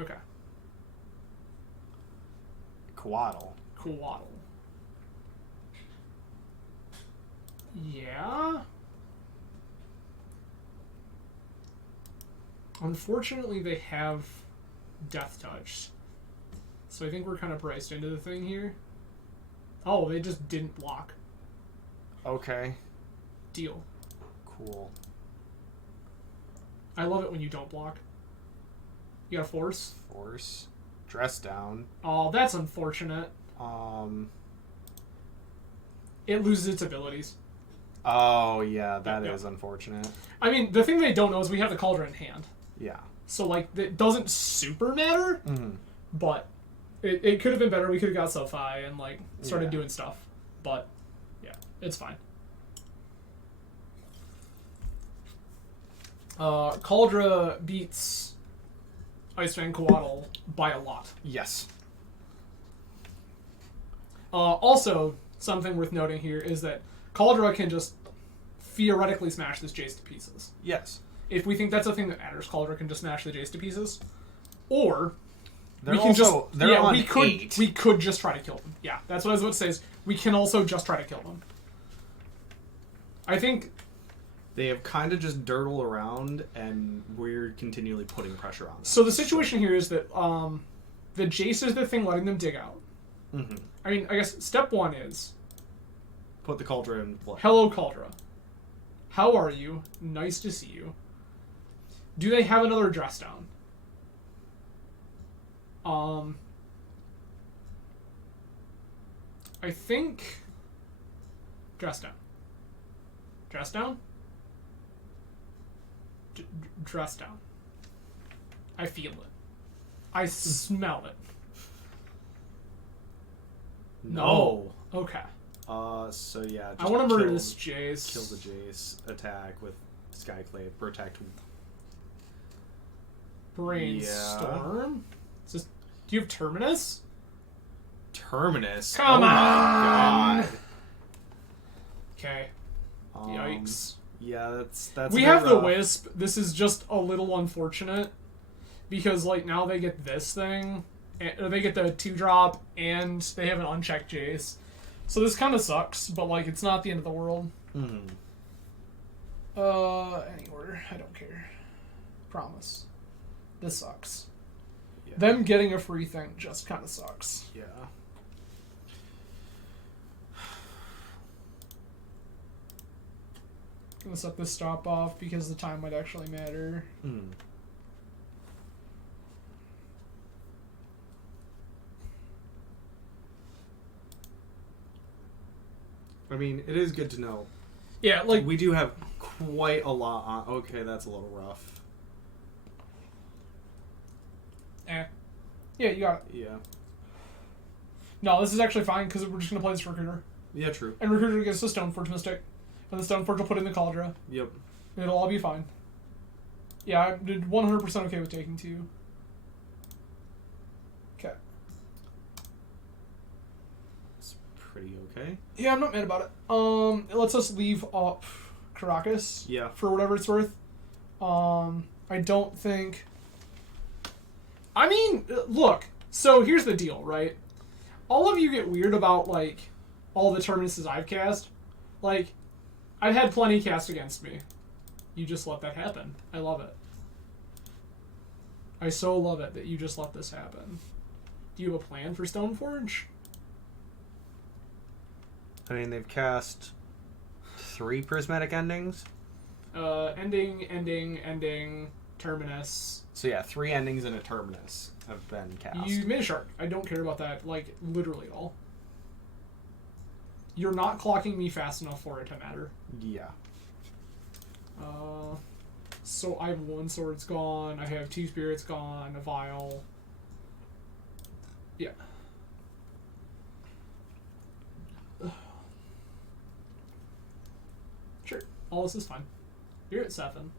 Okay. Coatl. Coatl. Yeah. Unfortunately, they have Death Touch. So I think we're kind of priced into the thing here. Oh, they just didn't block. Okay. Deal. Cool. I love it when you don't block. You got Force? Force. Dress down. Oh, that's unfortunate. It loses its abilities. Oh, yeah, that Yeah. is unfortunate. I mean, the thing they don't know is we have the Cauldron in hand. Yeah. So, like, it doesn't super matter, Mm-hmm. but it could have been better. We could have got Sophie and, like, started Yeah. doing stuff. But, yeah, it's fine. Cauldra beats Iceman Coatl by a lot. Yes. Also, something worth noting here is that Cauldra can just theoretically smash this Jace to pieces. Yes. If we think that's a thing that matters, Cauldra can just smash the Jace to pieces. Or They're we can also just they're on we could 8. we could just try to kill them. Yeah, that's what I was about to say. Is we can also just try to kill them. I think They have kind of just dirtled around, and we're continually putting pressure on them. so. The situation here is that the Jace is the thing letting them dig out. Mhm. I mean, I guess step one is Put the cauldron in play. hello, Cauldra. How are you? Nice to see you. Do they have another dress down? I think dress down. Dress down? Dress down. I feel it. I smell it. No. Okay. So yeah. I want to murder kill- this Jace. Kill the Jace. Attack with Skyclave. Protect. Brainstorm. Is this, do you have Terminus? Terminus. Come oh on! My God. Okay. Um, Yikes. Yeah, that's. We a bit have the rough. Wisp. This is just a little unfortunate because like now they get this thing, or they get the 2-drop, and they have an unchecked Jace. So this kind of sucks, but like it's not the end of the world. Mhm. Any order, I don't care. Promise. This sucks. Yeah. Them getting a free thing just kind of sucks. Yeah. Gonna set this stop off because the time might actually matter. Hmm. I mean, it is good to know. Yeah, like We do have quite a lot on. Okay, that's a little rough. yeah, you got it. Yeah. No, this is actually fine because we're just gonna play this Recruiter, Yeah, true. and Recruiter gets the Stoneforge Mystic, and the Stoneforge will put in the Cauldra. Yep. It'll all be fine. Yeah, I'm 100% okay with taking 2. Okay. It's pretty okay. Yeah, I'm not mad about it. It lets us leave up Caracas Yeah. for whatever it's worth. I don't think. I mean, look. So here's the deal, right? All of you get weird about like all the Terminuses I've cast. Like, I've had plenty cast against me. You just let that happen. I love it. I so love it that you just let this happen. Do you have a plan for Stoneforge? I mean, they've cast 3 prismatic endings. Ending, Terminus. So yeah, 3 endings and a terminus have been cast. You made a shark. I don't care about that, like, literally at all. You're not clocking me fast enough for it to matter. Yeah. So I have 1 sword's gone, I have 2 spirits gone, a vial. Yeah. Sure. All this is fine. You're at 7.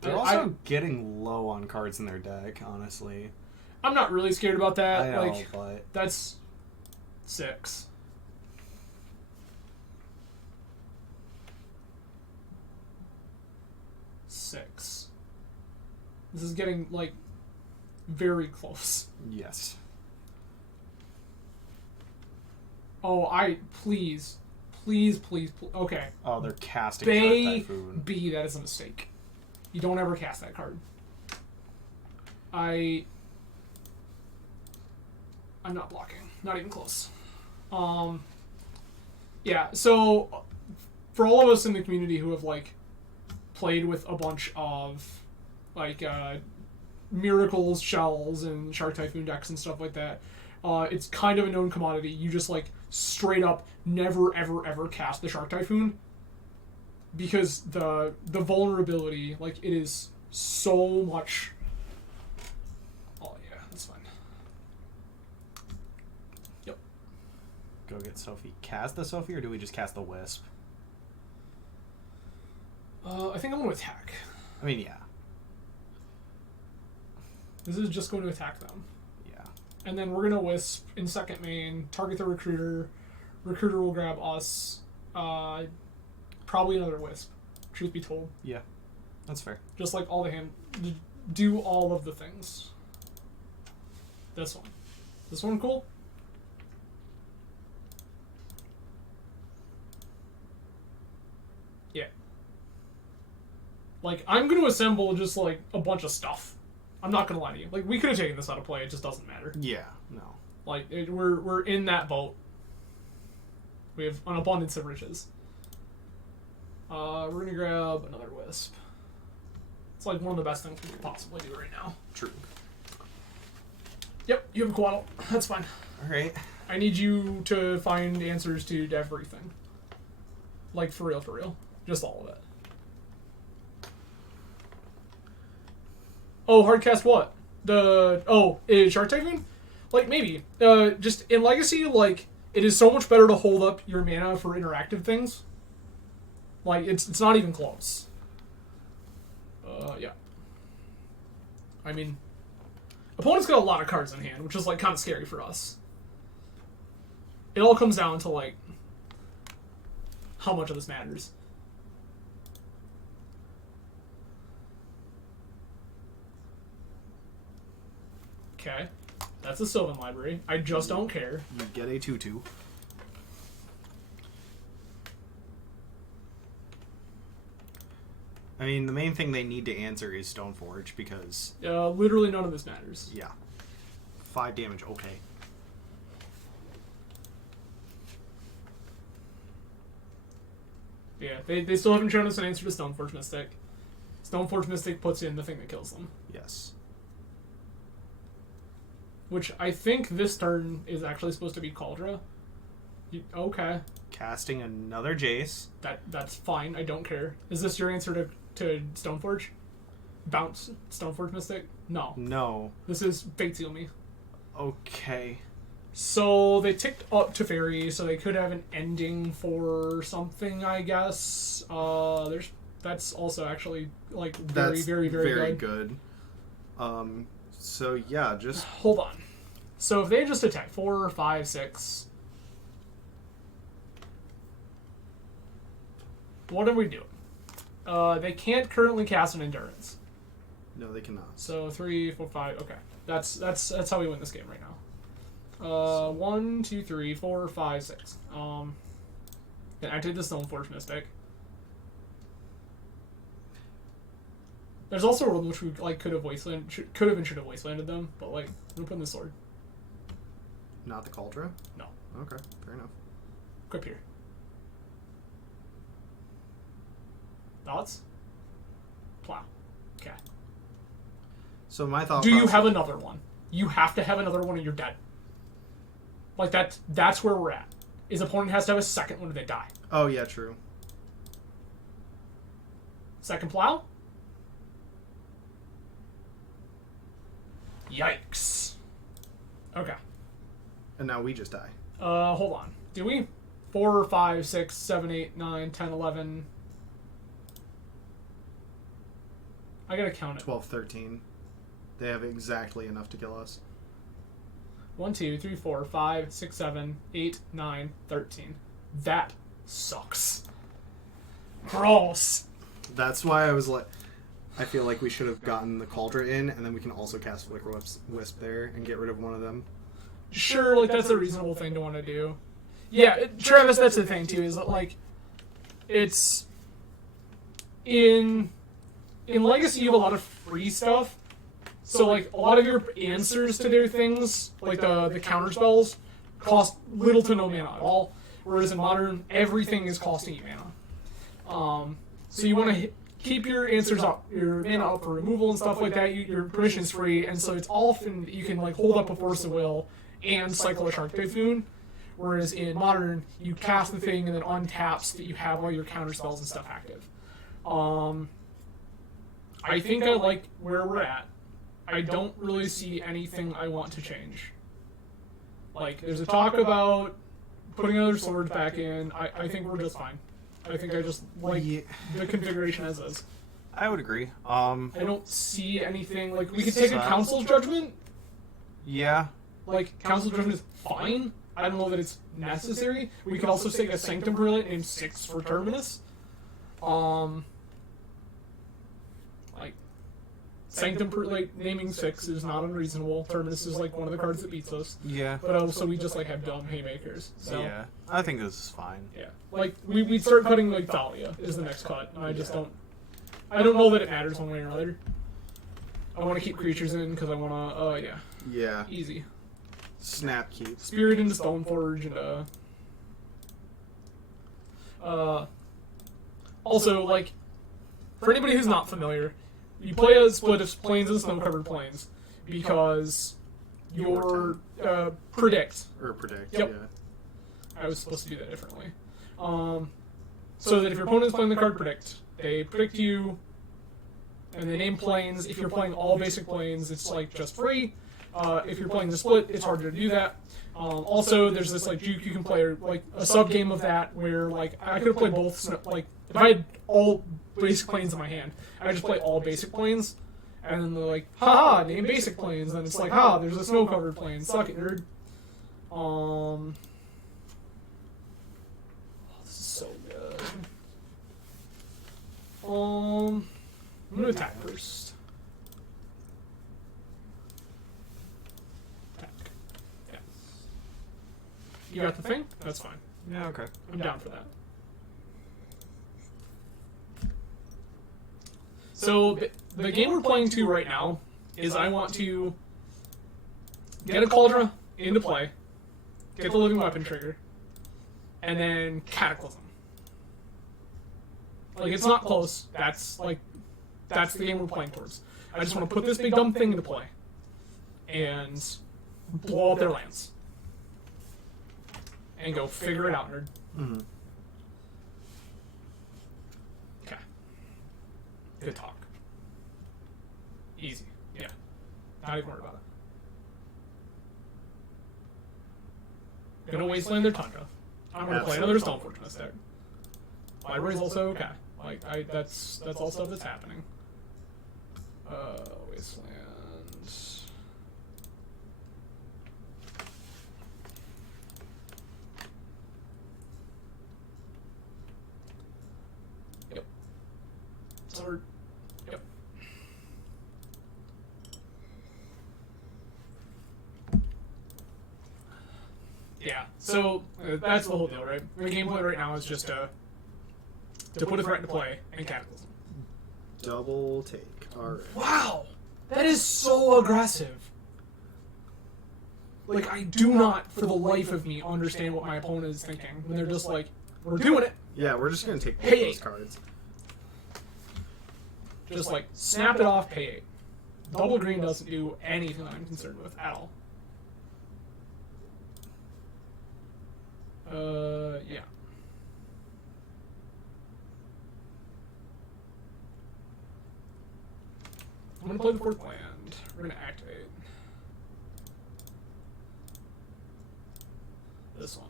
They're also getting low on cards in their deck, honestly. I'm not really scared about that. I know, Like, but that's 6. This is getting, like, very close. yes. Oh, please. Okay. Oh, they're casting Bay Shark Typhoon. B, that is a mistake. You don't ever cast that card. I'm not blocking. Not even close. Yeah, so for all of us in the community who have, like, played with a bunch of, like, Miracles, Shells, and Shark Typhoon decks and stuff like that, it's kind of a known commodity. You just, like, straight up never, ever, ever cast the Shark Typhoon. Because the vulnerability, like, it is so much... Oh, yeah, that's fine. Yep. Go get Sophie. Cast the Sophie, or do we just cast the Wisp? I think I'm going to attack. I mean, yeah. This is just going to attack them. Yeah. And then we're going to Wisp in second main, target the Recruiter. Recruiter will grab us. Probably another Wisp, truth be told. Yeah. That's fair. Just like all the do all of the things. This one. This one cool? Yeah. Like, I'm going to assemble just, like, a bunch of stuff. I'm not going to lie to you. Like, we could have taken this out of play. It just doesn't matter. Yeah. No. Like, we're in that boat. We have an abundance of riches. We're going to grab another Wisp. It's like one of the best things we could possibly do right now. True. Yep, you have a Quaddle. That's fine. All right. I need you to find answers to everything. Like, for real, for real. Just all of it. Oh, hardcast what? Is Shark Typhoon? Like, maybe. Just in Legacy, like, it is so much better to hold up your mana for interactive things. Like, it's not even close. Yeah. I mean, opponent's got a lot of cards in hand, which is, like, kind of scary for us. It all comes down to, like, how much of this matters. Okay. That's a Sylvan Library. I just don't care. You get a 2/2. I mean, the main thing they need to answer is Stoneforge because... Literally none of this matters. Yeah. 5 damage, okay. Yeah, they still haven't shown us an answer to Stoneforge Mystic. Stoneforge Mystic puts in the thing that kills them. Yes. Which I think this turn is actually supposed to be Cauldra. Okay. Casting another Jace. That's fine. I don't care. Is this your answer to Stoneforge? Bounce Stoneforge Mystic? No. No. This is Fate Seal Me. Okay. So they ticked up to Fairy, so they could have an ending for something, I guess. That's also actually like very, very, very, very good. So yeah, just Hold on. So if they just attack 4, 5, 6. What are we doing? They can't currently cast an Endurance. no, they cannot. So 3, 4, 5. Okay, that's how we win this game right now. 1, 2, 3, 4, 5, 6. Then I did the Stoneforge Mystic. There's also a world in which we like could have and should have wastelanded them, but like I'm putting the sword. Not the Cauldra? No. Okay, fair enough. Equip here. Thoughts? Plow. Okay. So my thought Do you process- have another one? You have to have another one or you're dead. Like that's where we're at. His opponent has to have a second one or they die. Oh yeah, true. Second plow? Yikes. Okay. And now we just die. Hold on. Do we? 4, 5, 6, 7, 8, 9, 10, 11. I gotta count it. 12, 13. They have exactly enough to kill us. 1, 2, 3, 4, 5, 6, 7, 8, 9, 13. That sucks. Gross. That's why I was like, I feel like we should have gotten the Cauldra in, and then we can also cast Flicker Wisp there and get rid of one of them. Sure, like that's a reasonable thing to want to do. Yeah, Travis, that's the thing too, is that like it's in Legacy you have a lot of free stuff. So like a lot of your answers to their things, like the counter spells, cost little to no mana at all. Whereas in Modern, everything is costing you mana. So you want to keep your answers up, your mana up for removal and stuff like that. Your permission's free, and so it's often you can like hold up a Force of Will and cycle a Shark Typhoon. Whereas in Modern, you cast the thing and then untaps that you have all your counter spells and stuff active. I think I like where we're at. I don't really see anything I want to change. Like, there's a talk about putting other swords back in. I think we're just fine. I think I just like the configuration as is. I would agree. I don't see anything like we could take a council's judgment. Yeah. Like council's judgment is fine. I don't know that it's necessary. We could also take a sanctum prelate named 6 for Terminus. Like sanctum prelate naming 6 is not unreasonable. Terminus is like one of the cards that beats us. Yeah. But also we just like have dumb haymakers. So Yeah. I think this is fine. yeah. Like we'd start cutting like Thalia is the next cut. And I just don't know that it matters one way or another. I want to keep creatures in because I want to yeah. Yeah. Easy. Snap keep. Spirit into Stoneforge and also like for anybody who's not familiar, you play a split of plains and snow-covered plains because your predict. Or predict. Yep. Yeah. I was supposed to do that differently. So that if your opponent's playing the card predict, they predict you, and they name plains. If you're playing all basic plains, it's like just free. If you're playing the split, it's harder to do that. Also, there's this like juke you can play, or like a sub game of that where like I could have played both. Like if I had all basic planes in my hand, I would just play all basic planes, and then they're like, haha, name basic planes. And it's like, ha, there's a snow-covered plane. Suck it, nerd. This is so good. I'm gonna attack first. Attack. Yeah. You got the thing? That's fine. Yeah, okay. I'm down for that. So the game we're playing to right now is I want to get a Cauldron into play, get the living weapon trigger, and then Cataclysm. Like it's not close. That's the game we're playing towards. I just want to put this big dumb thing into play and blow up their lands and go figure it out, nerd. Mm-hmm. Okay. Good talk. Easy. Yeah. Not even worried about it. Gonna wasteland their Tundra. I'm gonna play another Stoneforge deck. Library's also okay. Like that's all stuff that's happening. Wasteland. Yep. Sword. Yep. Yeah. So that's the whole deal, right? The gameplay right now is just to put a threat into play and Cataclysm. Double take. Alright. Wow! That is so aggressive. Like, I do not, for the life of me, understand what my opponent is thinking when they're just like, we're doing it. Yeah, we're just gonna take both Pay those 8. cards. Just like, snap it off, pay 8. Double green doesn't do anything I'm concerned with at all. Yeah. I'm gonna play the 4th land. We're gonna activate this one.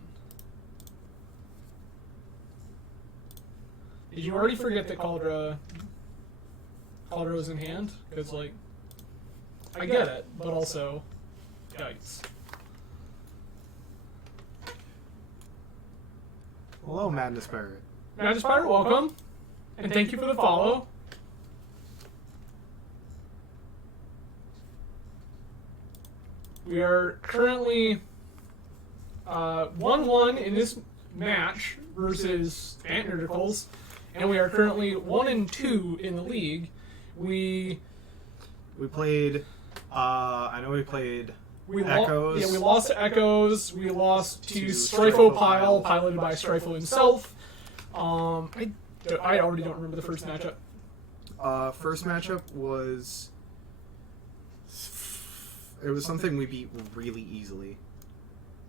Did you already forget that Cauldron was in hand? Because, like, I get it, but also, yikes. Hello, Madness Pirate. Madness Pirate, welcome, and thank you for the follow. We are currently 1-1 in this match versus Ant-Nerdicals, and we are currently 1-2 in the league. We played. I know we played. We Echoes. Yeah, we lost to Echoes. We lost to Strifo Pile, piloted by Strifo himself. I already don't remember the first matchup. First matchup was. It was something we beat really easily.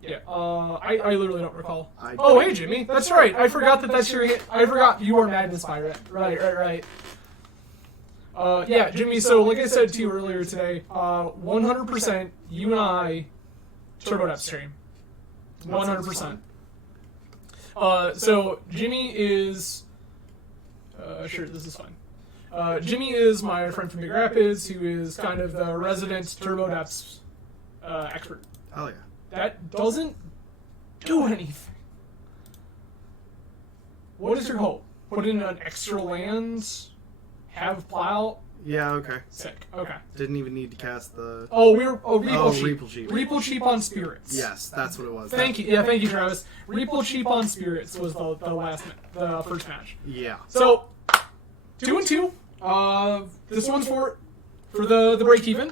Yeah, I literally don't recall. I Oh, hey, Jimmy. That's right. I forgot that that's your... I forgot you are Madness Pirate. Right. Yeah, Jimmy, so like I said to you earlier today, 100% you and I Turbo Depth stream. 100%. So Jimmy is... sure, this is fine. Jimmy is my friend from Big Rapids, who is kind of the resident Turbo Depths expert. Oh yeah. That doesn't do anything. What is your hope? Put in an extra land, have plow. Yeah. Okay. Sick. Okay. Didn't even need to cast the. Oh, Repo cheap. Repo cheap. Repo cheap on spirits. Yes, that's what it was. Thank you. Yeah, thank you, Travis. Repo cheap on spirits was the first match. Yeah. So 2-2. This one's for the break even.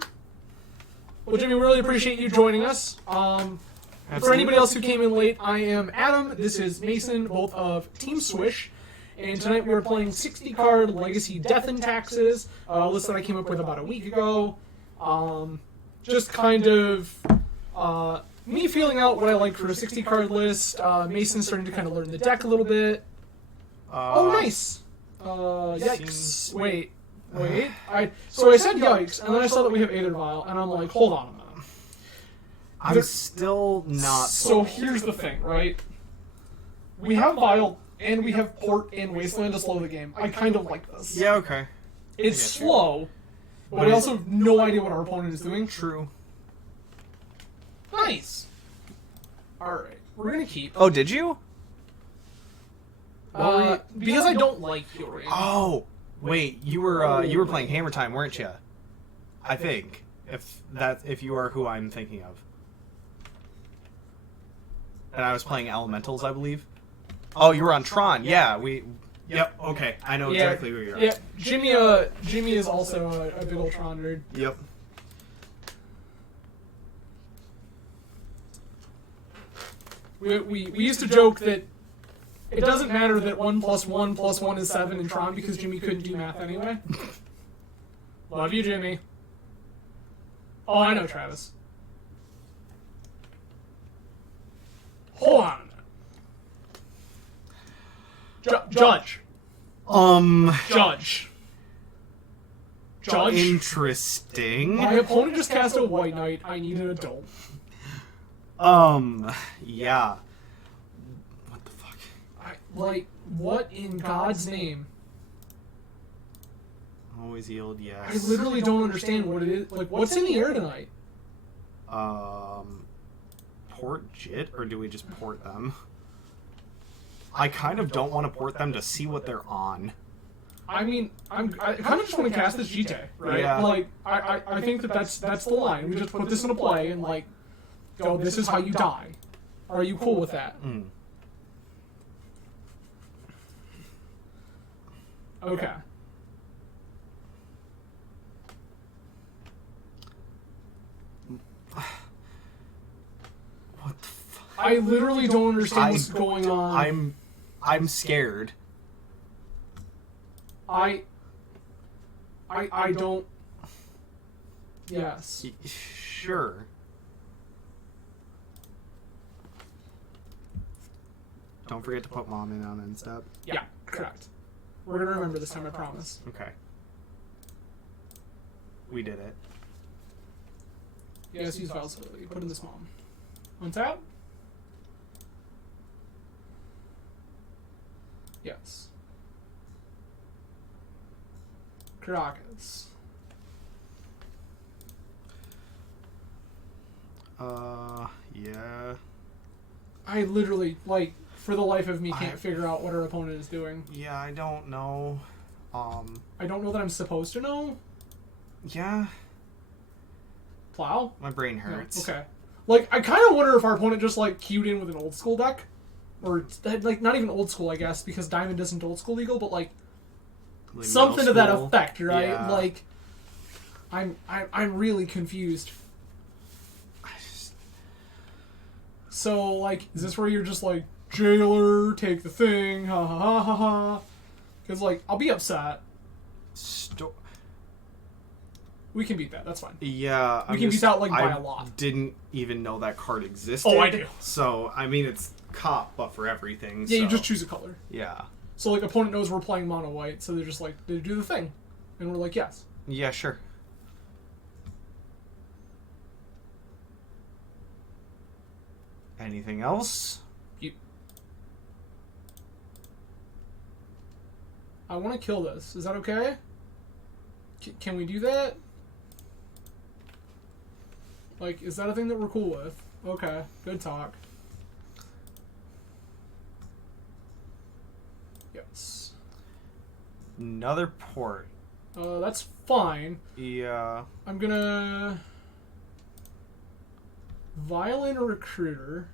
Well, Jimmy, we really appreciate you joining us. For anybody else who came in late, I am Adam. This is Mason, both of Team Swish. And tonight we are playing 60-card Legacy Death and Taxes, a list that I came up with about a week ago. Just kind of me feeling out what I like for a 60-card list. Mason starting to kind of learn the deck a little bit. Oh, nice! Yikes. Wait. So I said yikes, and then I saw that we have Aethervile, and I'm like, hold on a minute. I'm still not. So here's the thing, right? We have Vile, and we have Port and Wasteland to slow the game. I kind of like this. Yeah. Okay. It's I get you. slow, but I also have no idea what our opponent is doing. True. Nice! Alright, we're gonna keep. Oh, did you? What were you- Because I don't like Yuri. Oh, wait. You were playing Hammer Time, weren't you? I think if you are who I'm thinking of. And I was playing Elementals, I believe. Oh, you were on Tron. Yeah, Yep. Okay, I know exactly who you are. Yeah, Jimmy is also a big old Tron nerd. Yep. We used to joke that it doesn't matter that 1 + 1 + 1 is 7 in Tron because Jimmy couldn't do math anyway. Love you, Jimmy. Oh, I know, Travis. Hold on a minute. Judge. Judge. Interesting. My opponent just cast a White Knight. I need an adult. Yeah. What the fuck? What in God's name? Always yield, I yes. literally don't understand what it is. Like, what's in the air tonight? Port JIT, or do we just port them? I kind of don't want to port them to see what they're on. I mean, I kind of just want to cast this GT, right? Yeah. Like, I think that's the line. We just put this into play and like, go. This is how you die. Are you cool with that? Mm. Okay. What the fuck? I literally don't understand what's going on. I'm scared. I don't. Yes. Sure. Don't forget to put mom in on end step. Yeah, correct. We're gonna remember this time, I promise. Okay. We did it. Yes, use Vile's ability. Put in this mom. Untap? Yes. Karakas. Yeah. I literally, like, for the life of me, can't figure out what our opponent is doing. Yeah, I don't know. I don't know that I'm supposed to know. Yeah. Plow? My brain No, hurts. okay. Like, I kind of wonder if our opponent just, like, queued in with an old school deck. Or, like, not even old school, I guess, because Diamond isn't old school legal, but, like, Like something to middle that school. effect, right? Yeah. Like, I'm really confused. I just- So, like, is this where you're just like, jailer, take the thing, ha ha ha ha ha? Because, like, I'll be upset. We can beat that, that's fine. Yeah, We can beat out, like, by a lot. I didn't even know that card existed. Oh, I do. So, I mean, it's cop, but for everything. Yeah, you so- just choose a color. Yeah. So, like, opponent knows we're playing mono white, so they're just like, they do the thing. And we're like, yes. Yeah, sure. Anything else? I want to kill this. Is that okay? Can we do that? Like, is that a thing that we're cool with? Okay, good talk. Yes. Another port. That's fine. Yeah. I'm gonna violin a recruiter.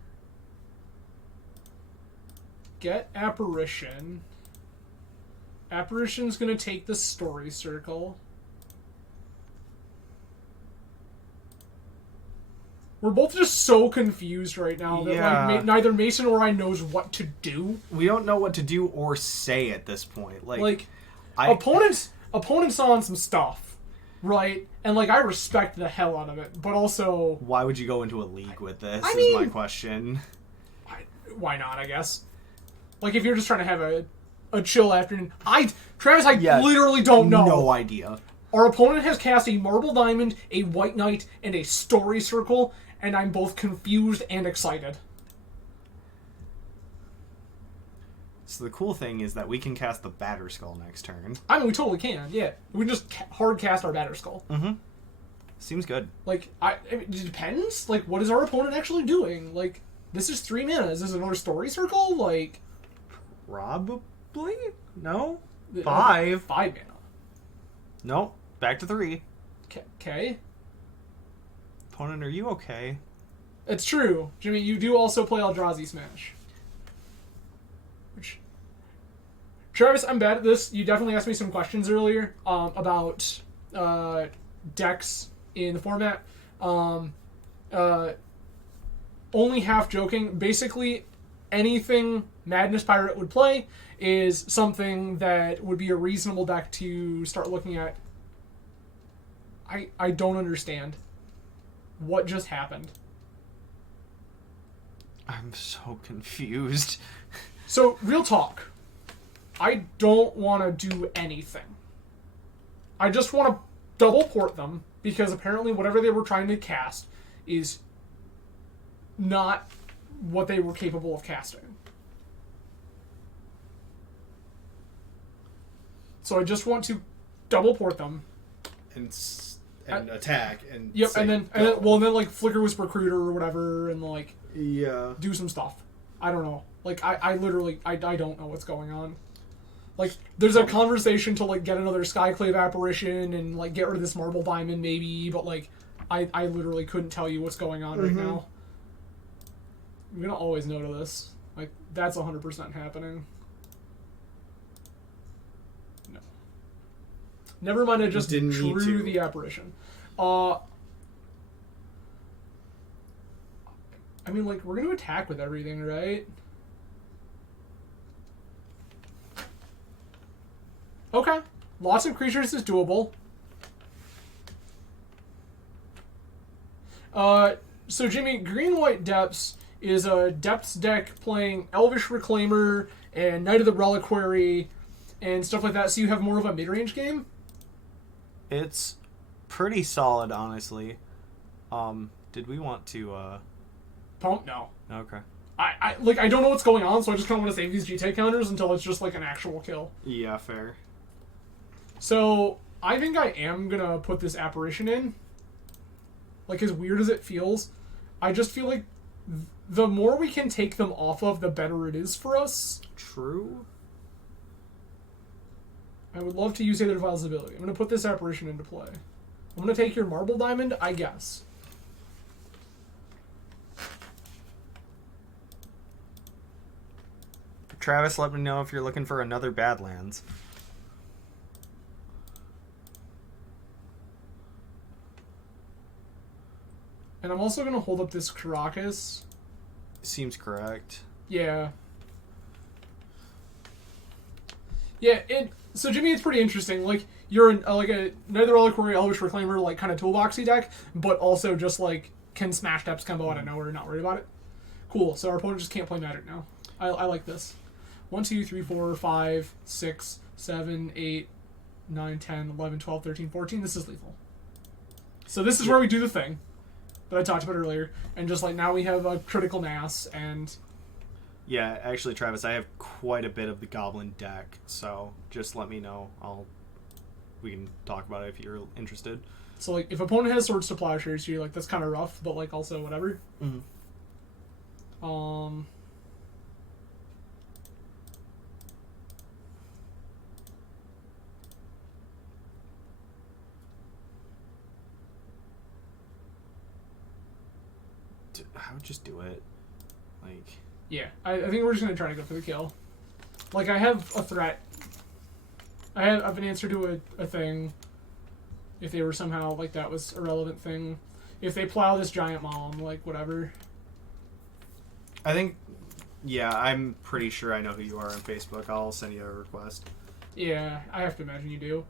Get apparition. Apparition's gonna take the story circle. We're both just so confused right now that Yeah. like neither Mason or I knows what to do. We don't know what to do or say at this point. Like I opponents on some stuff, right? And like I respect the hell out of it, but also why would you go into a league with this? I Is my mean- question. why not? I guess. Like if you're just trying to have a chill afternoon, Travis, Yeah, literally don't know. No idea. Our opponent has cast a Marble Diamond, a White Knight, and a Story Circle, and I'm both confused and excited. So the cool thing is that we can cast the Batter Skull next turn. I mean, we totally can. Yeah, we can just hard cast our Batter Skull. Mm-hmm. Seems good. Like, I mean, it depends. Like, what is our opponent actually doing? Like, this is 3 mana. Is this another Story Circle? Like, Probably? No? uh, 5. 5 mana. Nope. Back to 3. Okay. Opponent, are you okay? It's true. Jimmy, you do also play Eldrazi Smash. Which... Travis, I'm bad at this. You definitely asked me some questions earlier about decks in the format. Only half joking. Basically, anything Madness Pirate would play is something that would be a reasonable deck to start looking at. I don't understand. What just happened? I'm so confused. So, real talk. I don't want to do anything. I just want to double port them because apparently whatever they were trying to cast is not what they were capable of casting. So I just want to double port them. And attack and Yep, say, and then go. like Flicker Wisp Recruiter or whatever, and like Yeah. do some stuff. I don't know. Like I literally I don't know what's going on. Like there's a conversation to like get another Skyclave Apparition and like get rid of this Marble Diamond maybe, but like I literally couldn't tell you what's going on right now. I'm gonna always know to this. Like that's 100% happening. No. Never mind. I just Didn't need drew to. the apparition. I mean, like, we're gonna attack with everything, right? Okay. Lots of creatures is doable. So Jimmy, Green-White Depths is a Depths deck playing Elvish Reclaimer and Knight of the Reliquary and stuff like that, so you have more of a mid-range game? It's pretty solid, honestly. Did we want to, Pump? No. Okay. I don't know what's going on, so I just kind of want to save these GT counters until it's just like an actual kill. Yeah, fair. So, I think I am gonna put this apparition in. Like, as weird as it feels, I just feel like the more we can take them off of, the better it is for us. True. I would love to use Aether Vial's ability. I'm gonna put this apparition into play. I'm gonna take your Marble Diamond, I guess. Travis, let me know if you're looking for another Badlands. And I'm also gonna hold up this Karakas. Seems correct. Yeah. Yeah, so Jimmy, it's pretty interesting. Like, you're like a Nether Reliquary Elvish Reclaimer, like, kind of toolboxy deck, but also just, like, can smash Depths combo out of nowhere, not worried about it. Cool, so our opponent just can't play Magic now. I like this. 1, 2, 3, 4, 5, 6, 7, 8, 9, 10, 11, 12, 13, 14. This is lethal. So this is where we do the thing that I talked about earlier, and just, like, now we have a Critical Mass, and... Yeah, actually, Travis, I have quite a bit of the Goblin deck, so just let me know. I'll we can talk about it if you're interested. So, like, if opponent has swords to plowshares, you're like, that's kind of rough, but, like, also whatever. Mm-hmm. I would just do it. Like, Yeah, I think we're just going to try to go for the kill. Like, I have a threat. I have an answer to a thing. If they were somehow, like, that was a relevant thing. If they plow this giant mom, like, whatever. I think, yeah, I'm pretty sure I know who you are on Facebook. I'll send you a request. Yeah, I have to imagine you do.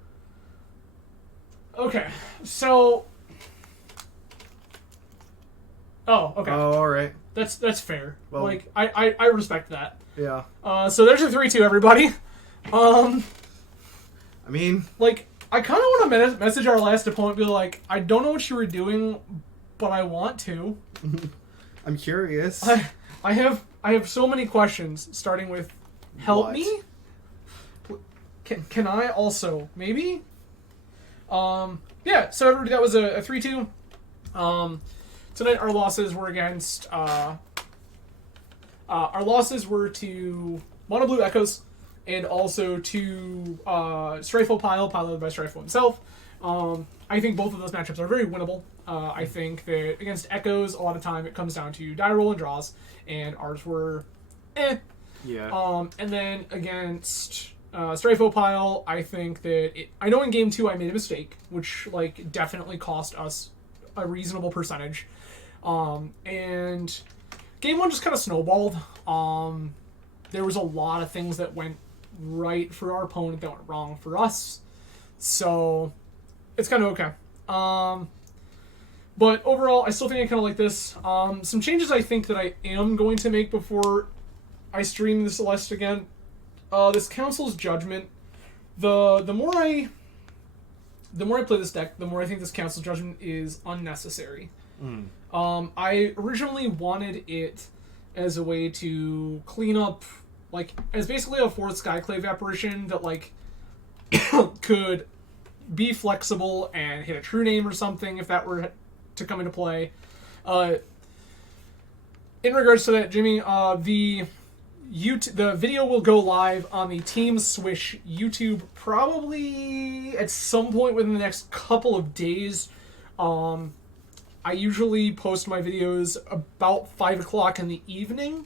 Okay, so... Oh, okay. Oh, all right. That's fair. Well- Like, I respect that. Yeah. So there's a 3-2, everybody. I mean, Like, I kind of want to message our last opponent, be like, I don't know what you were doing, but I want to. I'm curious. I have so many questions, starting with, help What? me? Can I also, maybe? Yeah, so everybody, that was a 3-2. Tonight our losses were against, our losses were to Mono Blue Echoes, and also to Strifle Pile, piloted by Strifle himself. I think both of those matchups are very winnable. I think that against Echoes, a lot of time it comes down to die roll and draws, and ours were eh. Yeah. And then against Strifle Pile, I think that I know in game 2 I made a mistake, which like definitely cost us a reasonable percentage. And game 1 just kind of snowballed. There was a lot of things that went right for our opponent that went wrong for us. So it's kind of okay. But overall, I still think I kind of like this. Some changes I think that I am going to make before I stream the Celeste again. This Council's Judgment. The more I play this deck, the more I think this Council's Judgment is unnecessary. I originally wanted it as a way to clean up, like, as basically a fourth Skyclave apparition that, like, could be flexible and hit a true name or something if that were to come into play. In regards to that, Jimmy, the video will go live on the Team Swish YouTube probably at some point within the next couple of days. I usually post my videos about 5 o'clock in the evening,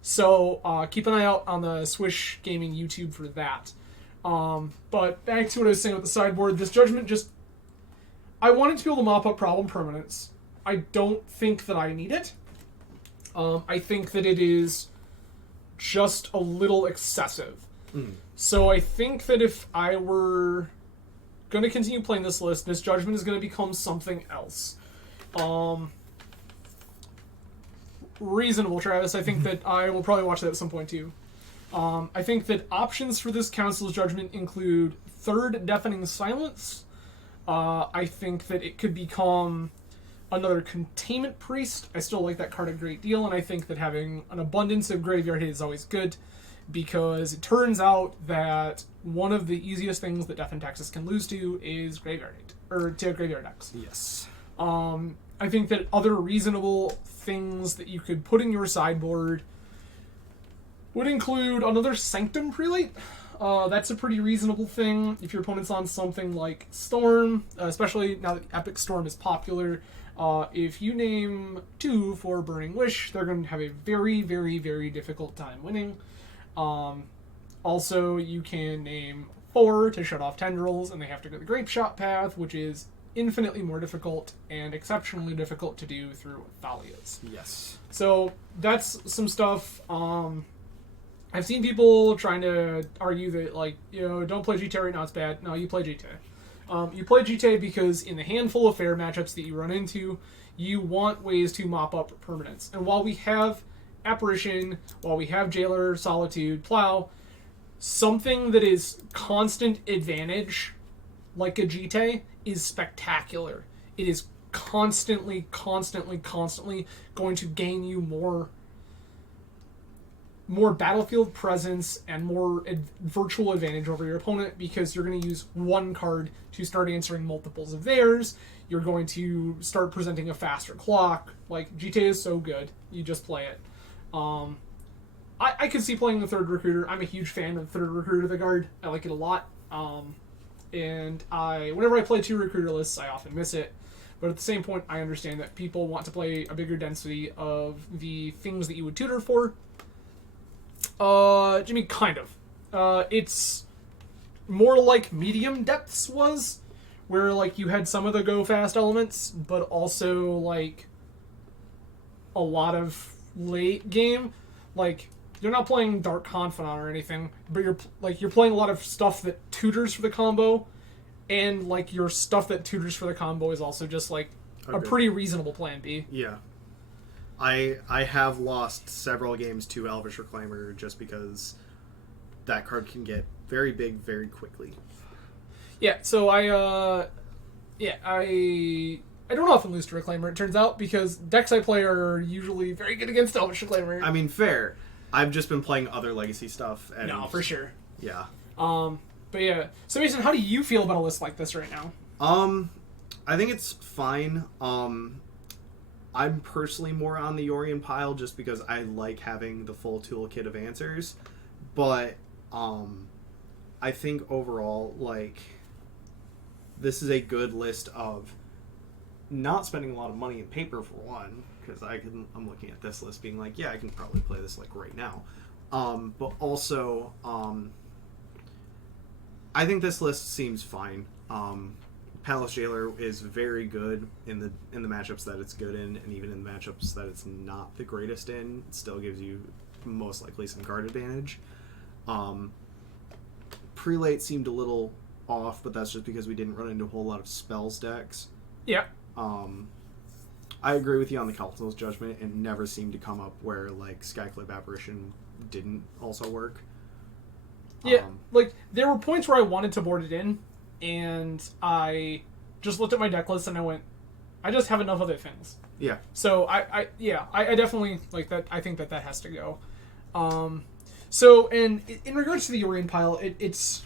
so keep an eye out on the Swish Gaming YouTube for that. But back to what I was saying with the sideboard, this Judgment just... I wanted to be able to mop up problem permanence. I don't think that I need it. I think that it is just a little excessive. So I think that if I were going to continue playing this list, this Judgment is going to become something else. Reasonable, Travis. I think that I will probably watch that at some point too. I think that options for this Council's Judgment include third Deafening Silence. I think that it could become another Containment Priest. I still like that card a great deal, and I think that having an abundance of graveyard hit is always good, because it turns out that one of the easiest things that Deafen Texas can lose to is graveyard hit, or to graveyard decks. Yes. I think that other reasonable things that you could put in your sideboard would include another Sanctum Prelate. That's a pretty reasonable thing if your opponent's on something like Storm, especially now that Epic Storm is popular. If you name 2 for Burning Wish, they're going to have a very, very, very difficult time winning. Also, you can name 4 to shut off Tendrils, and they have to go the Grape Shot path, which is infinitely more difficult and exceptionally difficult to do through Thalias. Yes. So that's some stuff. I've seen people trying to argue that, like, you know, don't play GTA right now, it's bad. No, you play GTA. You play GTA because in the handful of fair matchups that you run into, you want ways to mop up permanence. And while we have Apparition, while we have Jailer, Solitude, Plow, something that is constant advantage, like a GTA, is spectacular. It is constantly going to gain you more more battlefield presence and more virtual advantage over your opponent because you're going to use one card to start answering multiples of theirs. You're going to start presenting a faster clock. Like, GTA is so good. You just play it. I can see playing the third recruiter. I'm a huge fan of the third recruiter, the guard. I like it a lot. And whenever I play 2 recruiter lists, I often miss it. But at the same point, I understand that people want to play a bigger density of the things that you would tutor for. Jimmy, kind of. It's more like medium depths was, where like you had some of the go fast elements, but also like a lot of late game. Like, you're not playing Dark Confidant or anything, but you're playing a lot of stuff that tutors for the combo, and like your stuff that tutors for the combo is also just like a pretty reasonable plan B. Yeah. I have lost several games to Elvish Reclaimer just because that card can get very big very quickly. Yeah, so I don't often lose to Reclaimer, it turns out, because decks I play are usually very good against Elvish Reclaimer. I mean, fair. I've just been playing other Legacy stuff. And no, for sure. Yeah. But yeah. So Mason, how do you feel about a list like this right now? I think it's fine. I'm personally more on the Yorion pile just because I like having the full toolkit of answers. But I think overall, like, this is a good list of not spending a lot of money in paper for one, because I'm looking at this list being like, yeah, I can probably play this like right now. But also, I think this list seems fine. Palace Jailer is very good in the matchups that it's good in, and even in the matchups that it's not the greatest in, it still gives you most likely some card advantage. Prelate seemed a little off, but that's just because we didn't run into a whole lot of spells decks. Yeah. I agree with you on the Kel'Thuz's Judgment. It never seemed to come up where like Skyclip Apparition didn't also work. Yeah, like there were points where I wanted to board it in, and I just looked at my deck list and I went, I just have enough other things. Yeah. So I definitely like that. I think that has to go. So, and in regards to the Yorion pile, it's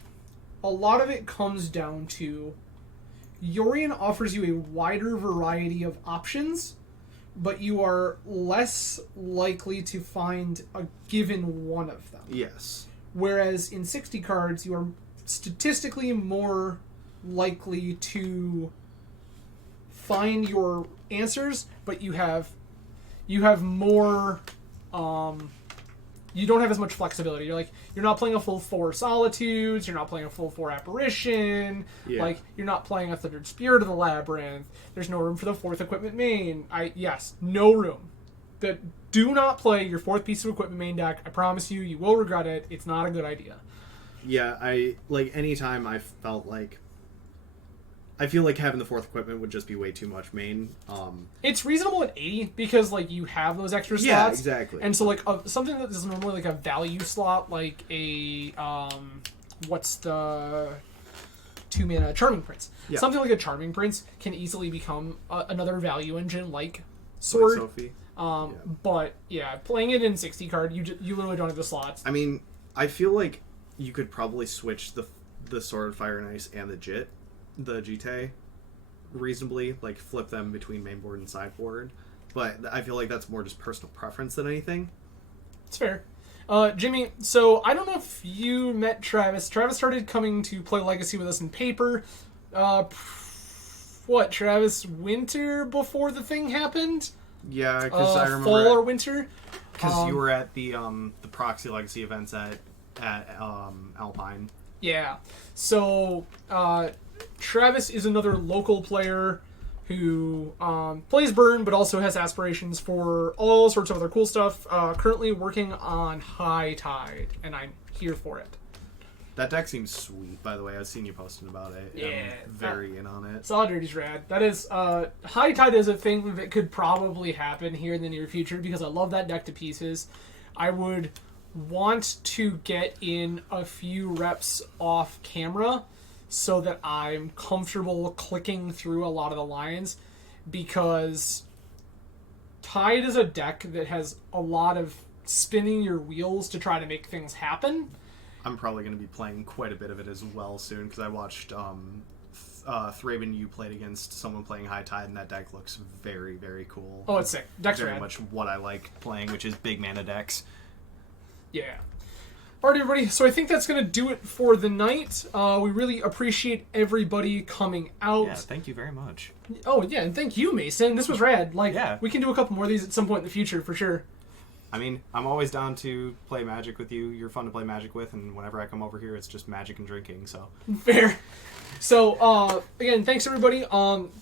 a lot of it comes down to Yorion offers you a wider variety of options, but you are less likely to find a given one of them. Yes. Whereas in 60 cards, you are statistically more likely to find your answers, but you have more. You don't have as much flexibility. You're not playing a full 4 Solitudes. You're not playing a full 4 Apparition. Yeah. Like, you're not playing a Thundered Spirit of the Labyrinth. There's no room for the 4th equipment main. No room. Do not play your 4th piece of equipment main deck. I promise you, you will regret it. It's not a good idea. Yeah, anytime I felt like I feel like having the 4th equipment would just be way too much main. It's reasonable at 80 because like you have those extra slots. Yeah, exactly. And so like something that is normally like a value slot, like a what's the 2-mana Charming Prince? Yeah. Something like a Charming Prince can easily become another value engine like Sword. Like Sophie. But yeah, playing it in 60 card, you literally don't have the slots. I mean, I feel like you could probably switch the Sword, Fire and Ice, and the GT reasonably, like flip them between mainboard and sideboard. But I feel like that's more just personal preference than anything. It's fair. Jimmy, so I don't know if you met Travis. Travis started coming to play Legacy with us in paper. Travis? Winter before the thing happened? Yeah, because I remember fall or winter. Because you were at the Proxy Legacy events at Alpine. Yeah. So Travis is another local player who plays Burn, but also has aspirations for all sorts of other cool stuff. Currently working on High Tide, and I'm here for it. That deck seems sweet, by the way. I've seen you posting about it. Yeah. I'm very in on it. Solid Dirty's rad. That is, High Tide is a thing that could probably happen here in the near future because I love that deck to pieces. I would want to get in a few reps off camera so that I'm comfortable clicking through a lot of the lines, because Tide is a deck that has a lot of spinning your wheels to try to make things happen. I'm probably going to be playing quite a bit of it as well soon because I watched Thraben, you played against someone playing High Tide, and that deck looks very, very cool. Oh, it's sick. Deck's very rad. much what I like playing, which is big mana decks. Yeah. Alright, everybody. So I think that's going to do it for the night. We really appreciate everybody coming out. Yeah, thank you very much. Oh, yeah, and thank you, Mason. This was rad. Like, Yeah. we can do a couple more of these at some point in the future, for sure. I mean, I'm always down to play Magic with you. You're fun to play Magic with, and whenever I come over here, it's just Magic and drinking, so... Fair. So, again, thanks, everybody.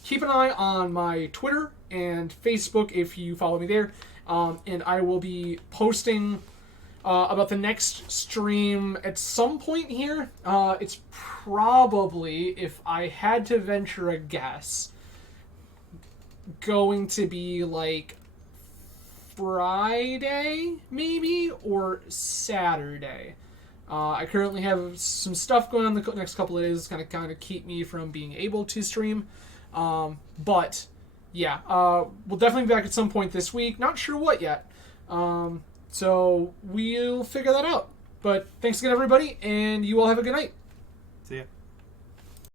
Keep an eye on my Twitter and Facebook if you follow me there. And I will be posting about the next stream at some point here. It's probably, if I had to venture a guess, going to be, like, Friday, maybe, or Saturday. I currently have some stuff going on the next couple of days that's going to kind of keep me from being able to stream. But, yeah, we'll definitely be back at some point this week. Not sure what yet. So we'll figure that out. But thanks again, everybody, and you all have a good night.